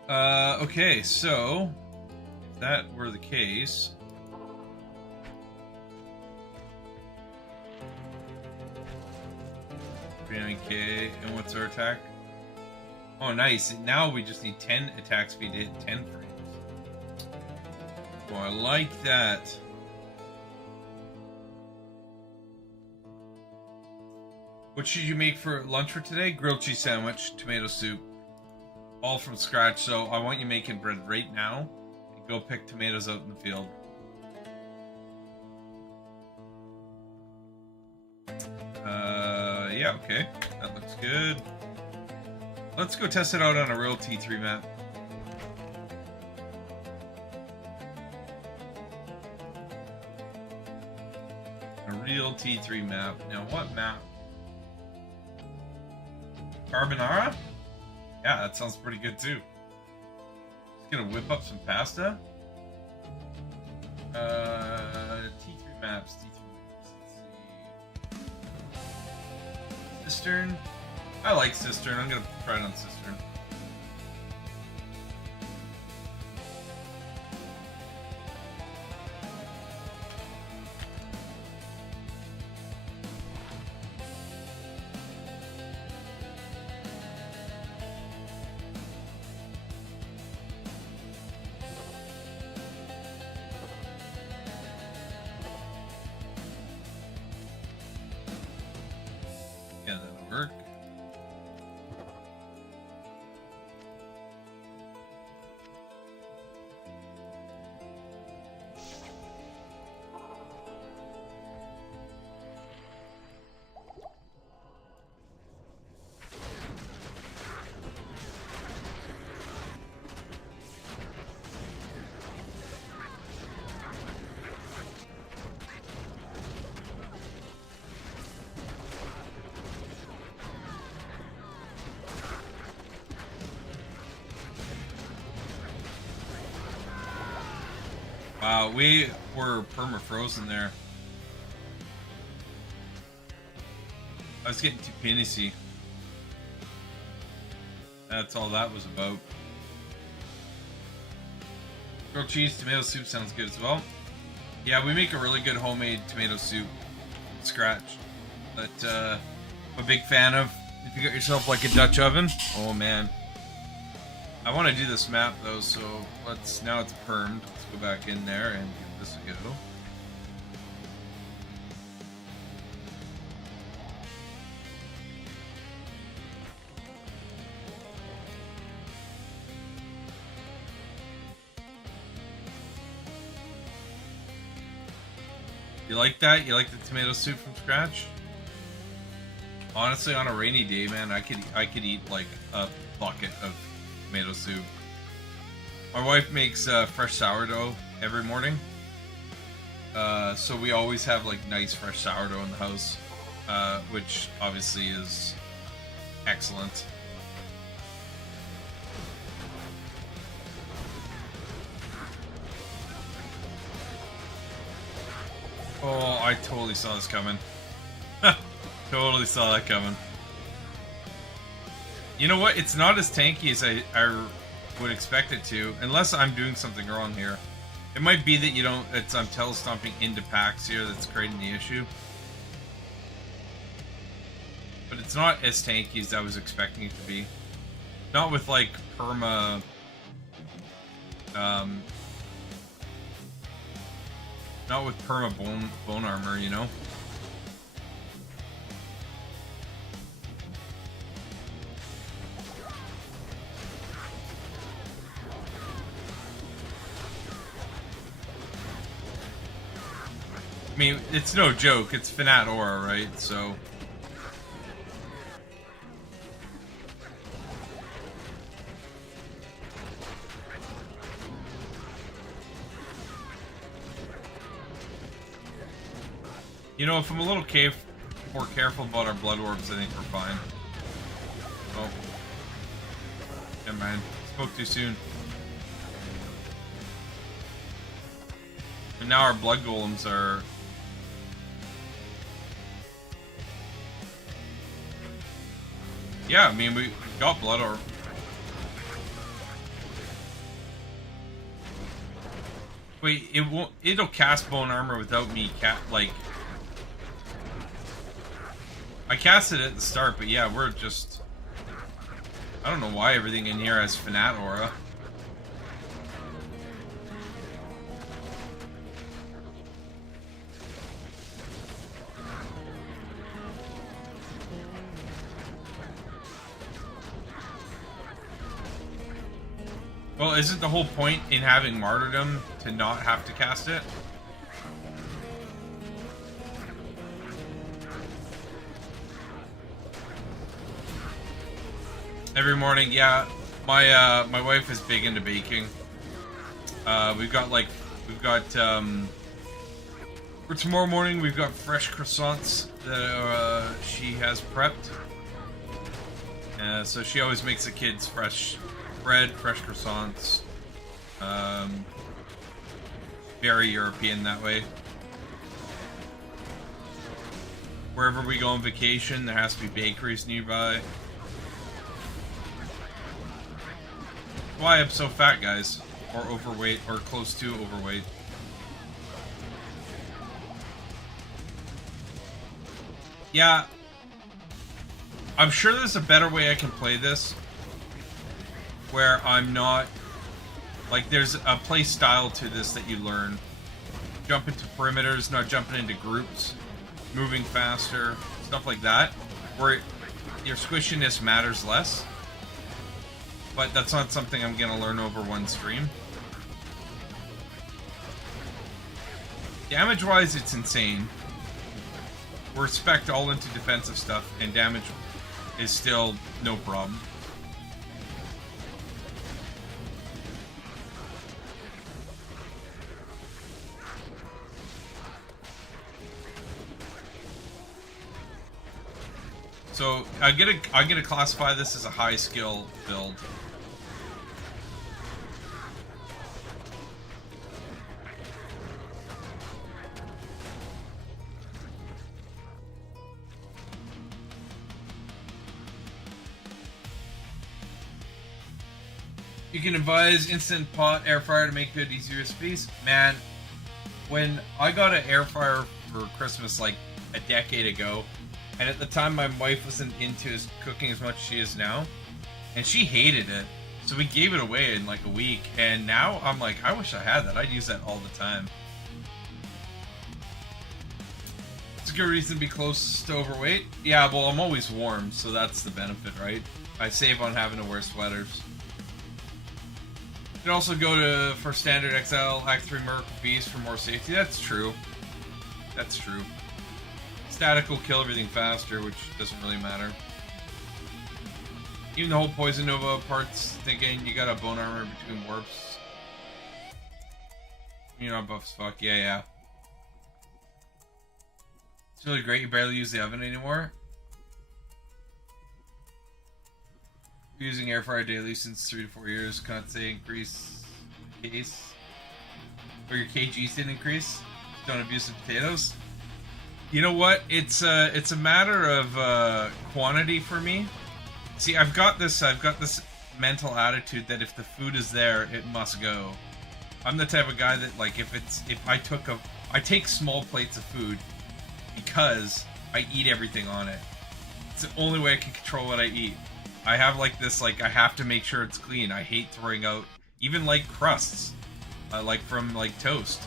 Okay, so if that were the case, 39k, and what's our attack? Oh, nice. Now we just need 10 attack speed to hit 10 frames. Oh, I like that. What should you make for lunch for today? Grilled cheese sandwich, tomato soup, all from scratch. So I want you making bread right now. And go pick tomatoes out in the field. Yeah, okay. That looks good. Let's go test it out on a real T3 map. A real T3 map. Now, what map? Carbonara? Yeah, that sounds pretty good too. Just gonna whip up some pasta. T3 maps. Let's see. Cistern. I like Cistern. I'm gonna try it on Cistern. Yeah, that'll work. Wow, we were perma-frozen there. I was getting too pinicy. That's all that was about. Grilled cheese, tomato soup sounds good as well. Yeah, we make a really good homemade tomato soup from scratch. But I'm a big fan of. If you got yourself like a Dutch oven, oh man. I want to do this map though, so now it's permed. Let's go back in there and give this a go. You like that? You like the tomato soup from scratch? Honestly, on a rainy day, man, I could eat like a bucket of tomato soup. My wife makes fresh sourdough every morning, so we always have like nice fresh sourdough in the house, which obviously is excellent. Oh, I totally saw this coming. Totally saw that coming. You know what? It's not as tanky as I would expect it to, unless I'm doing something wrong here. It might be that you don't. I'm telestomping into packs here that's creating the issue. But it's not as tanky as I was expecting it to be. Not with like perma. Not with perma bone armor, you know. I mean, it's no joke. It's Fanat Aura, right? So. You know, if I'm a little more careful about our blood orbs, I think we're fine. Oh. Never mind. Spoke too soon. And now our blood golems are... Yeah, I mean, we got blood orb. Wait, it'll cast bone armor without me I cast it at the start, but yeah, we're just... I don't know why everything in here has Fanat Aura. Well, isn't the whole point in having Martyrdom to not have to cast it? Every morning, yeah. My wife is big into baking. We've got for tomorrow morning we've got fresh croissants that she has prepped. So she always makes the kids fresh bread, fresh croissants. Very European that way. Wherever we go on vacation, there has to be bakeries nearby. Why I'm so fat, guys, or overweight, or close to overweight. Yeah, I'm sure there's a better way I can play this, where I'm not, like, there's a play style to this that you learn. Jump into perimeters, not jumping into groups, moving faster, stuff like that, where your squishiness matters less. But that's not something I'm gonna learn over one stream. Damage-wise, it's insane. We're spec'd all into defensive stuff, and damage is still no problem. So I'm gonna classify this as a high skill build. You can advise instant pot air fryer to make good, easy recipes. Man, when I got an air fryer for Christmas like a decade ago, and at the time my wife wasn't into cooking as much as she is now, and she hated it, so we gave it away in like a week, and now I'm like, I wish I had that. I'd use that all the time. It's a good reason to be close to overweight. Yeah, well, I'm always warm, so that's the benefit, right? I save on having to wear sweaters. You can also go for standard XL Act 3 Merc Beast for more safety. That's true. That's true. Static will kill everything faster, which doesn't really matter. Even the whole Poison Nova parts, thinking you got a bone armor between warps. You're not buff as fuck. Yeah, yeah. It's really great. You barely use the oven anymore. Using air fryer daily since 3 to 4 years. Can't say increase case. Or your kgs didn't increase. Don't abuse the potatoes. You know what? It's a matter of quantity for me. See, I've got this mental attitude that if the food is there, it must go. I'm the type of guy that, like, if I take small plates of food because I eat everything on it. It's the only way I can control what I eat. I have like this, like, I have to make sure it's clean. I hate throwing out even like crusts, like from like toast.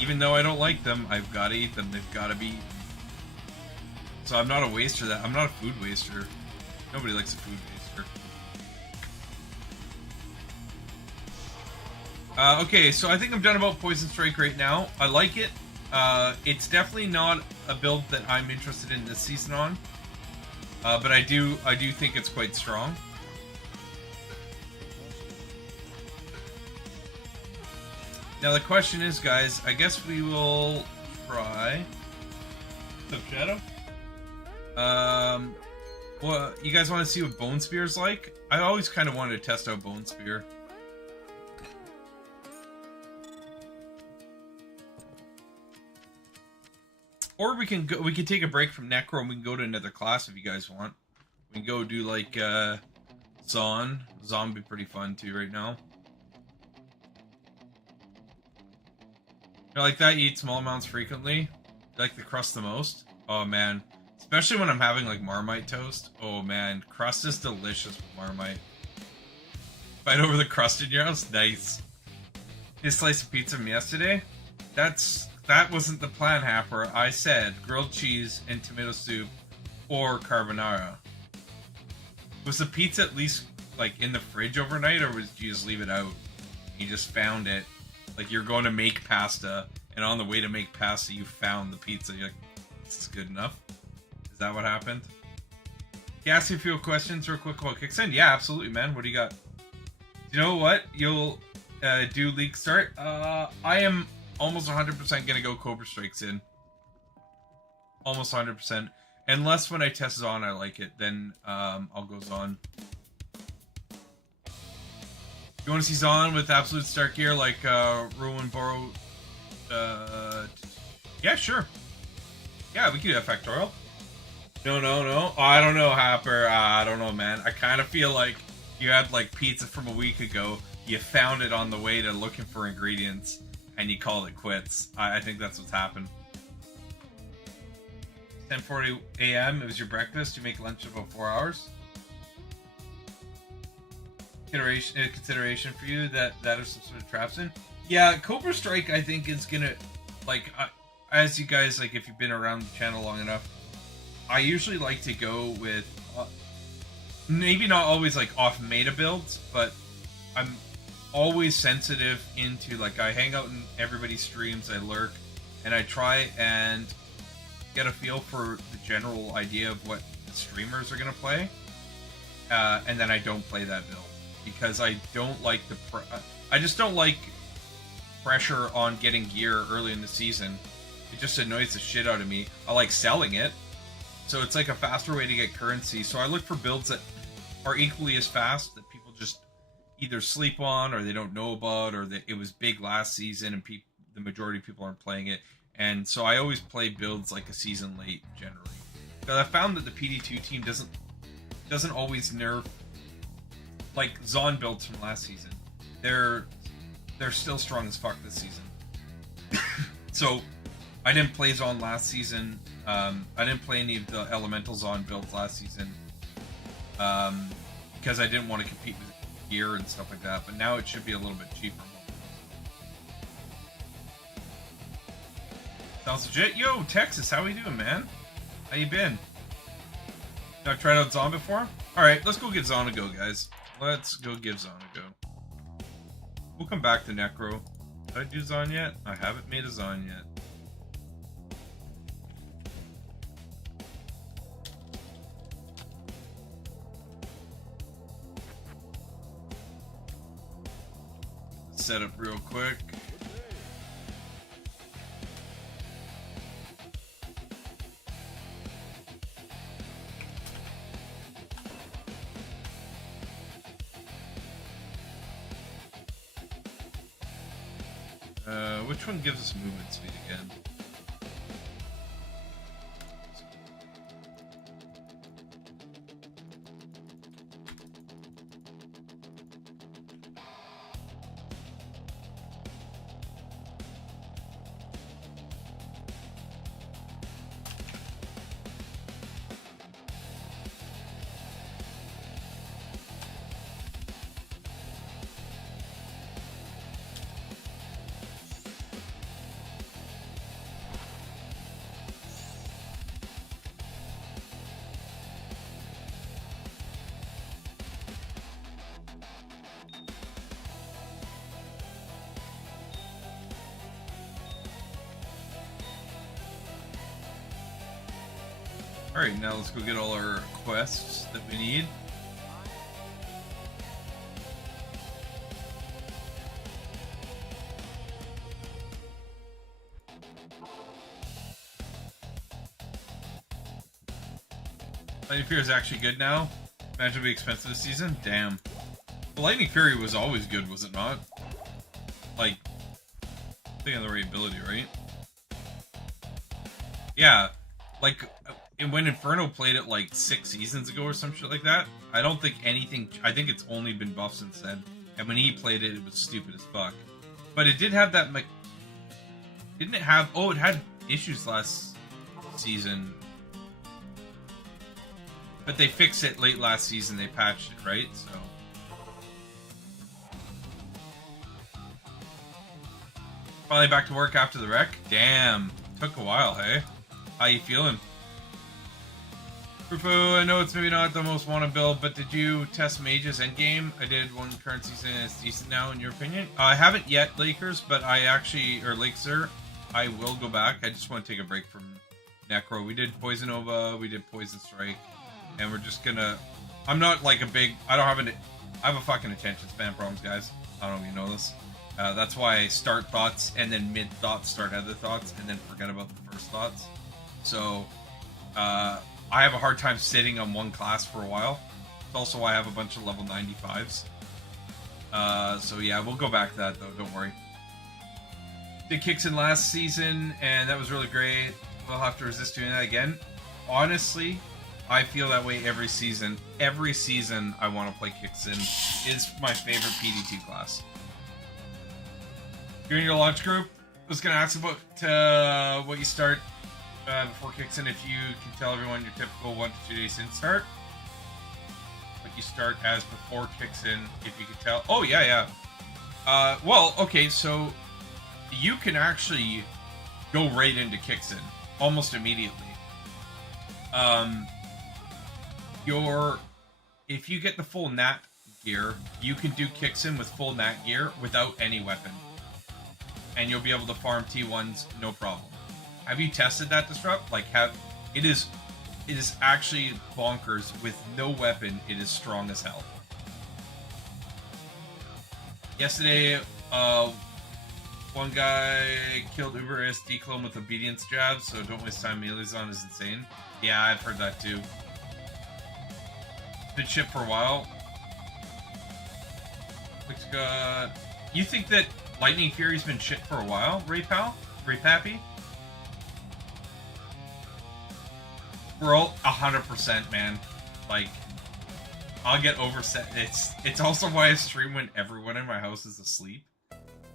Even though I don't like them, I've got to eat them. They've got to be eaten. So I'm not a waster. I'm not a food waster. Nobody likes a food waster. Okay, so I think I'm done about Poison Strike right now. I like it. It's definitely not a build that I'm interested in this season on. But I do think it's quite strong. Now the question is, guys, I guess we will try. What's up, Shadow? Well, you guys want to see what Bone Spear is like? I always kind of wanted to test out Bone Spear. Or we can take a break from Necro and we can go to another class if you guys want. We can go do like Zon. Zon would be pretty fun too right now. I like that. You eat small amounts frequently. You like the crust the most. Oh man. Especially when I'm having like Marmite toast. Oh man. Crust is delicious with Marmite. Fight over the crust in your house? Nice. This slice of pizza from yesterday? That wasn't the plan, Happer. I said grilled cheese and tomato soup or carbonara. Was the pizza at least like in the fridge overnight, or did you just leave it out? You just found it. Like you're going to make pasta, and on the way to make pasta, you found the pizza. You're like, this is good enough. Is that what happened? Can I ask you a few questions real quick about Kickstand? Yeah, absolutely, man. What do you got? You know what? You'll do League Start? I am almost 100% going to go Cobra Strikes in. Almost 100%. Unless when I test Zon I like it, then I'll go Zon. You want to see Zon with absolute start gear like Ruin Boro? Yeah, sure. Yeah, we could do that Factorial. No. Oh, I don't know, Happer. I don't know, man. I kind of feel like you had like pizza from a week ago. You found it on the way to looking for ingredients, and you called it quits. I think that's what's happened. 10:40 a.m. It was your breakfast. You make lunch in about 4 hours. Consideration for you that are some sort of traps in. Yeah, Cobra Strike I think is gonna like as you guys like if you've been around the channel long enough. I usually like to go with maybe not always like off meta builds, but I'm always sensitive into like I hang out in everybody's streams, I lurk, and I try and get a feel for the general idea of what the streamers are gonna play, and then I don't play that build because I don't like I just don't like pressure on getting gear early in the season. It just annoys the shit out of me. I like selling it, so it's like a faster way to get currency. So I look for builds that are equally as fast that people just either sleep on or they don't know about, or that it was big last season and the majority of people aren't playing it. And so I always play builds like a season late generally. But I found that the PD2 team doesn't always nerf like Zon builds from last season, they're still strong as fuck this season. So I didn't play Zon last season. I didn't play any of the Elemental Zon builds last season because I didn't want to compete with gear and stuff like that. But now it should be a little bit cheaper. Sounds legit. Yo, Texas, how we doing, man? How you been? I've tried out Zon before? Alright, let's go get Zon a go, guys. Let's go give Zon a go. We'll come back to Necro. Did I do Zon yet? I haven't made a Zon yet. Set up real quick. Which one gives us movement speed again? Alright, now let's go get all our quests that we need. Lightning Fury is actually good now. Imagine it'd be expensive this season. Damn. The Lightning Fury was always good, was it not? Like, thinking of the right ability, right? Yeah, like, when Inferno played it like 6 seasons ago or some shit like that, I don't think anything, I think it's only been buffed since then. And when he played it, it was stupid as fuck. But it did have that, didn't it have, oh, it had issues last season. But they fixed it late last season, they patched it, right? So. Finally back to work after the wreck? Damn, took a while, hey? How you feeling? Rufu, I know it's maybe not the most wanted build, but did you test Mage's endgame? I did one current season and it's decent now in your opinion. I haven't yet, Lakers, but I actually, or Lakeser, I will go back. I just want to take a break from Necro. We did Poison Nova, we did Poison Strike, and we're just gonna, I'm not like a big, I have a fucking attention span problems, guys. I don't know if you know this. That's why I start thoughts and then mid thoughts start other thoughts and then forget about the first thoughts. So, I have a hard time sitting on one class for a while. It's also why I have a bunch of level 95s. So yeah, we'll go back to that though, don't worry. Did kicks in last season, and that was really great. We'll have to resist doing that again. Honestly, I feel that way every season. Every season I want to play kicks in. Is my favorite PD2 class. You're in your launch group. I was going to ask about what you start before kicks in, if you can tell everyone your typical 1 to 2 days in start. What you start as before kicks in, if you can tell. Oh, yeah. Well, okay, so you can actually go right into kicks in almost immediately. If you get the full Nat gear, you can do kicks in with full Nat gear without any weapon. And you'll be able to farm T1s no problem. Have you tested that Disrupt? Like, it is actually bonkers. With no weapon, it is strong as hell. Yesterday, one guy killed Uber SD clone with obedience jabs, so don't waste time. Melee-Zon is insane. Yeah, I've heard that too. Been shit for a while. You think that Lightning Fury's been shit for a while, Ray-Pal? Ray-Pappy? We're all 100%, man. Like, I'll get overset. It's also why I stream when everyone in my house is asleep.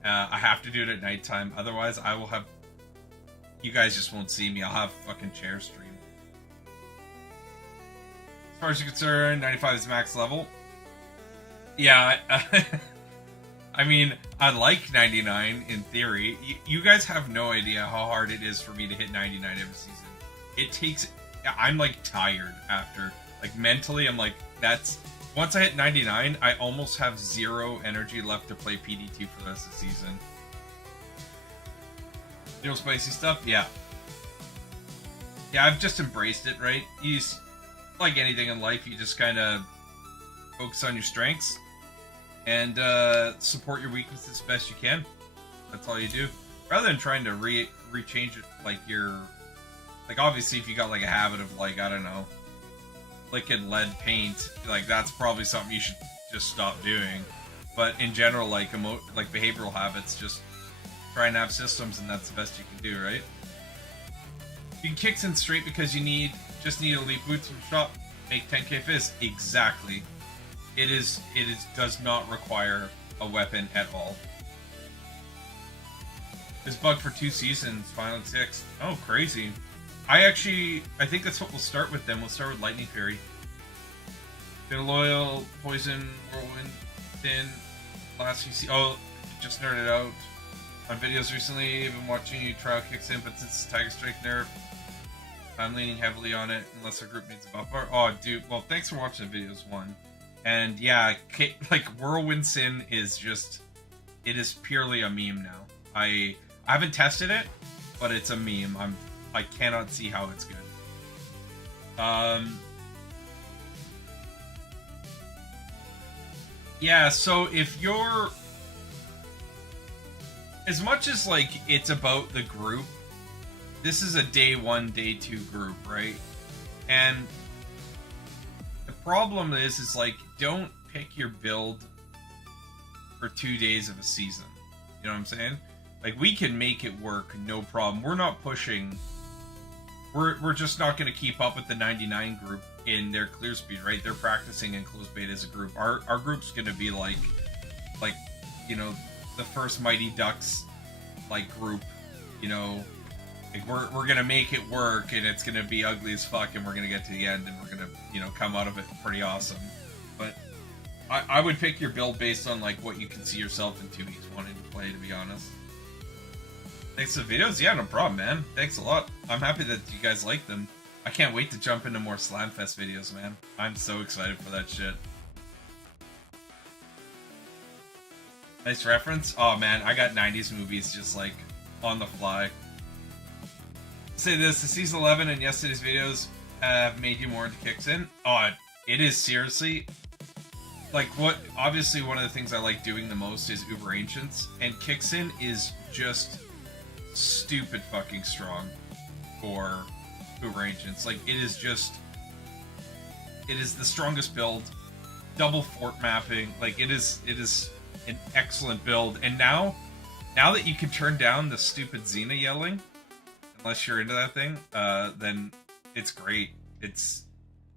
I have to do it at nighttime, otherwise I will have... You guys just won't see me. I'll have fucking chair stream. As far as you're concerned, 95 is max level. Yeah, I mean, I like 99 in theory. You guys have no idea how hard it is for me to hit 99 every season. It takes... I'm like tired after. Like mentally, I'm like, that's... Once I hit 99, I almost have 0 energy left to play PD2 for the rest of the season. You know spicy stuff? Yeah. Yeah, I've just embraced it, right? You just, like anything in life, you just kind of focus on your strengths and support your weaknesses as best you can. That's all you do. Rather than trying to rechange it, like your... Like, obviously, if you got, like, a habit of, like, I don't know, licking lead paint, like, that's probably something you should just stop doing. But in general, like, behavioral habits, just try and have systems, and that's the best you can do, right? You can kick in straight because you just need elite boots from shop, make 10k fizz. Exactly. It does not require a weapon at all. This bug for 2 seasons, finally 6. Oh, crazy. I think that's what we'll start with then. We'll start with Lightning Fury. Bit of Loyal, Poison, Whirlwind, Thin, last UC. Oh, just nerded out on videos recently. I've been watching you try out kicks in, but since Tiger Strike nerf, I'm leaning heavily on it unless our group needs a buff bar. Oh, dude. Well, thanks for watching the videos, one. And yeah, like Whirlwind Sin is just, it is purely a meme now. I haven't tested it, but it's a meme. I cannot see how it's good. Yeah, so if you're... As much as, like, it's about the group, this is a day 1, day 2 group, right? And the problem is like, don't pick your build for 2 days of a season. You know what I'm saying? Like, we can make it work, no problem. We're not pushing... We're just not going to keep up with the 99 group in their clear speed, right? They're practicing in closed beta as a group. Our group's going to be like, you know, the first Mighty Ducks, like, group, you know, like we're going to make it work, and it's going to be ugly as fuck, and we're going to get to the end, and we're going to, you know, come out of it pretty awesome. But I would pick your build based on, like, what you can see yourself in 2 weeks wanting to play, to be honest. Thanks for the videos. Yeah, no problem, man. Thanks a lot. I'm happy that you guys like them. I can't wait to jump into more Slamfest videos, man. I'm so excited for that shit. Nice reference. Oh, man, I got 90s movies just, like, on the fly. Say this, the season 11 and yesterday's videos have made you more into kicks in. Oh, it is seriously... Like, obviously, one of the things I like doing the most is Uber Ancients, and kicks in is just... stupid fucking strong for Uber Ancients. Like, it is the strongest build, double fort mapping. Like, it is an excellent build. And now that you can turn down the stupid Xena yelling, unless you're into that thing, then it's great. It's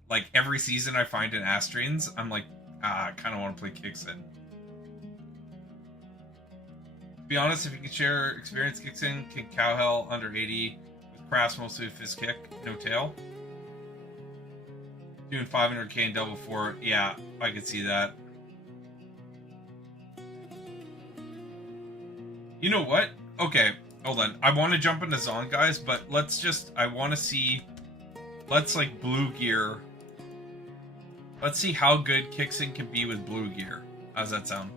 like every season I find in Astrians, I'm like, I kind of want to play kicks in. Be honest, if you can share experience kicks in, kick Cowhell under 80 with crafts mostly with fist kick, no tail. Doing 500k in double fort, yeah, I could see that. You know what? Okay, hold on. I want to jump into Zon, guys, but I want to see, like, blue gear. Let's see how good kicks in can be with blue gear. How's that sound?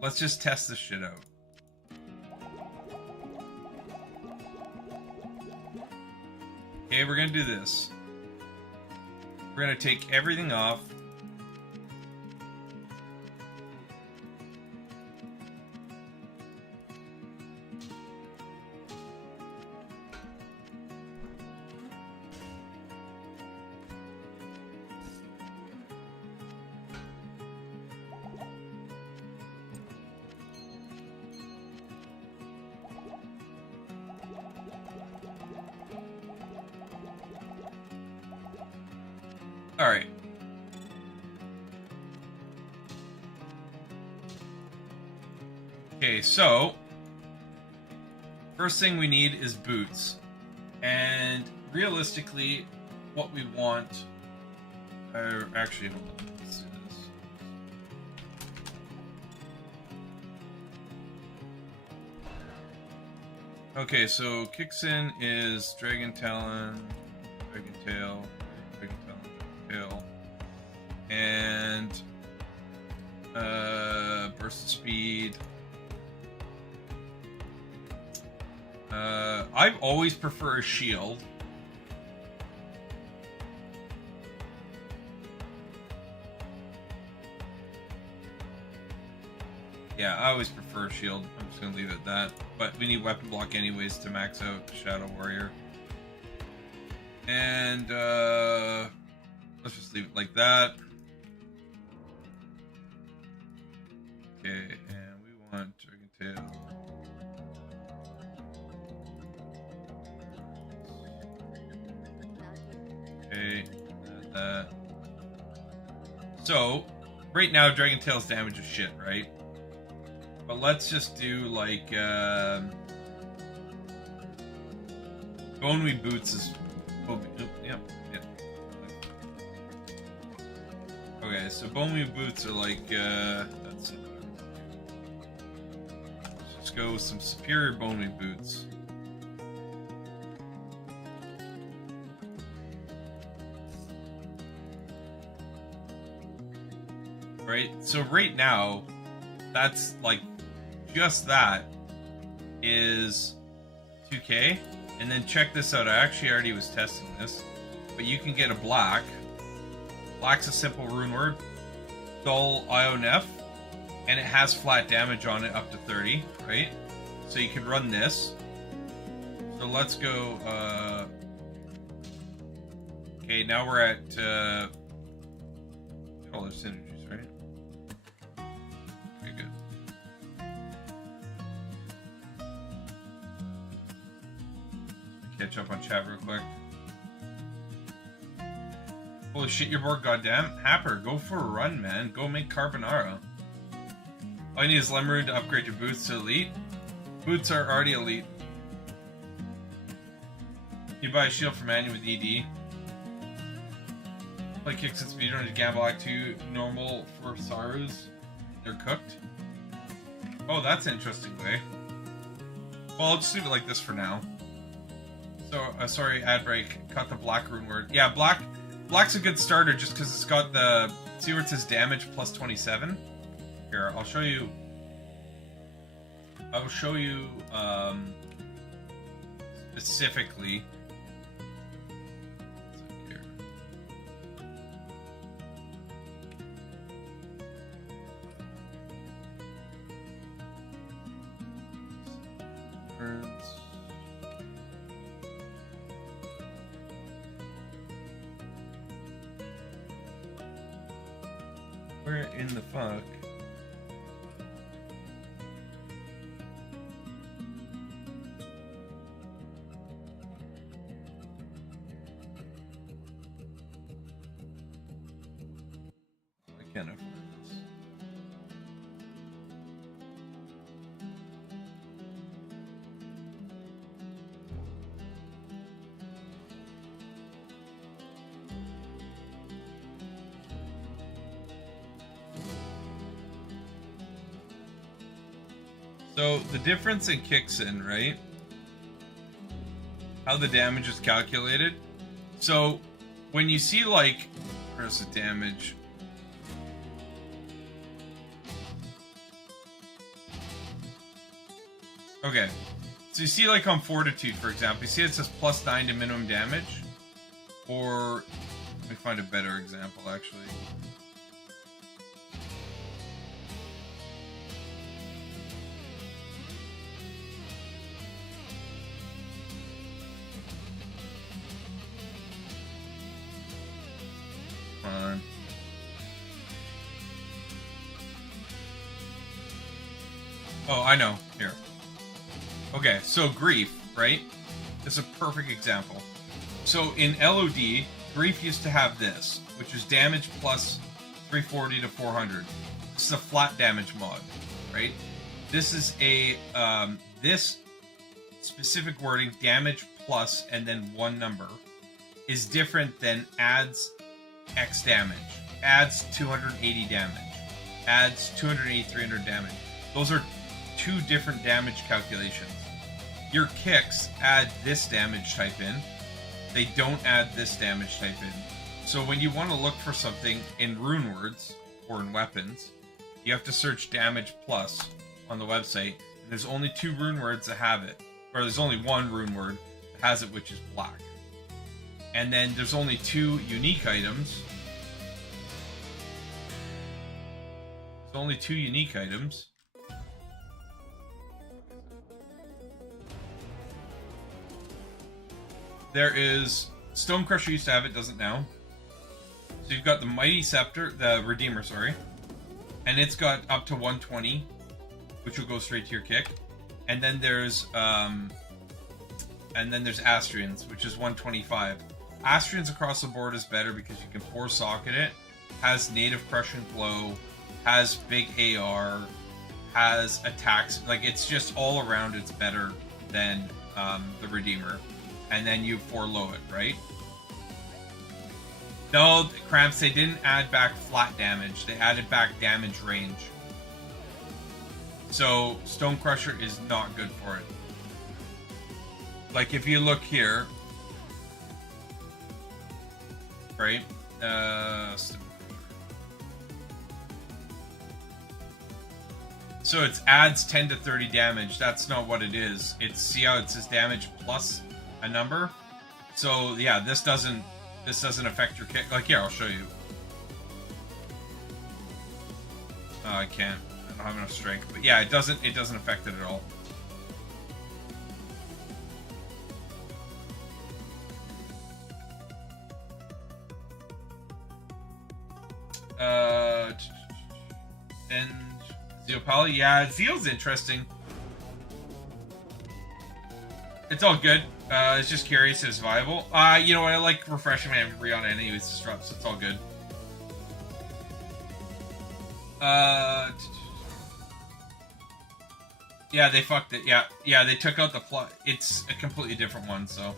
Let's just test this shit out. Okay, we're gonna do this. We're gonna take everything off. Alright. Okay, so first thing we need is boots. And realistically, what we want... actually, hold on. Let's do this. Okay, so Kixin is Dragon Talon, Dragon Tail, Dragon Talon, Dragon Tail, and Burst of Speed. I've always preferred a shield. Yeah, I always prefer a shield. I'm just gonna leave it at that. But we need weapon block anyways to max out Shadow Warrior. And let's just leave it like that. Okay, and we want Dragon Tail. Okay, and that. So, right now Dragon Tail's damage is shit, right? But let's just do like Bone Boots is yep. Okay, so Bone Boots are like let's just go with some superior Bone Boots. Right? So right now that's like just that is 2k, and then check this out. I actually already was testing this, but you can get a black. Black's a simple rune word, dull IONF, and it has flat damage on it up to 30, right? So you can run this. So let's go. Okay, now we're at color synergies, right? Okay, good. Catch up on chat real quick. Holy shit, you're bored, goddamn. Happer, go for a run, man. Go make carbonara. All you need is Lemon to upgrade your boots to elite. Boots are already elite. You buy a shield for Manu with ED. Play kicks and speedrun to gamble act 2 normal for Sarus. They're cooked. Oh, that's an interesting way. Well, I'll just leave it like this for now. So, sorry, ad break. Caught the black rune word. Yeah, black's a good starter just because it's got the... See where it says damage plus 27? Here, I'll show you... specifically... Here. Burns. Where in the fuck? I can't afford this. So the difference in Kixin, right? How the damage is calculated. So when you see like, where's the damage? Okay, so you see like on Fortitude, for example, you see it says +9 to minimum damage, or let me find a better example actually. Oh, I know. Here. Okay, so Grief, right? Is a perfect example. So in LOD, Grief used to have this, which is damage plus 340 to 400. This is a flat damage mod, right? This is a this specific wording, damage plus and then one number, is different than adds X damage, adds 280 damage, adds 280, 300 damage. Those are two different damage calculations. Your kicks add this damage type in. They don't add this damage type in. So when you want to look for something in rune words or in weapons, you have to search damage plus on the website. And there's only 2 rune words that have it. Or there's only 1 rune word that has it, which is black. And then there's only 2 unique items. There's only 2 unique items. There is Stonecrusher used to have it, doesn't now. So you've got the Mighty Scepter, the Redeemer, sorry. And it's got up to 120, which will go straight to your kick. And then there's Astrians, which is 125. Astrians across the board is better because you can 4 socket it, has native crush and blow, has big AR, has attacks. Like, it's just all around it's better than the Redeemer. And then you 4 low it, right? No, Cramps, they didn't add back flat damage. They added back damage range. So, Stonecrusher is not good for it. Like, if you look here, right? So it adds 10 to 30 damage. That's not what it is. It's, see how it says damage plus a number? So yeah, this doesn't affect your kick. Like, here, I'll show you. I can't. I don't have enough strength. But yeah, it doesn't affect it at all. And Zeopali, yeah, Zeal's interesting. It's all good. It's just curious if it's viable. You know what? I like refreshing my inventory on anyways, disrupts. It's all good. Yeah, they fucked it. Yeah, they took out the plot. It's a completely different one. So,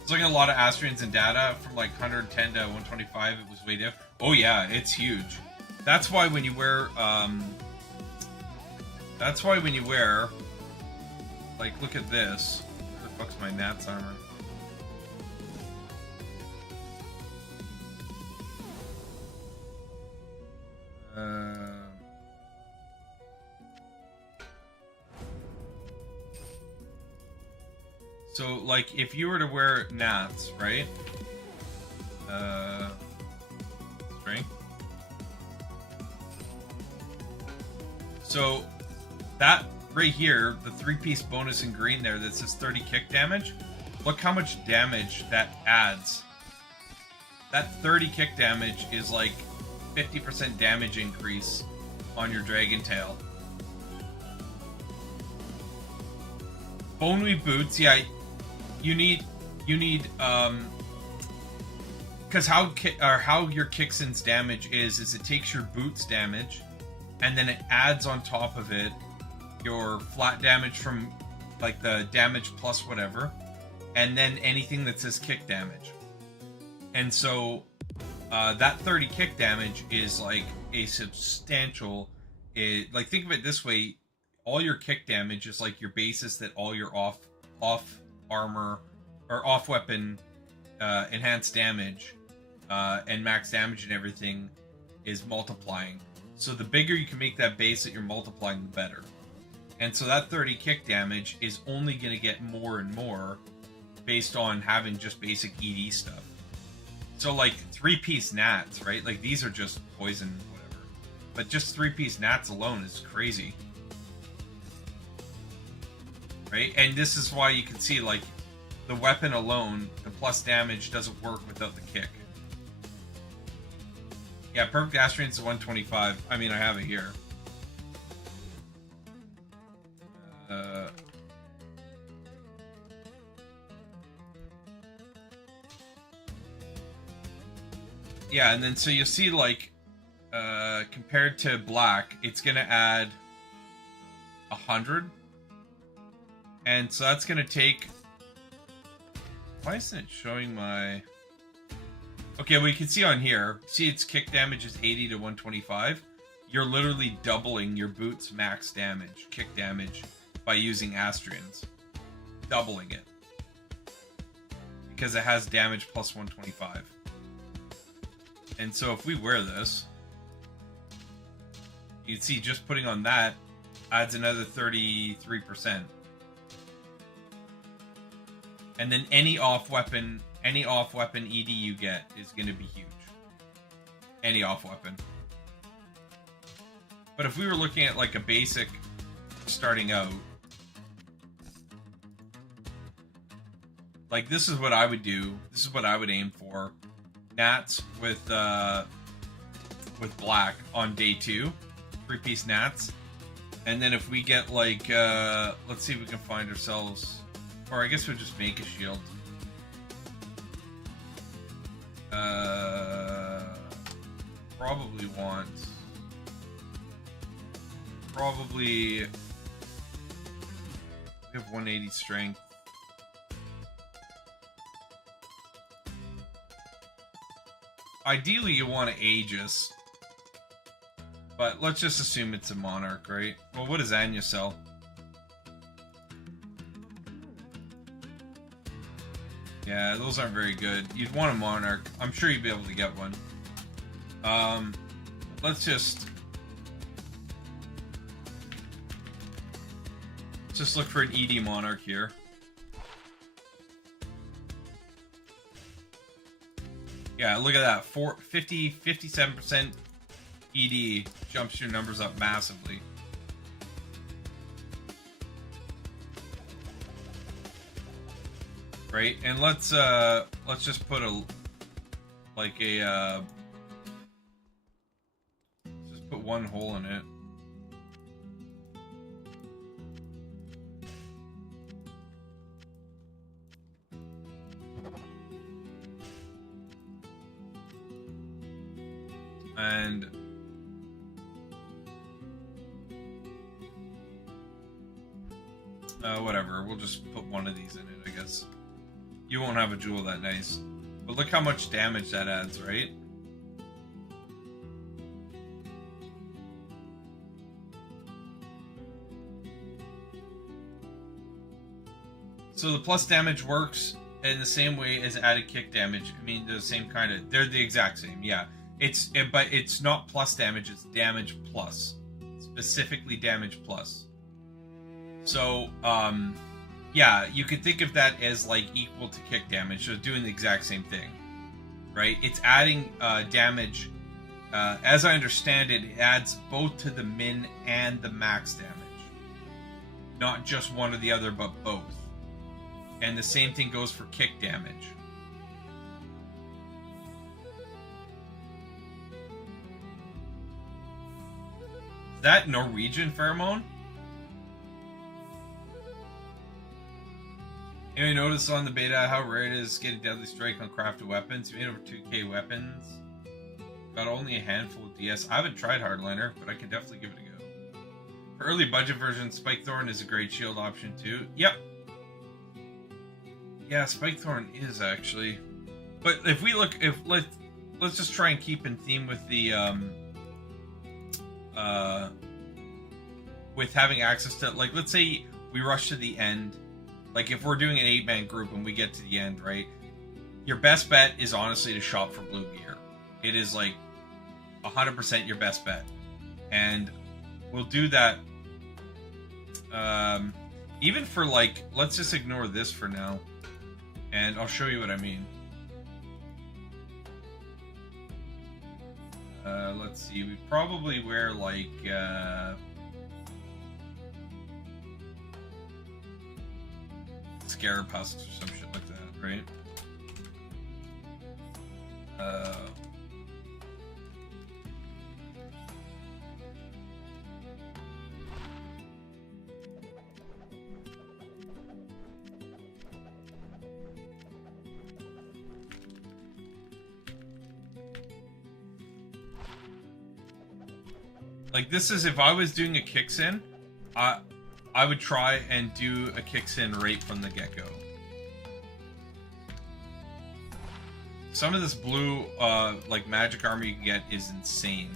it's looking at a lot of Astrians and data from like 110 to 125. It was way different. Oh yeah, it's huge. That's why when you wear, like, look at this. Where the fuck's my Nats armor? So, like, if you were to wear Nats, right? Strength. So, that right here, the 3-piece bonus in green there that says 30 kick damage, look how much damage that adds. That 30 kick damage is like 50% damage increase on your Dragon Tail. Boneweave boots, yeah, you need because how your Kixin's damage is it takes your boots damage and then it adds on top of it your flat damage from like the damage plus whatever, and then anything that says kick damage. And so that 30 kick damage is like a substantial, like, think of it this way, all your kick damage is like your basis that all your off armor or off weapon enhanced damage and max damage and everything is multiplying. So the bigger you can make that base that you're multiplying, the better. And so that 30 kick damage is only going to get more and more based on having just basic ED stuff. So like 3-piece Nats, right? Like, these are just poison, whatever. But just 3-piece Nats alone is crazy. Right? And this is why you can see, like, the weapon alone, the plus damage doesn't work without the kick. Yeah, Perfect Astrians is 125. I mean, I have it here. Yeah, and then so you'll see, like, compared to black, it's gonna add 100. And so that's gonna take... Why isn't it showing my... Okay, well, you can see on here, see its kick damage is 80 to 125. You're literally doubling your boot's max damage, kick damage, by using Astrians. Doubling it. Because it has damage plus 125. And so if we wear this, you can see just putting on that adds another 33%. And then any off weapon ED you get is going to be huge. Any off weapon. But if we were looking at like a basic starting out, like this is what I would do. This is what I would aim for. Nats with black on day 2, 3-piece Nats, and then if we get like let's see if we can find ourselves, or I guess we'll just make a shield. Probably we have 180 strength. Ideally, you want to Aegis, but let's just assume it's a Monarch, right? Well, what does Anya sell? Yeah, those aren't very good. You'd want a Monarch. I'm sure you'd be able to get one. Let's just look for an ED Monarch here. Yeah, look at that. 57% ED jumps your numbers up massively. Right, and let's just put a just put one hole in it. And whatever, we'll just put one of these in it, I guess. You won't have a jewel that nice. But look how much damage that adds, right? So the plus damage works in the same way as added kick damage. I mean, the same kind of... They're the exact same, yeah. But it's not plus damage, it's damage plus. Specifically damage plus. So, yeah, you could think of that as like equal to kick damage, so doing the exact same thing, right? It's adding damage. As I understand it, it adds both to the min and the max damage. Not just one or the other, but both. And the same thing goes for kick damage. Is that Norwegian pheromone? You notice on the beta how rare it is getting Deadly Strike on crafted weapons. You made over 2k weapons. Got only a handful of DS. I haven't tried Hardliner, but I can definitely give it a go. For early budget version, Spikethorn is a great shield option too. Yep. Yeah, Spikethorn is actually. But if we look, let's just try and keep in theme with the with having access to, like, let's say we rush to the end. Like, if we're doing an 8-man group and we get to the end, right? Your best bet is honestly to shop for blue gear. It is, like, 100% your best bet. And we'll do that. Even for, like, let's just ignore this for now. And I'll show you what I mean. Let's see. We probably wear, like, Scarab husks or some shit like that, right? Like, this is, if I was doing a kicks in, I would try and do a kicks in right from the get-go. Some of this blue, like, magic armor you can get is insane.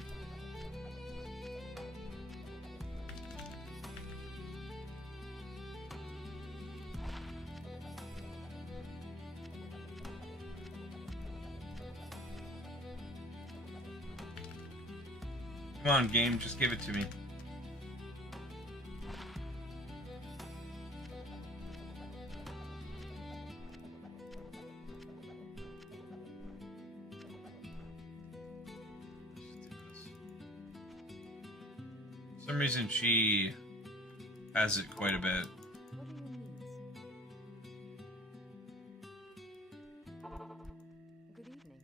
Come on, game, just give it to me. For some reason, she has it quite a bit. What do you need? Good evening.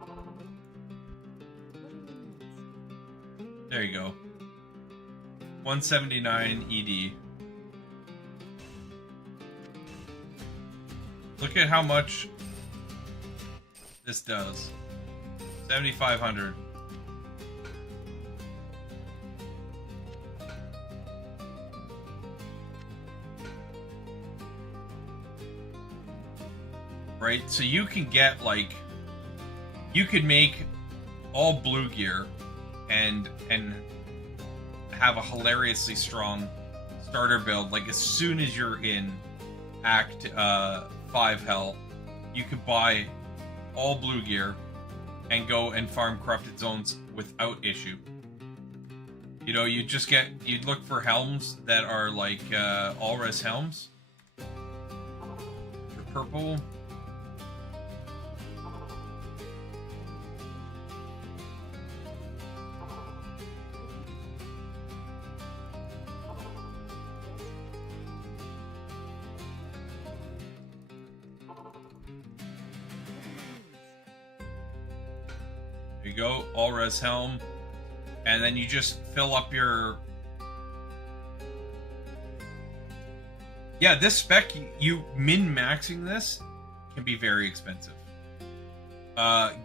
What do you need? There you go. 179 ED. Look at how much this does. 7,500. Right? So you can get, like, you could make all blue gear and have a hilariously strong starter build. Like, as soon as you're in Act 5 Hell, you could buy all blue gear and go and farm corrupted zones without issue. You know, you'd look for helms that are like all-res helms. For purple. There you go, all-res helm. And then you just fill up your... Yeah, this spec, you min-maxing this can be very expensive.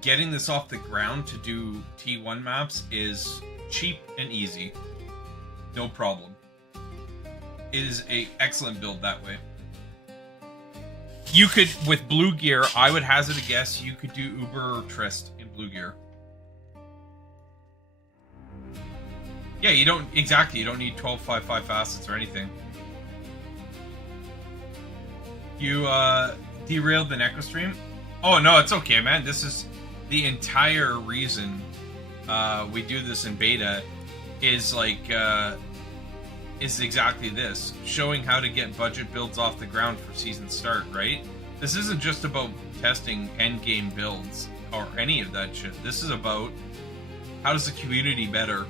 Getting this off the ground to do T1 maps is cheap and easy. No problem. It is an excellent build that way. You could, with blue gear, I would hazard a guess, you could do Uber or Trist in blue gear. Yeah, you don't need 12.55 facets or anything. You derailed the Necro stream? Oh no, it's okay, man. This is the entire reason we do this in beta is exactly this. Showing how to get budget builds off the ground for season start, right? This isn't just about testing endgame builds or any of that shit. This is about how does the community better?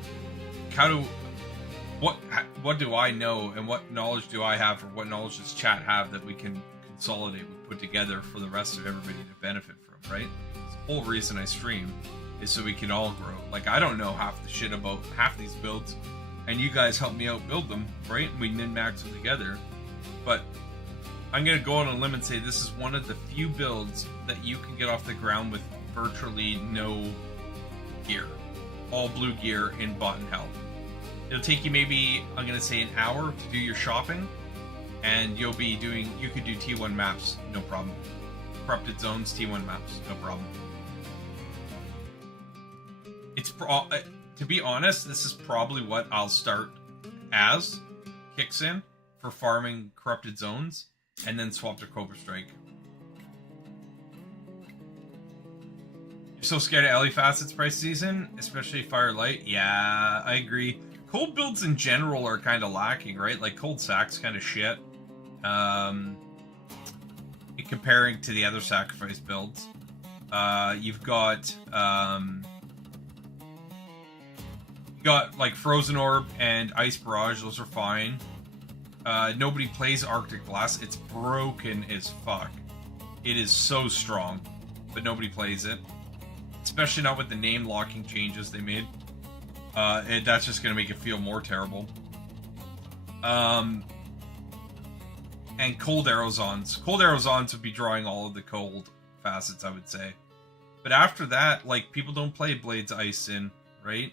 What do I know and what knowledge do I have, or what knowledge does chat have that we can consolidate, we put together for the rest of everybody to benefit from, right? The whole reason I stream is so we can all grow. Like, I don't know half the shit about half these builds, and you guys help me out build them, right? We min-max them together. But I'm gonna go on a limb and say this is one of the few builds that you can get off the ground with virtually no gear. All blue gear in bot and health. It'll take you maybe, I'm gonna say, an hour to do your shopping, and you could do T1 maps, no problem. Corrupted zones, T1 maps, no problem. To be honest, this is probably what I'll start as kicks in for farming corrupted zones, and then swap to Cobra Strike. You're so scared of Ellie Facet's price season, especially Firelight? Yeah, I agree. Cold builds in general are kind of lacking, right? Like, Cold Sack's kind of shit. Comparing to the other sacrifice builds. You've got like Frozen Orb and Ice Barrage, those are fine. Nobody plays Arctic Blast. It's broken as fuck. It is so strong, but nobody plays it. Especially not with the name locking changes they made. That's just going to make it feel more terrible. And Cold Arrow Zons. Cold Arrow Zons would be drawing all of the cold facets, I would say. But after that, like, people don't play Blades Ice in, right?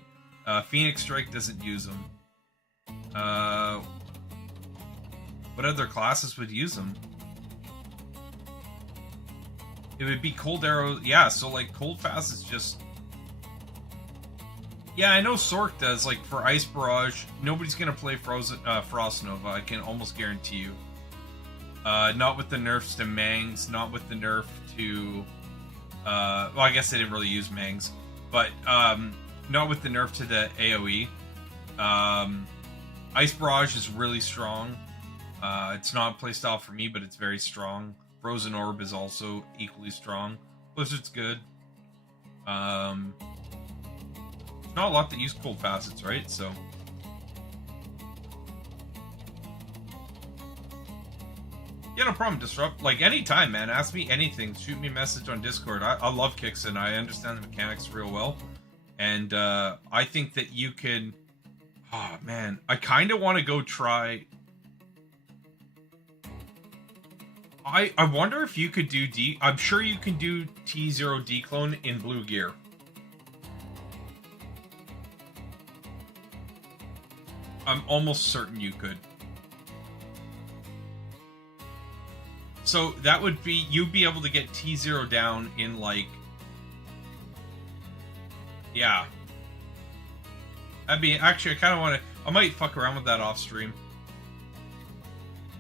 Phoenix Strike doesn't use them. What other classes would use them? It would be Cold Arrow. Yeah, so like Cold Fast is just... Yeah, I know Sorc does. Like for Ice Barrage, nobody's gonna play Frost Nova. I can almost guarantee you. Not with the nerfs to Mangs. Not with the nerf to... well, I guess they didn't really use Mangs, but not with the nerf to the AoE. Ice Barrage is really strong. It's not a playstyle for me, but it's very strong. Frozen Orb is also equally strong. Blizzard's good. There's not a lot that use Cold Facets, right? So... Yeah, no problem, Disrupt. Like, anytime, man. Ask me anything. Shoot me a message on Discord. I love Kixen. I understand the mechanics real well. And I think that you can... Oh, man. I kind of want to go try... I wonder if you could do I'm sure you can do T0 declone in blue gear. I'm almost certain you could. So that would be, you'd be able to get T0 down in like... Yeah. That'd be, actually I kind of want to, I might fuck around with that off stream.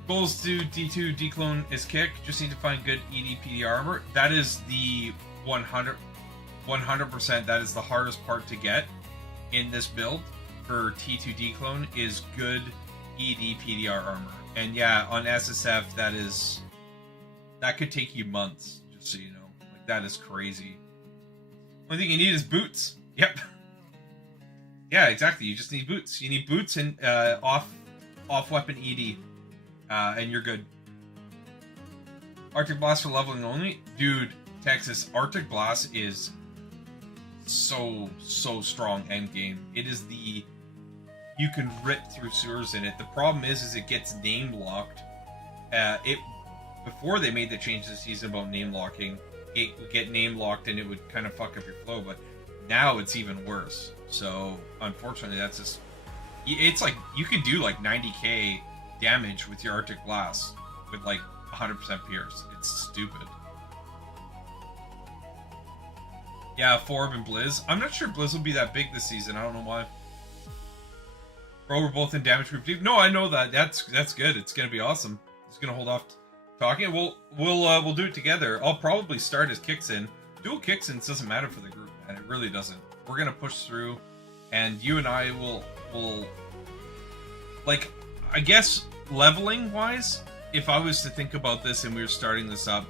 Goals to D2 declone is kick. Just need to find good ED/PD armor. That is the 100%. That is the hardest part to get in this build for T2 declone is good ED/PDR armor. And yeah, on SSF that could take you months. Just so you know, like that is crazy. Only thing you need is boots. Yep. Yeah, exactly. You just need boots. You need boots and off weapon ED. And you're good. Arctic Blast for leveling only? Dude, Texas, Arctic Blast is so strong endgame. It is the... You can rip through sewers in it. The problem is it gets name locked. Before they made the change this season about name locking, it would get name locked and it would kind of fuck up your flow, but now it's even worse. So, unfortunately, that's just... It's like, you can do like 90k damage with your Arctic Blast with like 100% Pierce. It's stupid. Yeah, Forb and Blizz. I'm not sure Blizz will be that big this season. I don't know why. Bro, we're both in damage group deep. No, I know that. That's good. It's gonna be awesome. Just gonna hold off talking. We'll do it together. I'll probably start as Kixen. Dual Kixens doesn't matter for the group, man. It really doesn't. We're gonna push through, and you and I will like, I guess leveling wise, if I was to think about this and we were starting this up,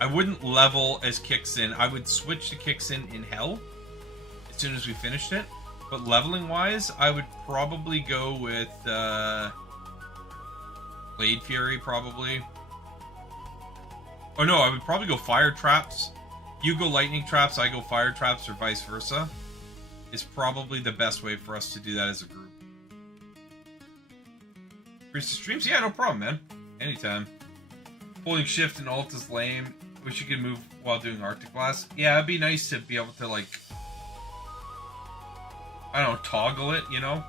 I wouldn't level as Kixen. I would switch to Kixen in Hell as soon as we finished it. But leveling wise, I would probably go with Blade Fury, probably. Oh no, I would probably go Fire Traps. You go Lightning Traps, I go Fire Traps, or vice versa. Is probably the best way for us to do that as a group. Streams? Yeah, no problem, man. Anytime. Holding shift and alt is lame. Wish you could move while doing Arctic Blast. Yeah, it'd be nice to be able to, like... I don't know, toggle it, you know?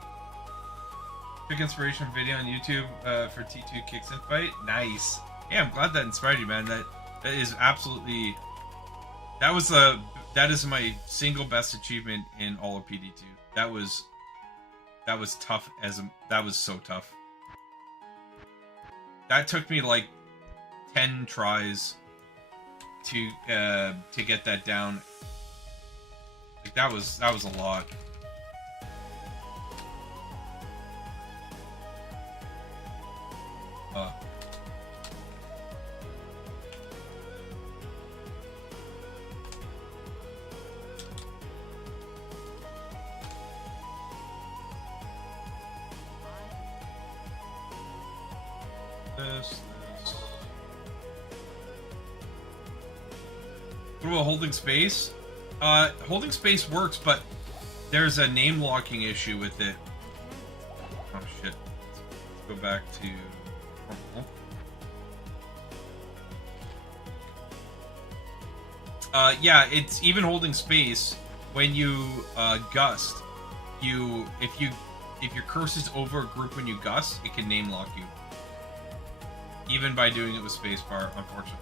Quick inspiration video on YouTube for T2 Kixen fight. Nice. Yeah, I'm glad that inspired you, man. That is absolutely... That is my single best achievement in all of PD2. That was tough that was so tough. That took me like 10 tries to get that down. Like that was a lot. What about holding space? Holding space works, but there's a name locking issue with it. Oh shit. Let's go back to normal. Yeah, it's even holding space when you gust. If your curse is over a group when you gust, it can name lock you. Even by doing it with spacebar, unfortunately.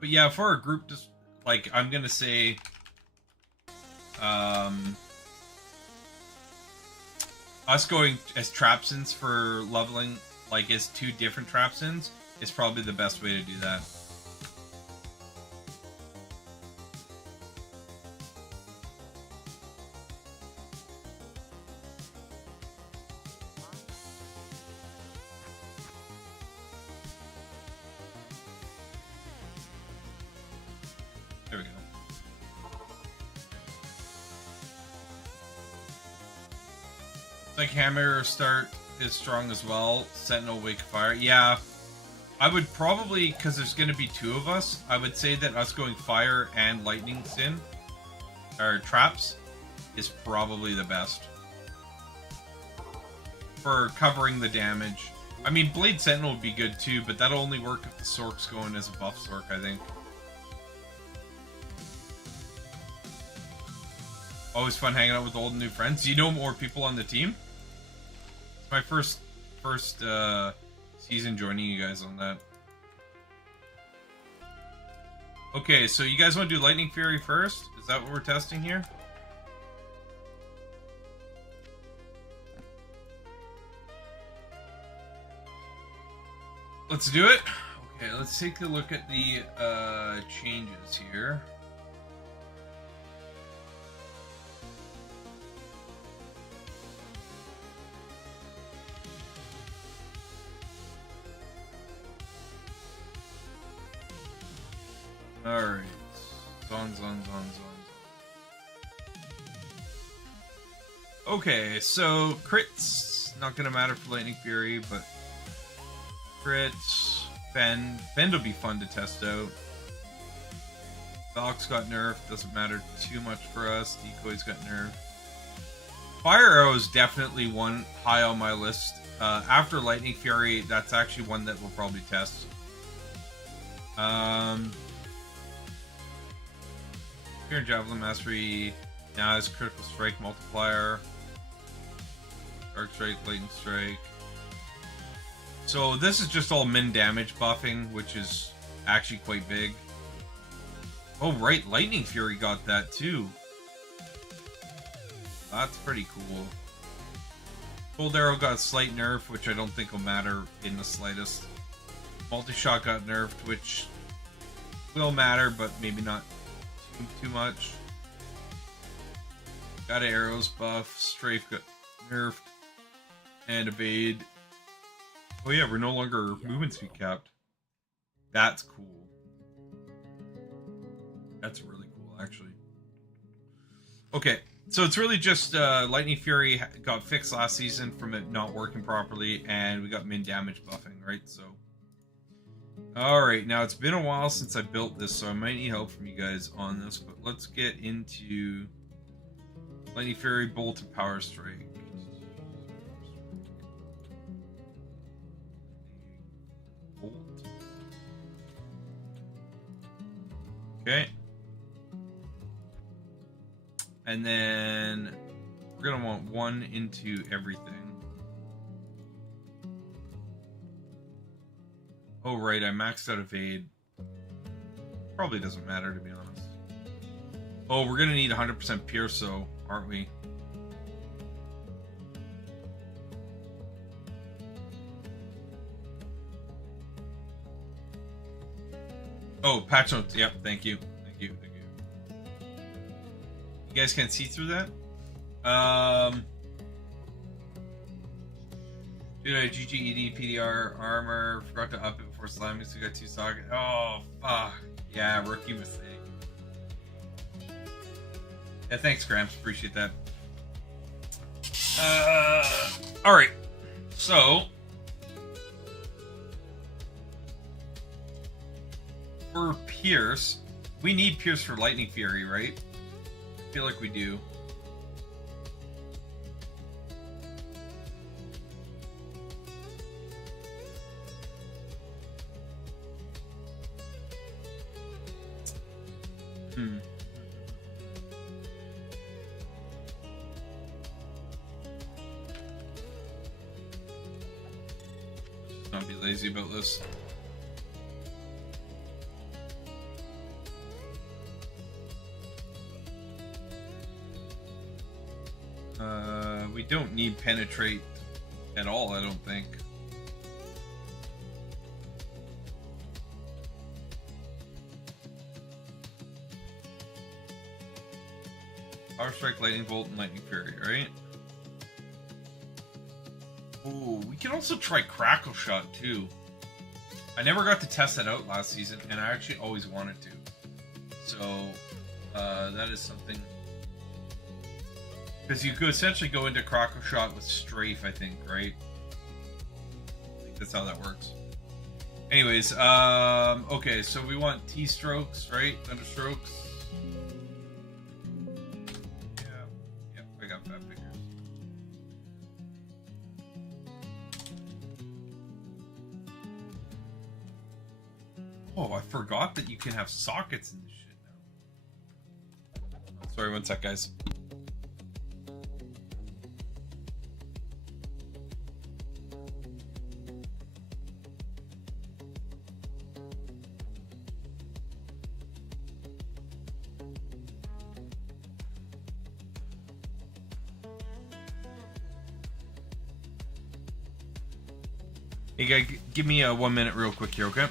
But yeah, for a group, just like I'm gonna say, us going as Trapsins for leveling, like as 2 different Trapsins, is probably the best way to do that. There we go. It's like Hammer Start is strong as well. Sentinel Wake Fire. Yeah. I would probably, because there's going to be 2 of us, I would say that us going Fire and Lightning Sin, or Traps, is probably the best. For covering the damage. I mean, Blade Sentinel would be good too, but that'll only work if the Sorc's going as a buff Sorc, I think. Always fun hanging out with old and new friends. Do you know more people on the team? It's my first season joining you guys on that. Okay, so you guys want to do Lightning Fury first? Is that what we're testing here? Let's do it. Okay, let's take a look at the changes here. Alright. Zon. Okay, so crits, not gonna matter for Lightning Fury, but crits, Fend will be fun to test out. Valk's got nerfed, doesn't matter too much for us. Decoy's got nerfed. Fire Arrow is definitely one high on my list. After Lightning Fury, that's actually one that we'll probably test. Here in Javelin Mastery now has Critical Strike multiplier. Dark Strike, Lightning Strike. So this is just all min damage buffing, which is actually quite big. Oh right, Lightning Fury got that too. That's pretty cool. Cold Arrow got a slight nerf, which I don't think will matter in the slightest. Multi-Shot got nerfed, which will matter, but maybe not too much. Got Arrows buff, Strafe got nerfed, and Evade. Oh yeah, we're no longer movement speed capped. That's cool. That's really cool, actually. Okay, so it's really just Lightning Fury got fixed last season from it not working properly, and we got min damage buffing, right? So, alright, now it's been a while since I built this, so I might need help from you guys on this, but let's get into Lightning Fury, Bolt, and Power Strike. Bolt. Okay. And then we're going to want 1 into everything. Oh, right, I maxed out Evade. Probably doesn't matter, to be honest. Oh, we're going to need 100% Pierce, though, aren't we? Oh, patch notes. Yep, thank you. Thank you. You guys can't see through that? Dude, I GGED PDR armor. Forgot to up it before slamming, so we got 2 sockets. Oh, fuck. Yeah, rookie mistake. Yeah, thanks, Gramps. Appreciate that. Alright. So, for Pierce. We need Pierce for Lightning Fury, right? I feel like we do. Let's not be lazy about this. We don't need penetrate at all, I don't think. Power Strike, Lightning Bolt, and Lightning Fury, right? Ooh, we can also try Crackle Shot too. I never got to test that out last season, and I actually always wanted to. So, that is something. Because you could essentially go into Crackle Shot with Strafe, I think, right? I think that's how that works. Anyways, okay, so we want T-strokes, right? Understrokes. Yeah, I got fat fingers. Oh, I forgot that you can have sockets in this shit now. Sorry, one sec, guys. Hey guys, give me 1 minute real quick here, okay?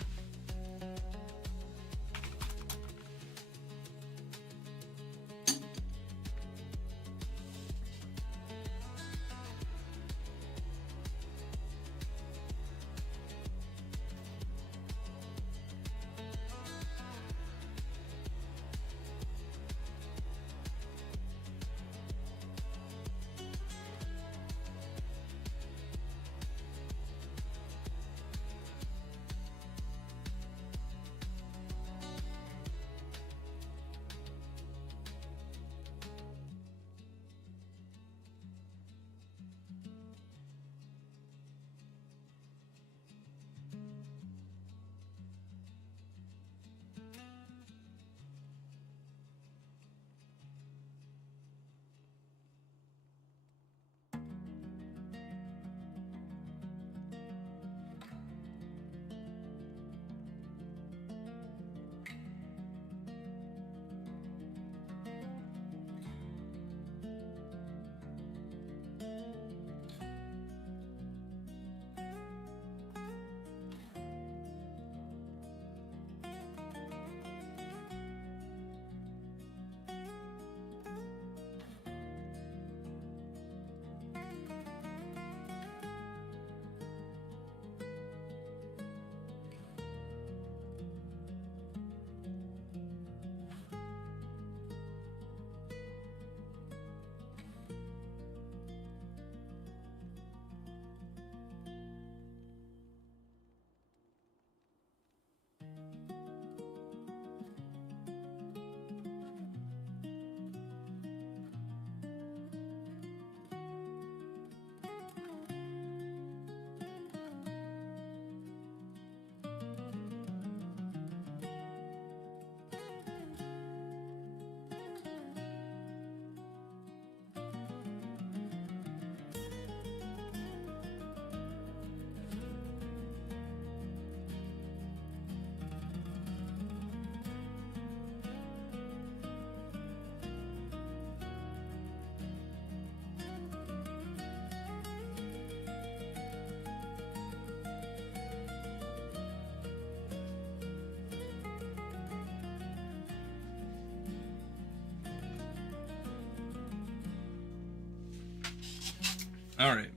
Alright.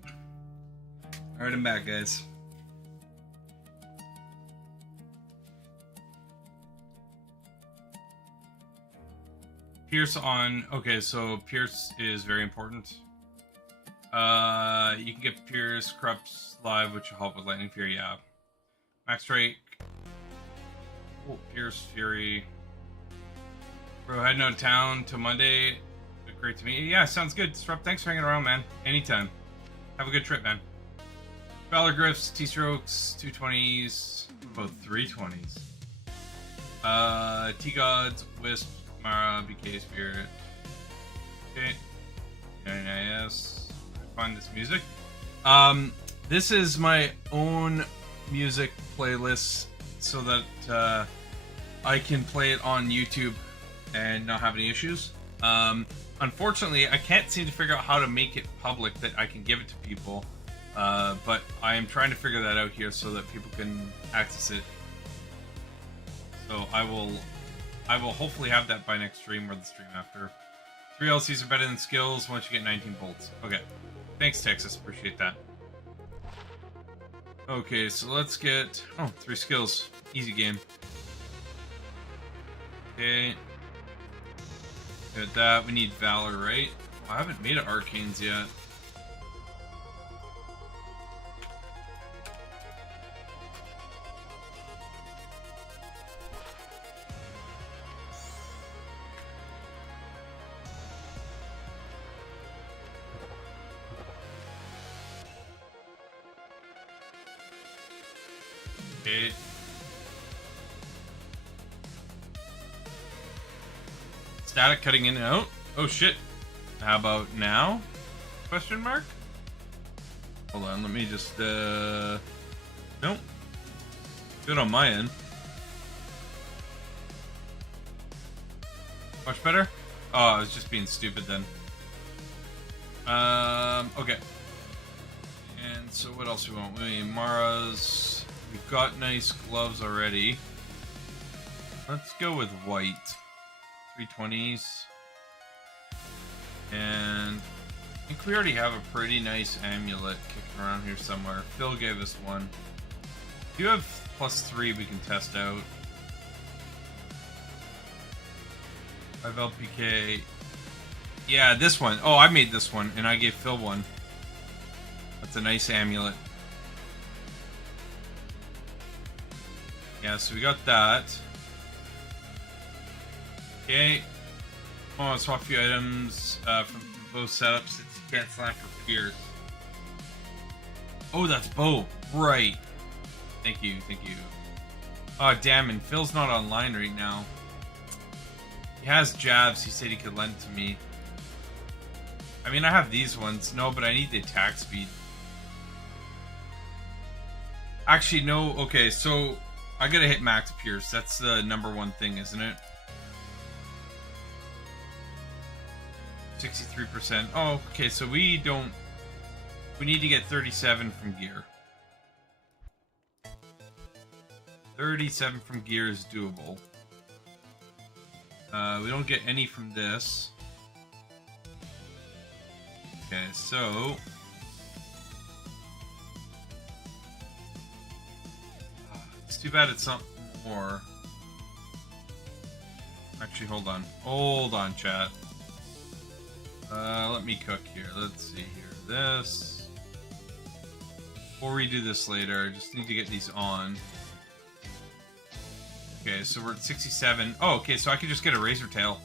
Alright, I'm back, guys. Pierce on... Okay, so Pierce is very important. You can get Pierce, Corrupts live, which will help with Lightning Fury, yeah. Max Strike. Oh, Pierce, Fury. Bro, heading out of town till Monday. Great to meet you. Yeah, sounds good. Disrupt, thanks for hanging around, man. Anytime. Have a good trip, man. Valor Griffs, T-Strokes, 220s, both 320s. T-Gods, Wisp, Mara, BK Spirit. Okay. NIS. Find this music. This is my own music playlist so that I can play it on YouTube and not have any issues. Unfortunately, I can't seem to figure out how to make it public that I can give it to people. But I am trying to figure that out here so that people can access it. So I will hopefully have that by next stream or the stream after. 3 LCs are better than skills once you get 19 bolts. Okay. Thanks, Texas. Appreciate that. Okay, so let's get... Oh, 3 skills. Easy game. Okay. Got that. We need Valor, right? Oh, I haven't made it Arcanes yet. Okay. Static cutting in and out. Oh shit. How about now? Question mark? Hold on, let me just nope. Good on my end. Much better? Oh, I was just being stupid then. Okay. And so what else we want? We need Mara's. We've got nice gloves already. Let's go with white. 320s. And I think we already have a pretty nice amulet kicking around here somewhere. Phil gave us one. If you have +3 we can test out. 5 LPK. Yeah, this one. Oh, I made this one and I gave Phil one. That's a nice amulet. Yeah, so we got that. Okay. Oh, I'll swap a few items from both setups. It's can't slash for Pierce. Oh, that's Bo. Right. Thank you, thank you. Oh, damn, and Phil's not online right now. He has jabs. He said he could lend to me. I mean, I have these ones. No, but I need the attack speed. Actually, no. Okay, so I gotta hit max Pierce. That's the #1 thing, isn't it? 63%. Oh, okay, so we don't... We need to get 37 from gear. 37 from gear is doable. We don't get any from this. Okay, so... It's too bad it's not more. Actually, hold on. Hold on, chat. Let me cook here. Let's see here. This. We'll redo this later. I just need to get these on. Okay, so we're at 67. Oh, okay, so I could just get a razor tail.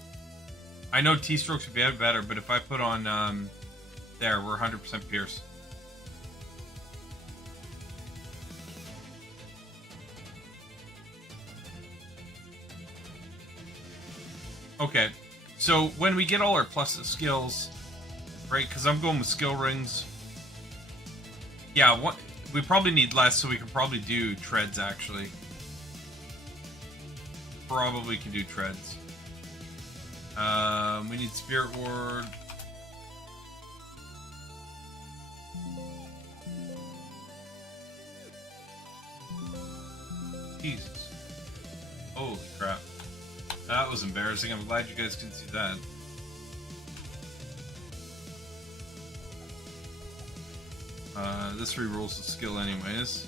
I know T-strokes would be better, but if I put on, there, we're 100% Pierce. Okay, so when we get all our plus skills, right, because I'm going with skill rings. Yeah, we probably need less, so we can probably do treads, actually. Probably can do treads. We need Spirit Ward. Jesus. Holy crap. That was embarrassing. I'm glad you guys can see that. This rerolls the skill anyways.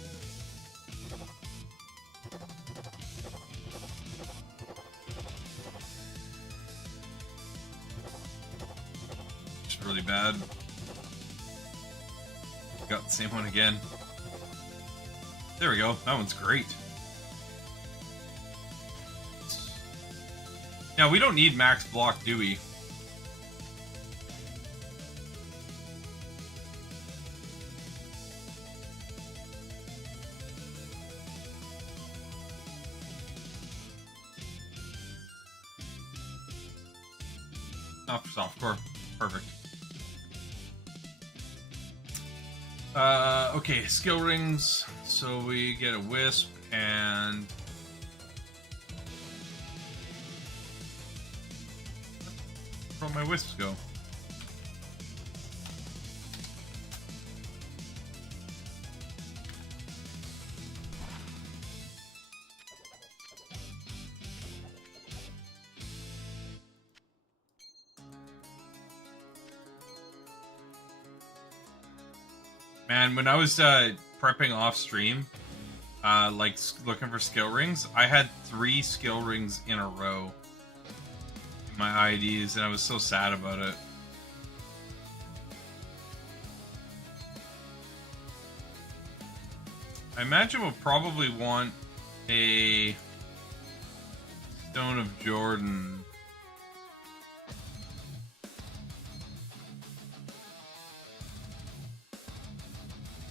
It's really bad. Got the same one again. There we go. That one's great. Now, we don't need max block, do we? Not for softcore. Perfect. Okay, skill rings. So we get a wisp and... Where'd my wisps go? Man, when I was prepping off stream, like looking for skill rings, I had 3 skill rings in a row in my IDs, and I was so sad about it. I imagine we'll probably want a Stone of Jordan.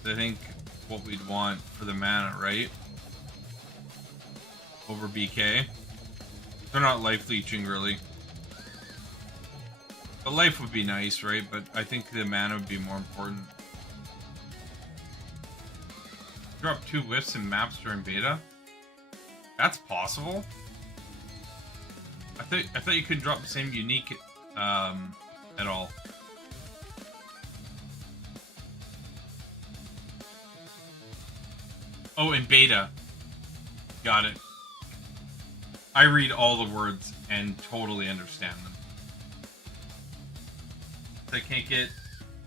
I think what we'd want for the mana, right? Over BK. They're not life leeching, really. The life would be nice, right? But I think the mana would be more important. Drop 2 whiffs in maps during beta? That's possible? I thought you couldn't drop the same unique at all. Oh, in beta. Got it. I read all the words and totally understand them. I can't get,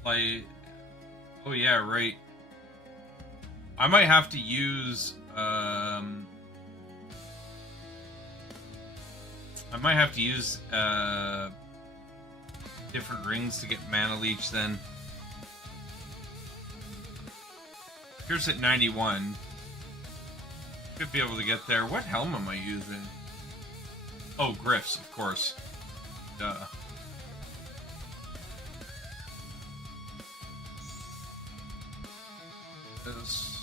like... Oh yeah, right. I might have to use, different rings to get mana leech then. Here's at 91. Should be able to get there. What helm am I using? Oh, Griffs, of course. Duh. This.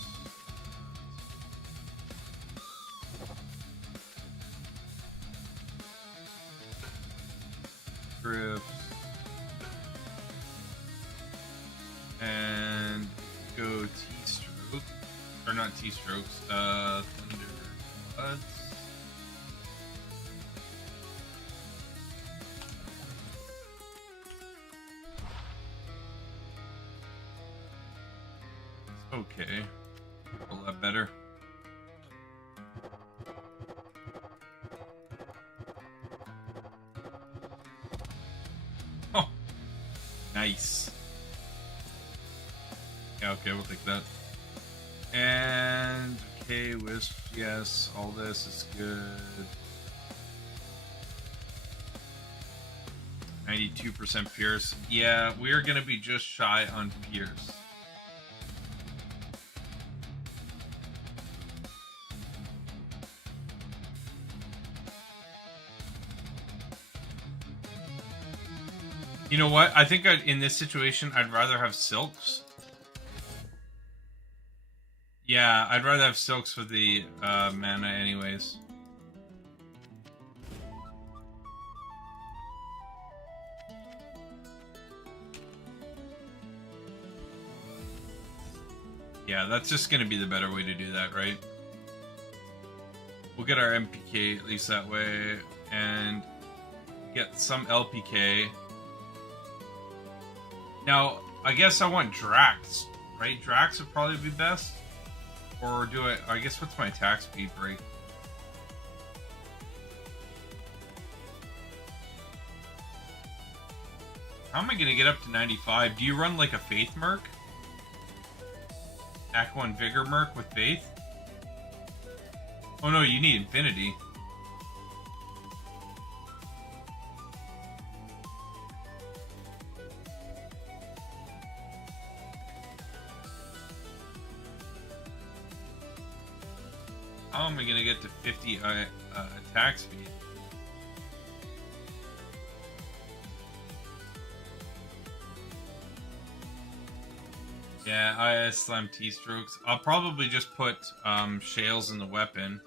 Griffs. And go T-stroke. Or not T-strokes. Thunder Buds. Okay. A lot better. Oh! Nice. Yeah, okay, we'll take that. And... okay, Wisp, yes, all this is good. 92% Pierce. Yeah, we're gonna be just shy on Pierce. You know what? I think in this situation, I'd rather have Silks. Yeah, I'd rather have Silks for the mana anyways. Yeah, that's just going to be the better way to do that, right? We'll get our MPK at least that way, and get some LPK. Now, I guess I want Drax, right? Drax would probably be best. Or do I guess what's my attack speed break? How am I gonna get up to 95? Do you run like a Faith Merc? Act 1 Vigor Merc with Faith? Oh no, you need Infinity. How am I gonna get to 50 attack speed? Yeah, IS slam T-strokes. I'll probably just put shales in the weapon.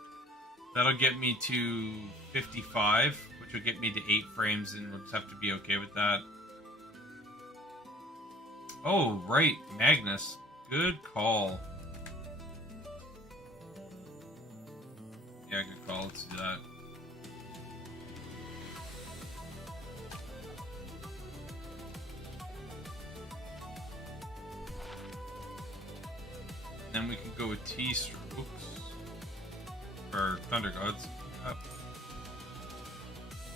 That'll get me to 55, which will get me to 8 frames, and we'll just have to be okay with that. Oh, right, Magnus. Good call. Yeah, good call. Let's do that. Then we can go with T-strokes. Or Thunder Gods. Yep.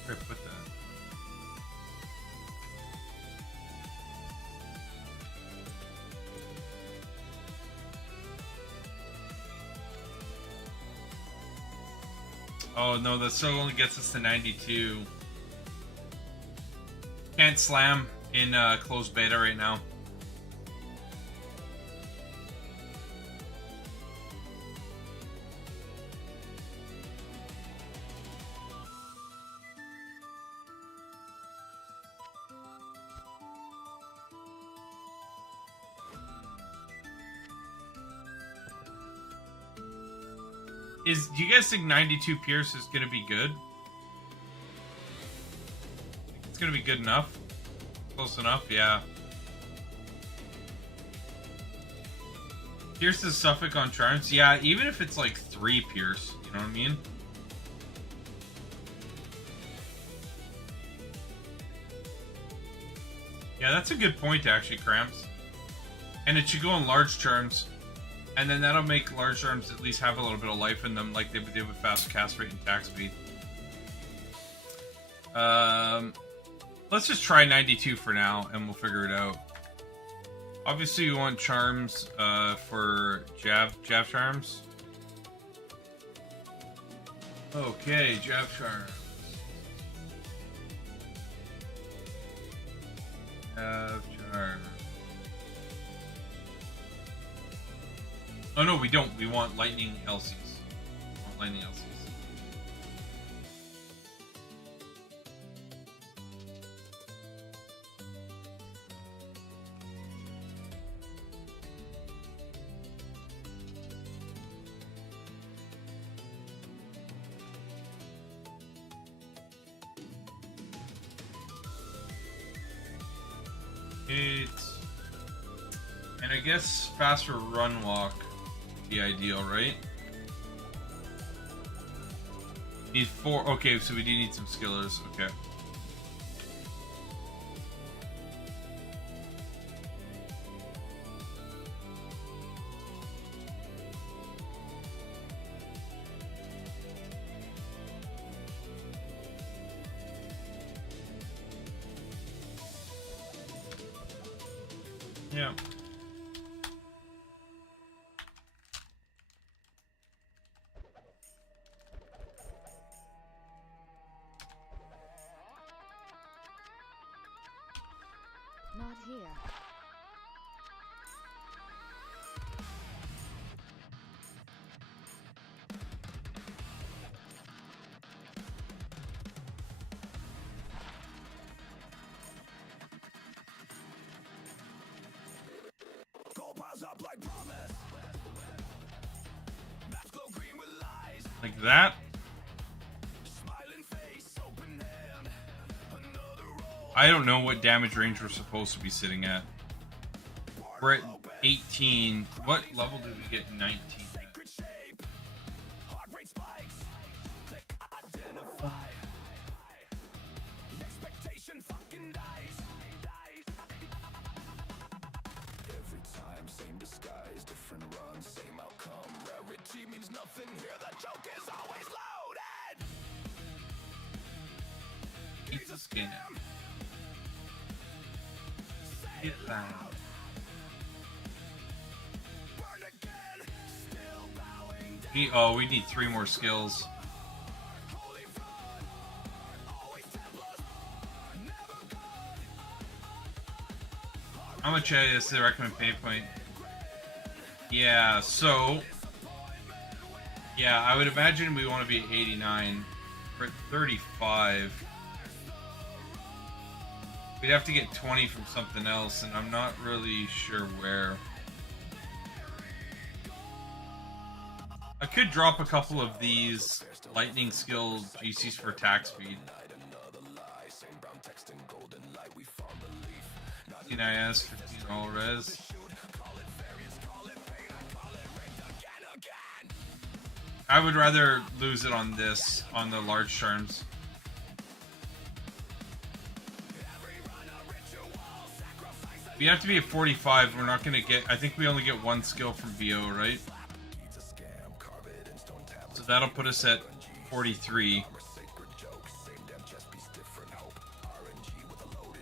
Where did I put that? Oh no, that still only gets us to 92. Can't slam in closed beta right now. Do you guys think 92 Pierce is going to be good? It's going to be good enough? Close enough, yeah. Pierce is Suffolk on Charms? Yeah, even if it's like 3 Pierce, you know what I mean? Yeah, that's a good point actually, Cramps. And it should go on large charms. And then that'll make large charms at least have a little bit of life in them, like they did with fast cast rate and attack speed. Let's just try 92 for now, and we'll figure it out. Obviously, we want charms for jab charms. Okay, jab charms. Jab charms. Oh no, we don't. We want lightning LCs. We want lightning LCs. And I guess faster run walk would be ideal, right? Need 4. Okay, so we do need some skillers. Okay. Yeah. Not here. Like that. I don't know what damage range we're supposed to be sitting at. We're at 18. What level did we get 19 at? Pizza skin. Get that. We need 3 more skills. How much is the recommend pay point? Yeah, so yeah, I would imagine we want to be at 89. We're at 35. We'd have to get 20 from something else, and I'm not really sure where. I could drop a couple of these lightning skill GCs for attack speed. 15 IS, 15 all res. I would rather lose it on this, on the large charms. We have to be at 45. We're not going to get... I think we only get one skill from VO, right? So that'll put us at 43.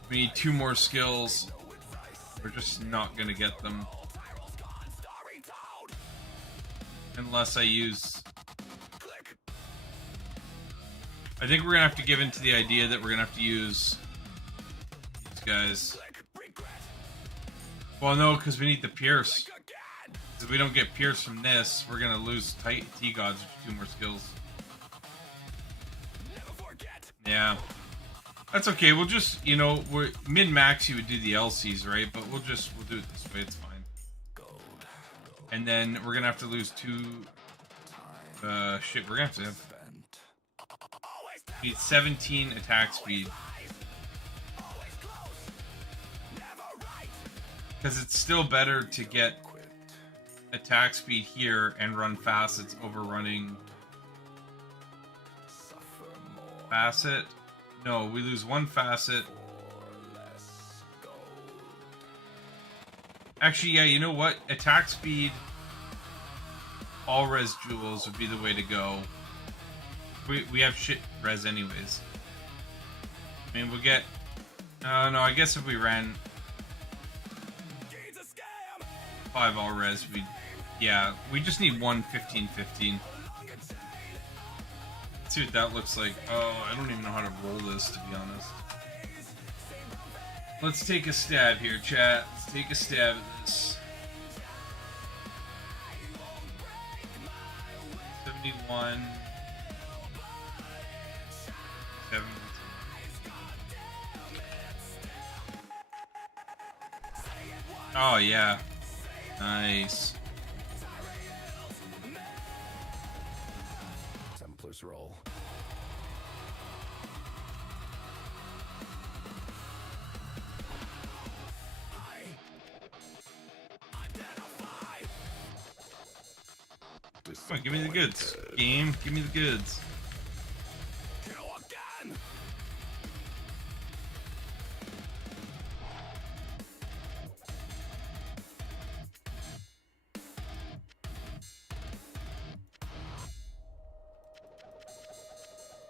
We need 2 more skills. We're just not going to get them. Unless I use... I think we're going to have to give in to the idea that we're going to have to use these guys. Well, no, because we need the Pierce. If we don't get Pierce from this, we're going to lose T-Gods with 2 more skills. Yeah. That's okay. We'll just, you know, we're min-max you would do the LCs, right? But we'll do it this way. It's fine. And then we're going to have to lose 2... shit, we're going to have... We need 17 attack speed. Because it's still better to get attack speed here and run facets over running facet. No, we lose 1 facet. Actually, yeah, you know what? Attack speed, all res jewels would be the way to go. We have shit res anyways. I mean, we'll get... no, I guess if we ran 5 all res, yeah, we just need 1 15-15. Let's see what that looks like. Oh, I don't even know how to roll this, to be honest. Let's take a stab here, chat. Let's take a stab at this. 71. 7. Oh, yeah. Nice. Templars roll. Come on, give me the goods. Game, give me the goods.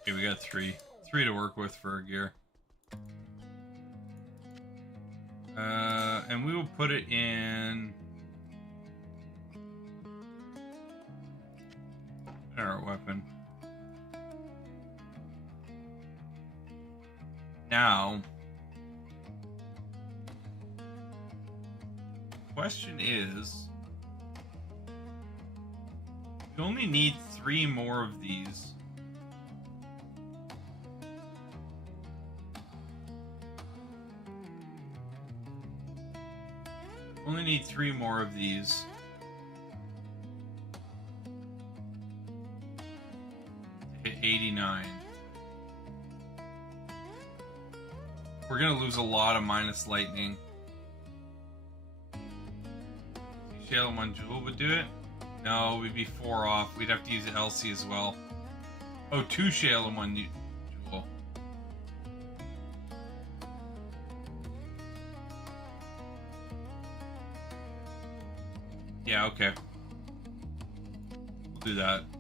Okay, we got 3 to work with for our gear. And we will put it in our weapon. Now, question is, we only need 3 more of these. Only need 3 more of these. To hit 89. We're gonna lose a lot of minus lightning. Shale and 1 jewel would do it? No, we'd be 4 off. We'd have to use the LC as well. Oh, 2 shale and 1 jewel. Yeah, okay. We'll do that. Impossible.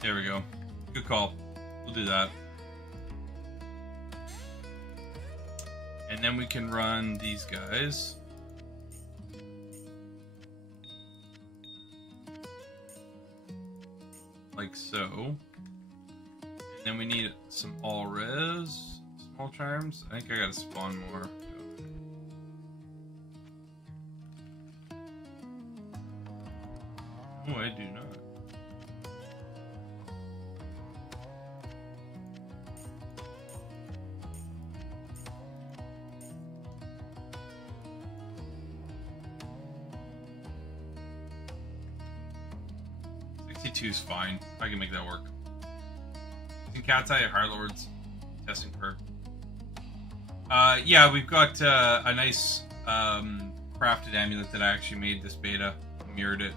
There we go. Good call. We'll do that. And then we can run these guys. Like so. And then we need some all res, small charms. I think I gotta spawn more. No, I do not. Is fine. I can make that work. In Cat's Eye, High Lords, testing her. Yeah, we've got a nice crafted amulet that I actually made this beta, mirrored it.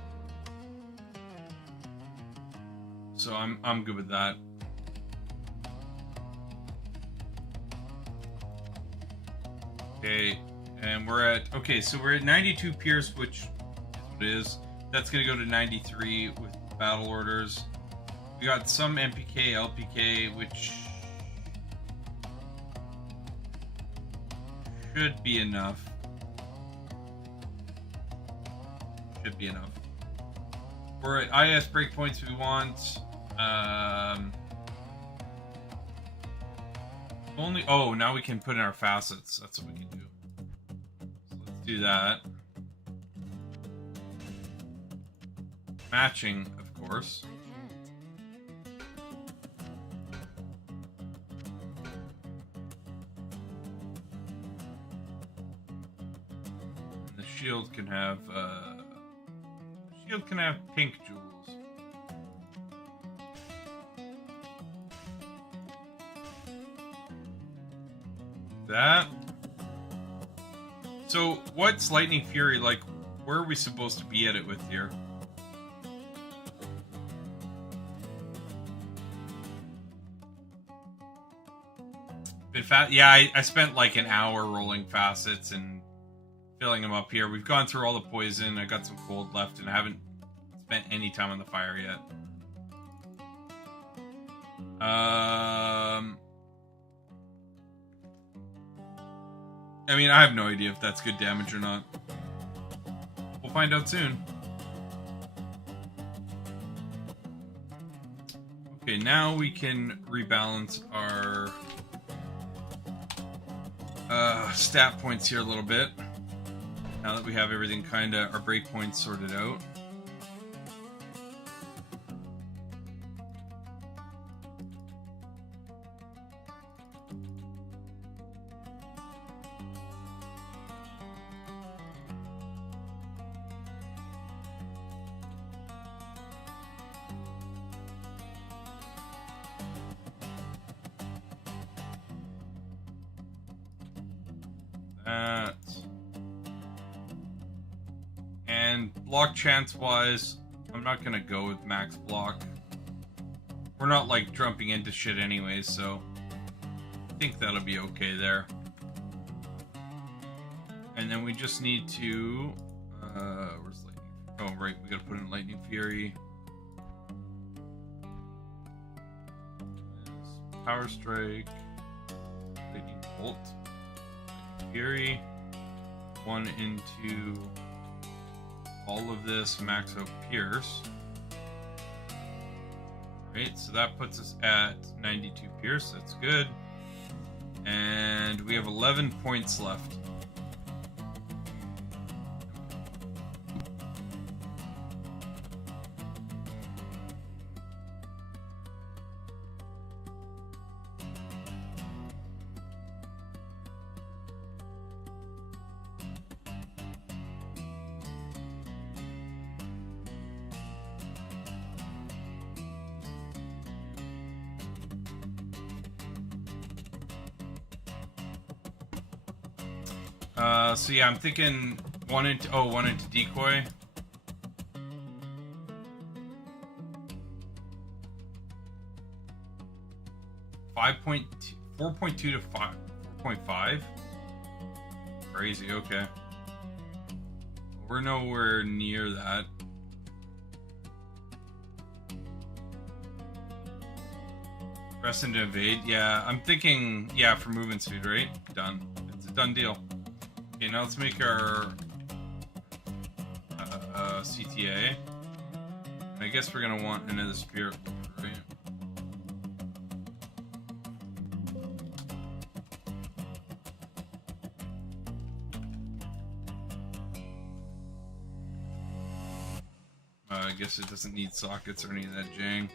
So I'm good with that. Okay, and we're at 92 Pierce, which is what it is. That's gonna go to 93 with battle orders. We got some MPK, LPK, which should be enough. Should be enough. We're at IS breakpoints we want. Now we can put in our facets. That's what we can do. So let's do that. Matching, of course. And the shield can have pink jewels. That. So, what's Lightning Fury like? Where are we supposed to be at it with here? Yeah, I spent like an hour rolling facets and filling them up here. We've gone through all the poison. I got some cold left, and I haven't spent any time on the fire yet. I mean, I have no idea if that's good damage or not. We'll find out soon. Okay, now we can rebalance our stat points here a little bit. Now that we have everything kinda, our breakpoints sorted out. And block chance wise, I'm not gonna go with max block. We're not like jumping into shit anyways, so I think that'll be okay there. And then we just need to where's lightning? Oh right, we gotta put in Lightning Fury. Power Strike, Lightning Bolt, Lightning Fury, one into all of this, max out Pierce. Right, so that puts us at 92 Pierce, that's good. And we have 11 points left. So yeah, I'm thinking one into decoy. .4.2 to 4.5. Crazy. Okay, we're nowhere near that. Press into evade. Yeah, I'm thinking. Yeah, for movement speed, right? Done. It's a done deal. Okay, now let's make our CTA. I guess we're gonna want another spirit, right? guess it doesn't need sockets or any of that jang.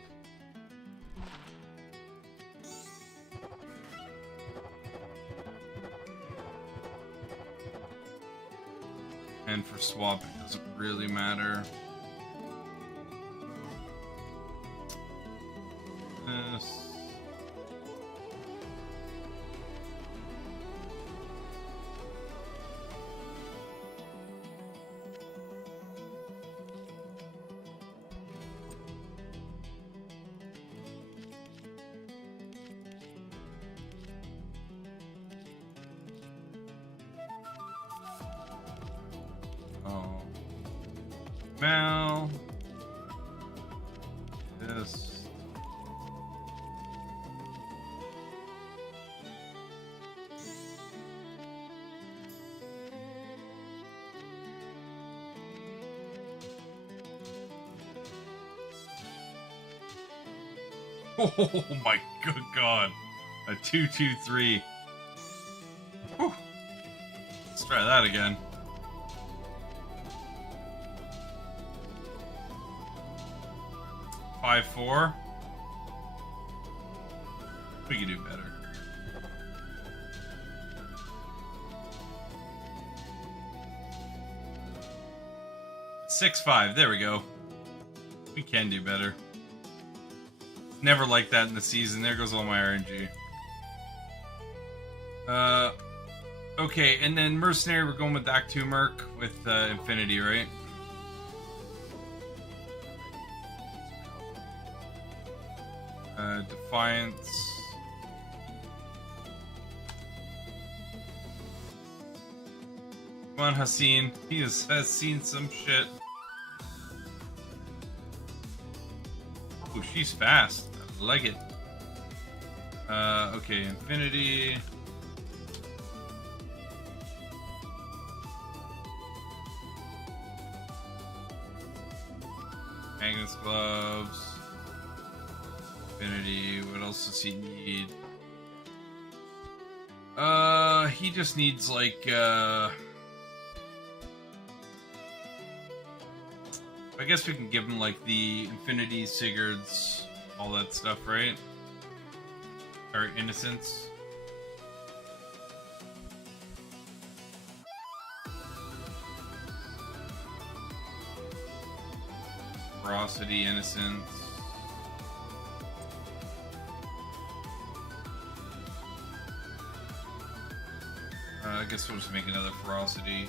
And for swap, it doesn't really matter. This. Oh. Mal. This. Oh my good god. A 2-2-3. Whew. Let's try that again. Five, 4. We can do better. 6-5. There we go. We can do better. Never liked that in the season. There goes all my RNG. Okay, and then Mercenary, we're going with Act 2 Merc with Infinity, right? Defiance. Come on, Haseen. He has seen some shit. Oh, she's fast. I like it. Okay, Infinity. Magnus gloves. Infinity. What else does he need? He just needs like I guess we can give him like the Infinity, Sigurds, all that stuff, right? Or Innocence. Ferocity, Innocence. I guess we'll just make another Ferocity.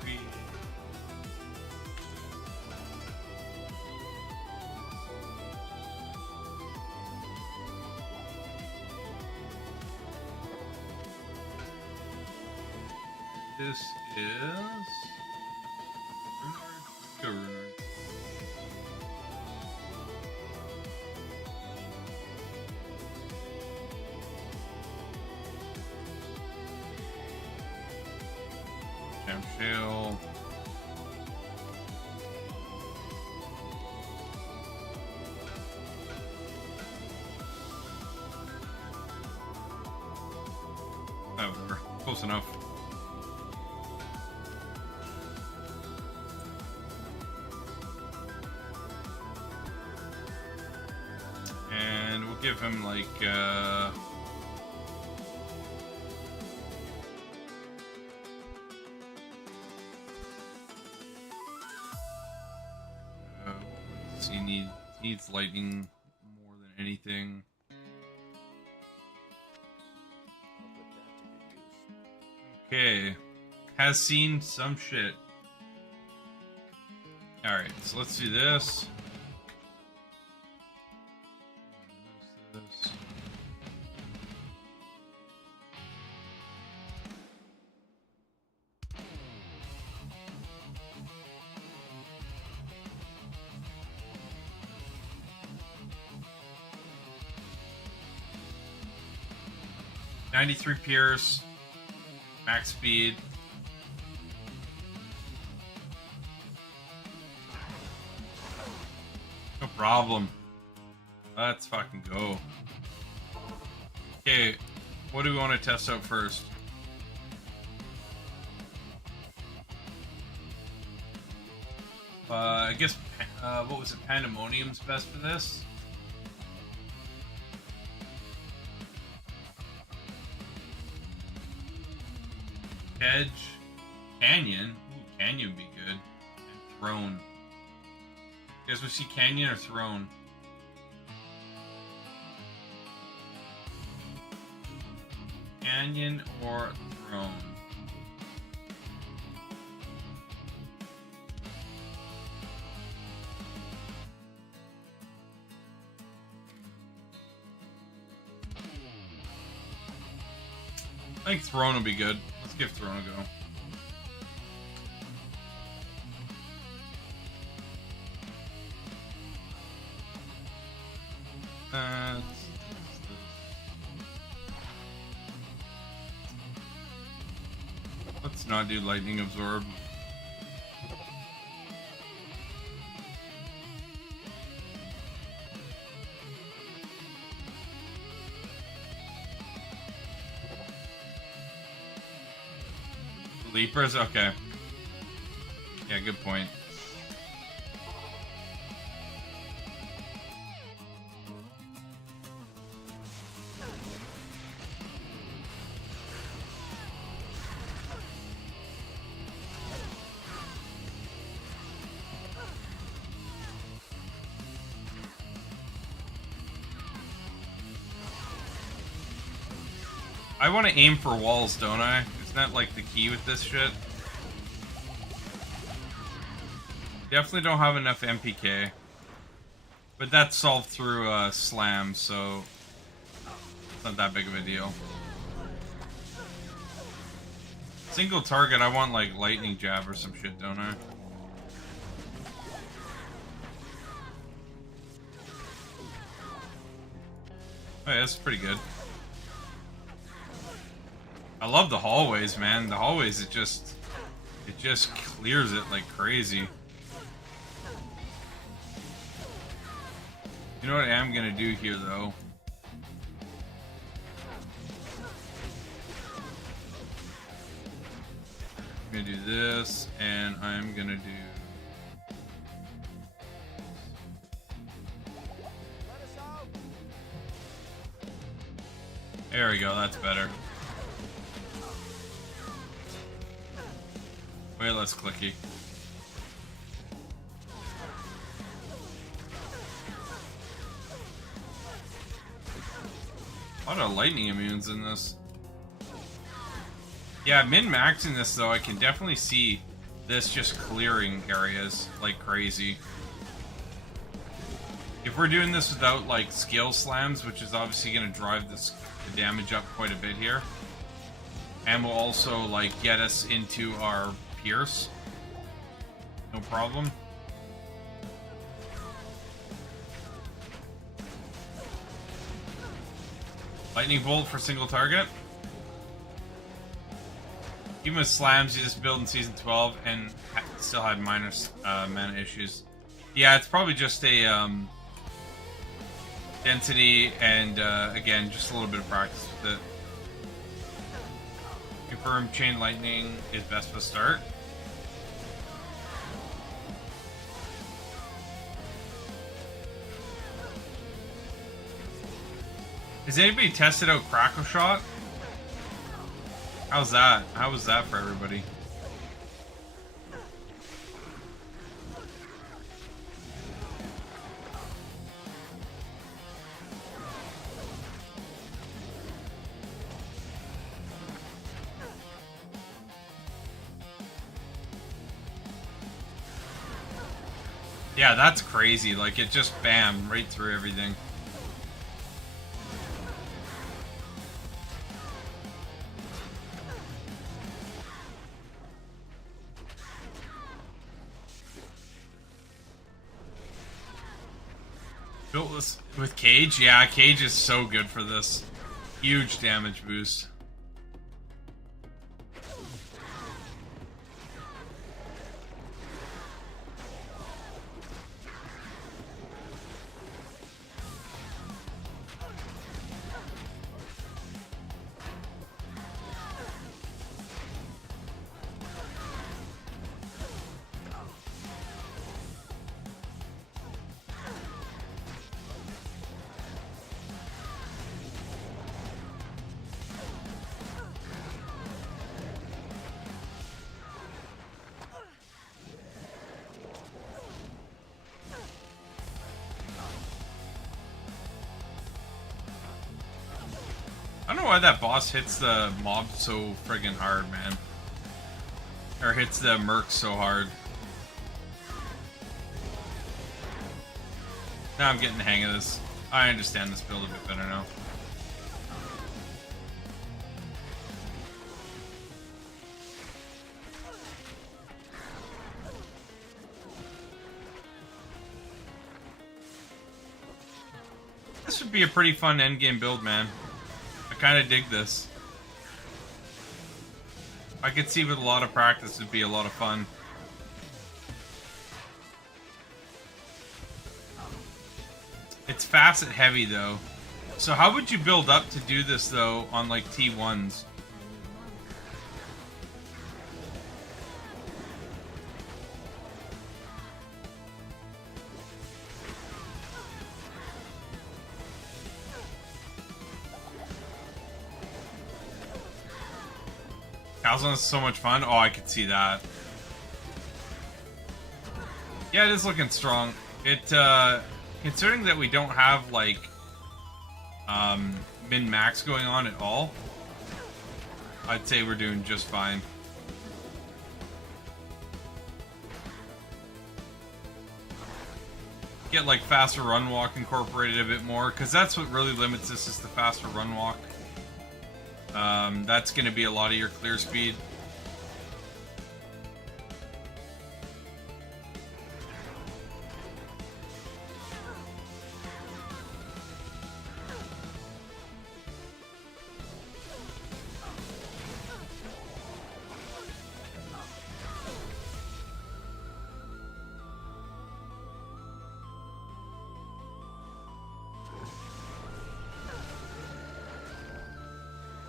Three. This is Renard. Shell. Whatever. Close enough. And we'll give him like he needs lightning more than anything. Okay, has seen some shit. All right, so let's do this. This. 93 Pierce, max speed. No problem. Let's fucking go. Okay, what do we want to test out first? I guess, what was it? Pandemonium's best for this? Edge, Canyon. Ooh, Canyon would be good. And Throne. You guys would see Canyon or Throne? Canyon or Throne? I think Throne will be good. Let's give Throne a go. Let's not do Lightning Absorb. Leapers? Okay. Yeah, good point. I want to aim for walls, don't I? Isn't that like the key with this shit? Definitely don't have enough MPK. But that's solved through slam, so it's not that big of a deal. Single target, I want like lightning jab or some shit, don't I? Oh yeah, that's pretty good. I love the hallways, man. The hallways, it just clears it like crazy. You know what I am gonna do here, though? I'm gonna do this, and I'm gonna do... There we go, that's better. Way less clicky. A lot of lightning immunes in this. Yeah, min-maxing this though, I can definitely see this just clearing areas like crazy. If we're doing this without like skill slams, which is obviously going to drive the damage up quite a bit here, and will also like get us into our Pierce, no problem. Lightning Bolt for single target. Even with slams, you just build in Season 12 and still had minor mana issues. Yeah, it's probably just a density and, again, just a little bit of practice with it. Confirm Chain Lightning is best for start. Has anybody tested out Crackle Shot? How's that? How was that for everybody? Yeah, that's crazy. Like, it just bam, right through everything. Built with Cage? Yeah, Cage is so good for this. Huge damage boost. know why that boss hits the mob so friggin' hard, man. Or hits the mercs so hard. Now I'm getting the hang of this. I understand this build a bit better now. This would be a pretty fun endgame build, man. I kind of dig this. I could see with a lot of practice it'd be a lot of fun. It's facet heavy though. So how would you build up to do this though on like T1s? Calzone is so much fun. Oh, I could see that. Yeah, it is looking strong. It, considering that we don't have, like, min-max going on at all, I'd say we're doing just fine. Get, like, faster run walk incorporated a bit more, because that's what really limits this, is the faster run walk. That's going to be a lot of your clear speed.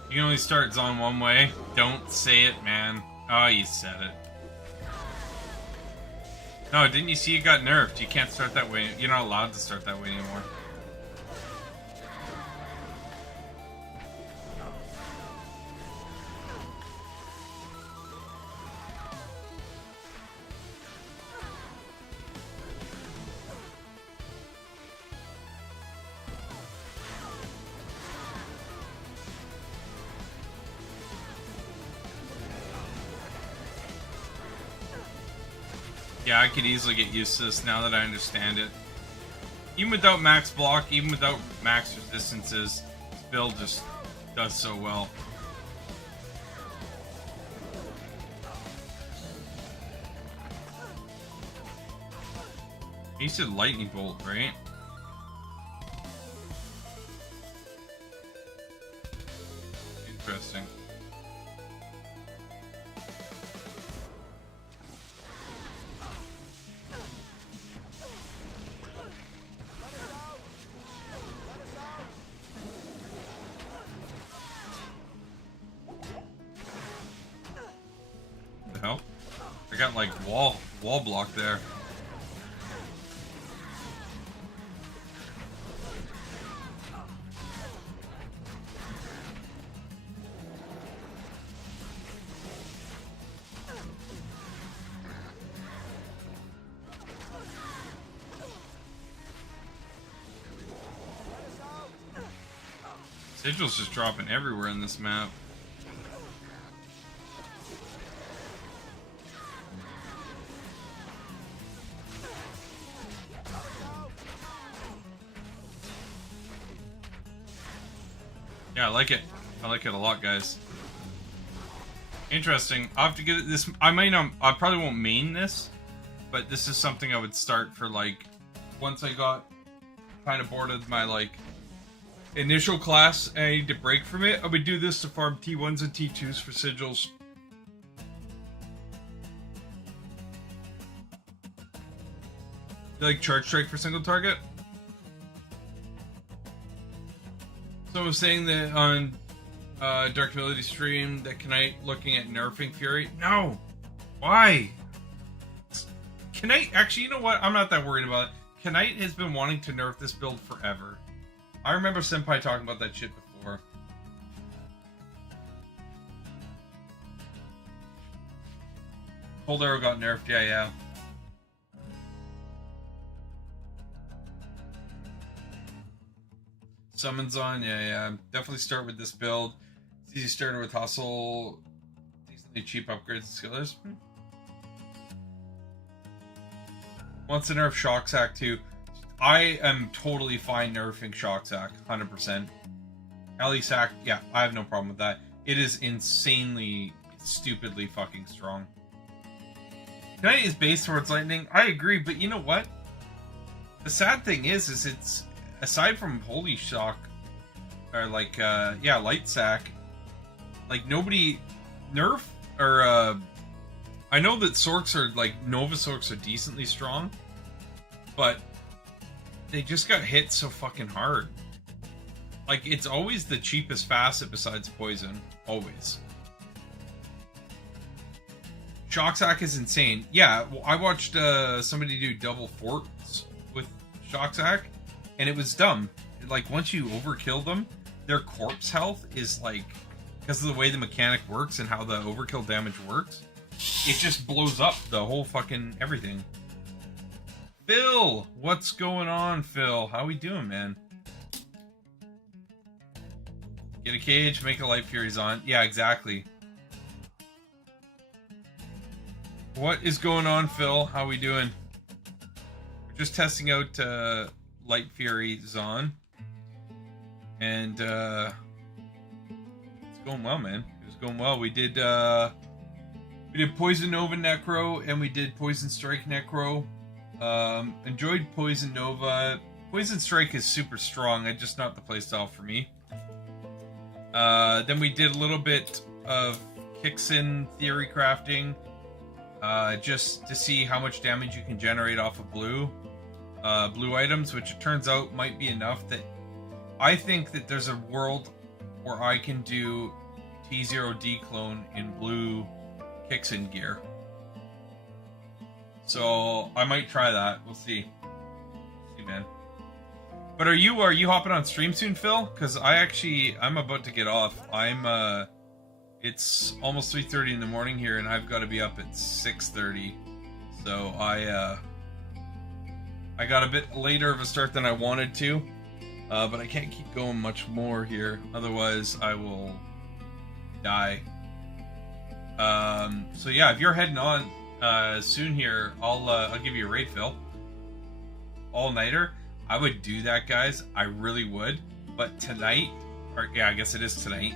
You can only start zone one way. Don't say it, man. Oh, you said it. No, didn't you see it got nerfed? You can't start that way. You're not allowed to start that way anymore. Yeah, I could easily get used to this now that I understand it. Even without max block, even without max resistances, this build just does so well. He said lightning bolt, right? Interesting. The hell? I got like wall block there. Sigil's just dropping everywhere in this map. Yeah, I like it. I like it a lot, guys. Interesting. I'll have to get this. I probably won't main this, but this is something I would start for, like, once I got kind of bored of my, like, initial class and I need to break from it. I would do this to farm T1s and T2s for sigils. You like charge strike for single target? Someone was saying that on Dark Humility stream that Knight looking at nerfing Fury. No! Why? Knight, actually, you know what? I'm not that worried about it. Knight has been wanting to nerf this build forever. I remember Senpai talking about that shit before. Cold Arrow got nerfed, yeah. Summons on, yeah. Definitely start with this build. It's easy starter with hustle, decently cheap upgrades and skillers. Wants to nerf Shock Sack too. I am totally fine nerfing Shock Sack, 100%. Alley Sack, yeah, I have no problem with that. It is insanely, stupidly fucking strong. Tonight is based towards lightning. I agree, but you know what? The sad thing is it's aside from Holy Shock or like Light Sack, like nobody nerf or I know that Sorcs are like Nova Sorcs are decently strong, but they just got hit so fucking hard. Like it's always the cheapest facet besides poison, always. Shock Sack is insane. Yeah, well, I watched somebody do double forts with Shock Sack, and it was dumb. Like, once you overkill them, their corpse health is like, because of the way the mechanic works and how the overkill damage works, it just blows up the whole fucking everything. Phil! What's going on, Phil? How we doing, man? Get a cage, make a Light Furies on. Yeah, exactly. What is going on, Phil? How we doing? We're just testing out Light Fury Zon. And it's going well, man. It was going well. We did Poison Nova Necro and we did Poison Strike Necro. Enjoyed Poison Nova. Poison Strike is super strong, it's just not the playstyle for me. Then we did a little bit of Kixin theory crafting. Just to see how much damage you can generate off of blue items, which it turns out might be enough that I think that there's a world where I can do T0D clone in blue Kixin gear. So I might try that. We'll see. See, man. But are you hopping on stream soon, Phil? Because I'm about to get off. It's almost 3:30 in the morning here, and I've got to be up at 6:30. So I got a bit later of a start than I wanted to, but I can't keep going much more here. Otherwise, I will die. So yeah, if you're heading on soon here, I'll give you a raid, Phil. All-nighter. I would do that, guys. I really would. But tonight, or yeah, I guess it is tonight.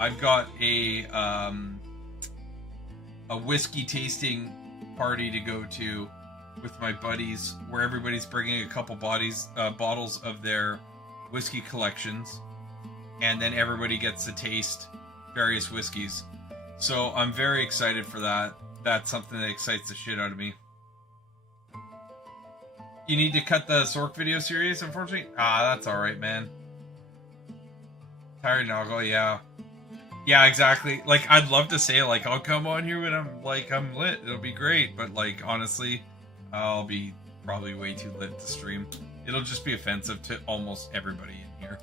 I've got a whiskey tasting party to go to with my buddies, where everybody's bringing a couple bottles of their whiskey collections, and then everybody gets to taste various whiskeys. So I'm very excited for that. That's something that excites the shit out of me. You need to cut the Sorc video series, unfortunately? That's alright, man. Tired Noggle, yeah. Yeah, exactly. Like, I'd love to say, like, I'll come on here when I'm lit. It'll be great. But, like, honestly, I'll be probably way too lit to stream. It'll just be offensive to almost everybody in here.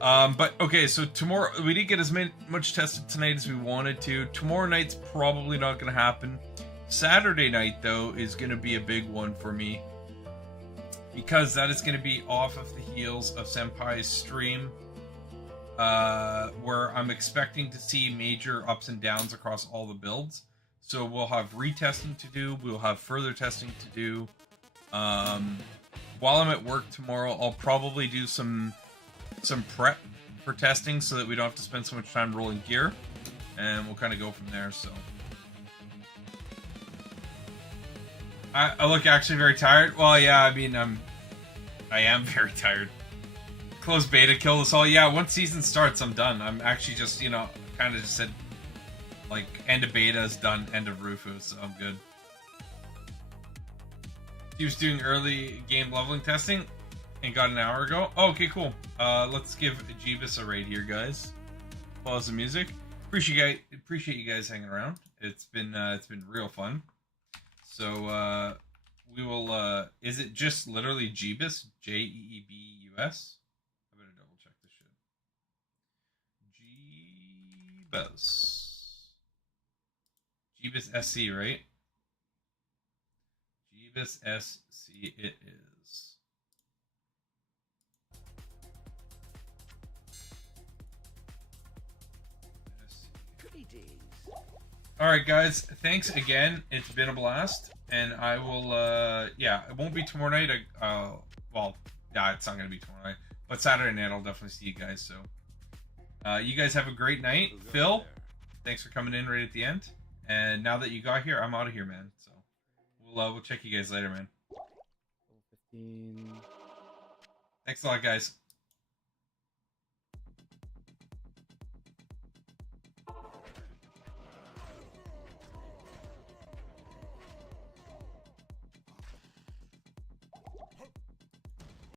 But, okay, so tomorrow, we didn't get as much tested tonight as we wanted to. Tomorrow night's probably not going to happen. Saturday night, though, is going to be a big one for me, because that is going to be off of the heels of Senpai's stream, where I'm expecting to see major ups and downs across all the builds. So we'll have retesting to do, we'll have further testing to do. While I'm at work tomorrow, I'll probably do some prep for testing so that we don't have to spend so much time rolling gear, and we'll kind of go from there. So I look actually very tired. Well, yeah, I mean, I am very tired. Closed beta killed us all. Yeah, once season starts, I'm done. I'm actually just, kind of just said, like, end of beta is done, end of Rufus, so I'm good. He was doing early game leveling testing and got an hour ago. Oh, okay, cool. Let's give Jeebus a raid here, guys. Pause the music. Appreciate you guys hanging around. It's been real fun. So we will. Is it just literally Jeebus? Jeebus? I better double check this shit. Jeebus SC, right? Jeebus SC it is. All right, guys. Thanks again. It's been a blast, and I will. Yeah, it won't be tomorrow night. Well, yeah, it's not gonna be tomorrow night, but Saturday night I'll definitely see you guys. So, you guys have a great night. Phil, thanks for coming in right at the end. And now that you got here, I'm out of here, man. So, we'll check you guys later, man. 15. Thanks a lot, guys.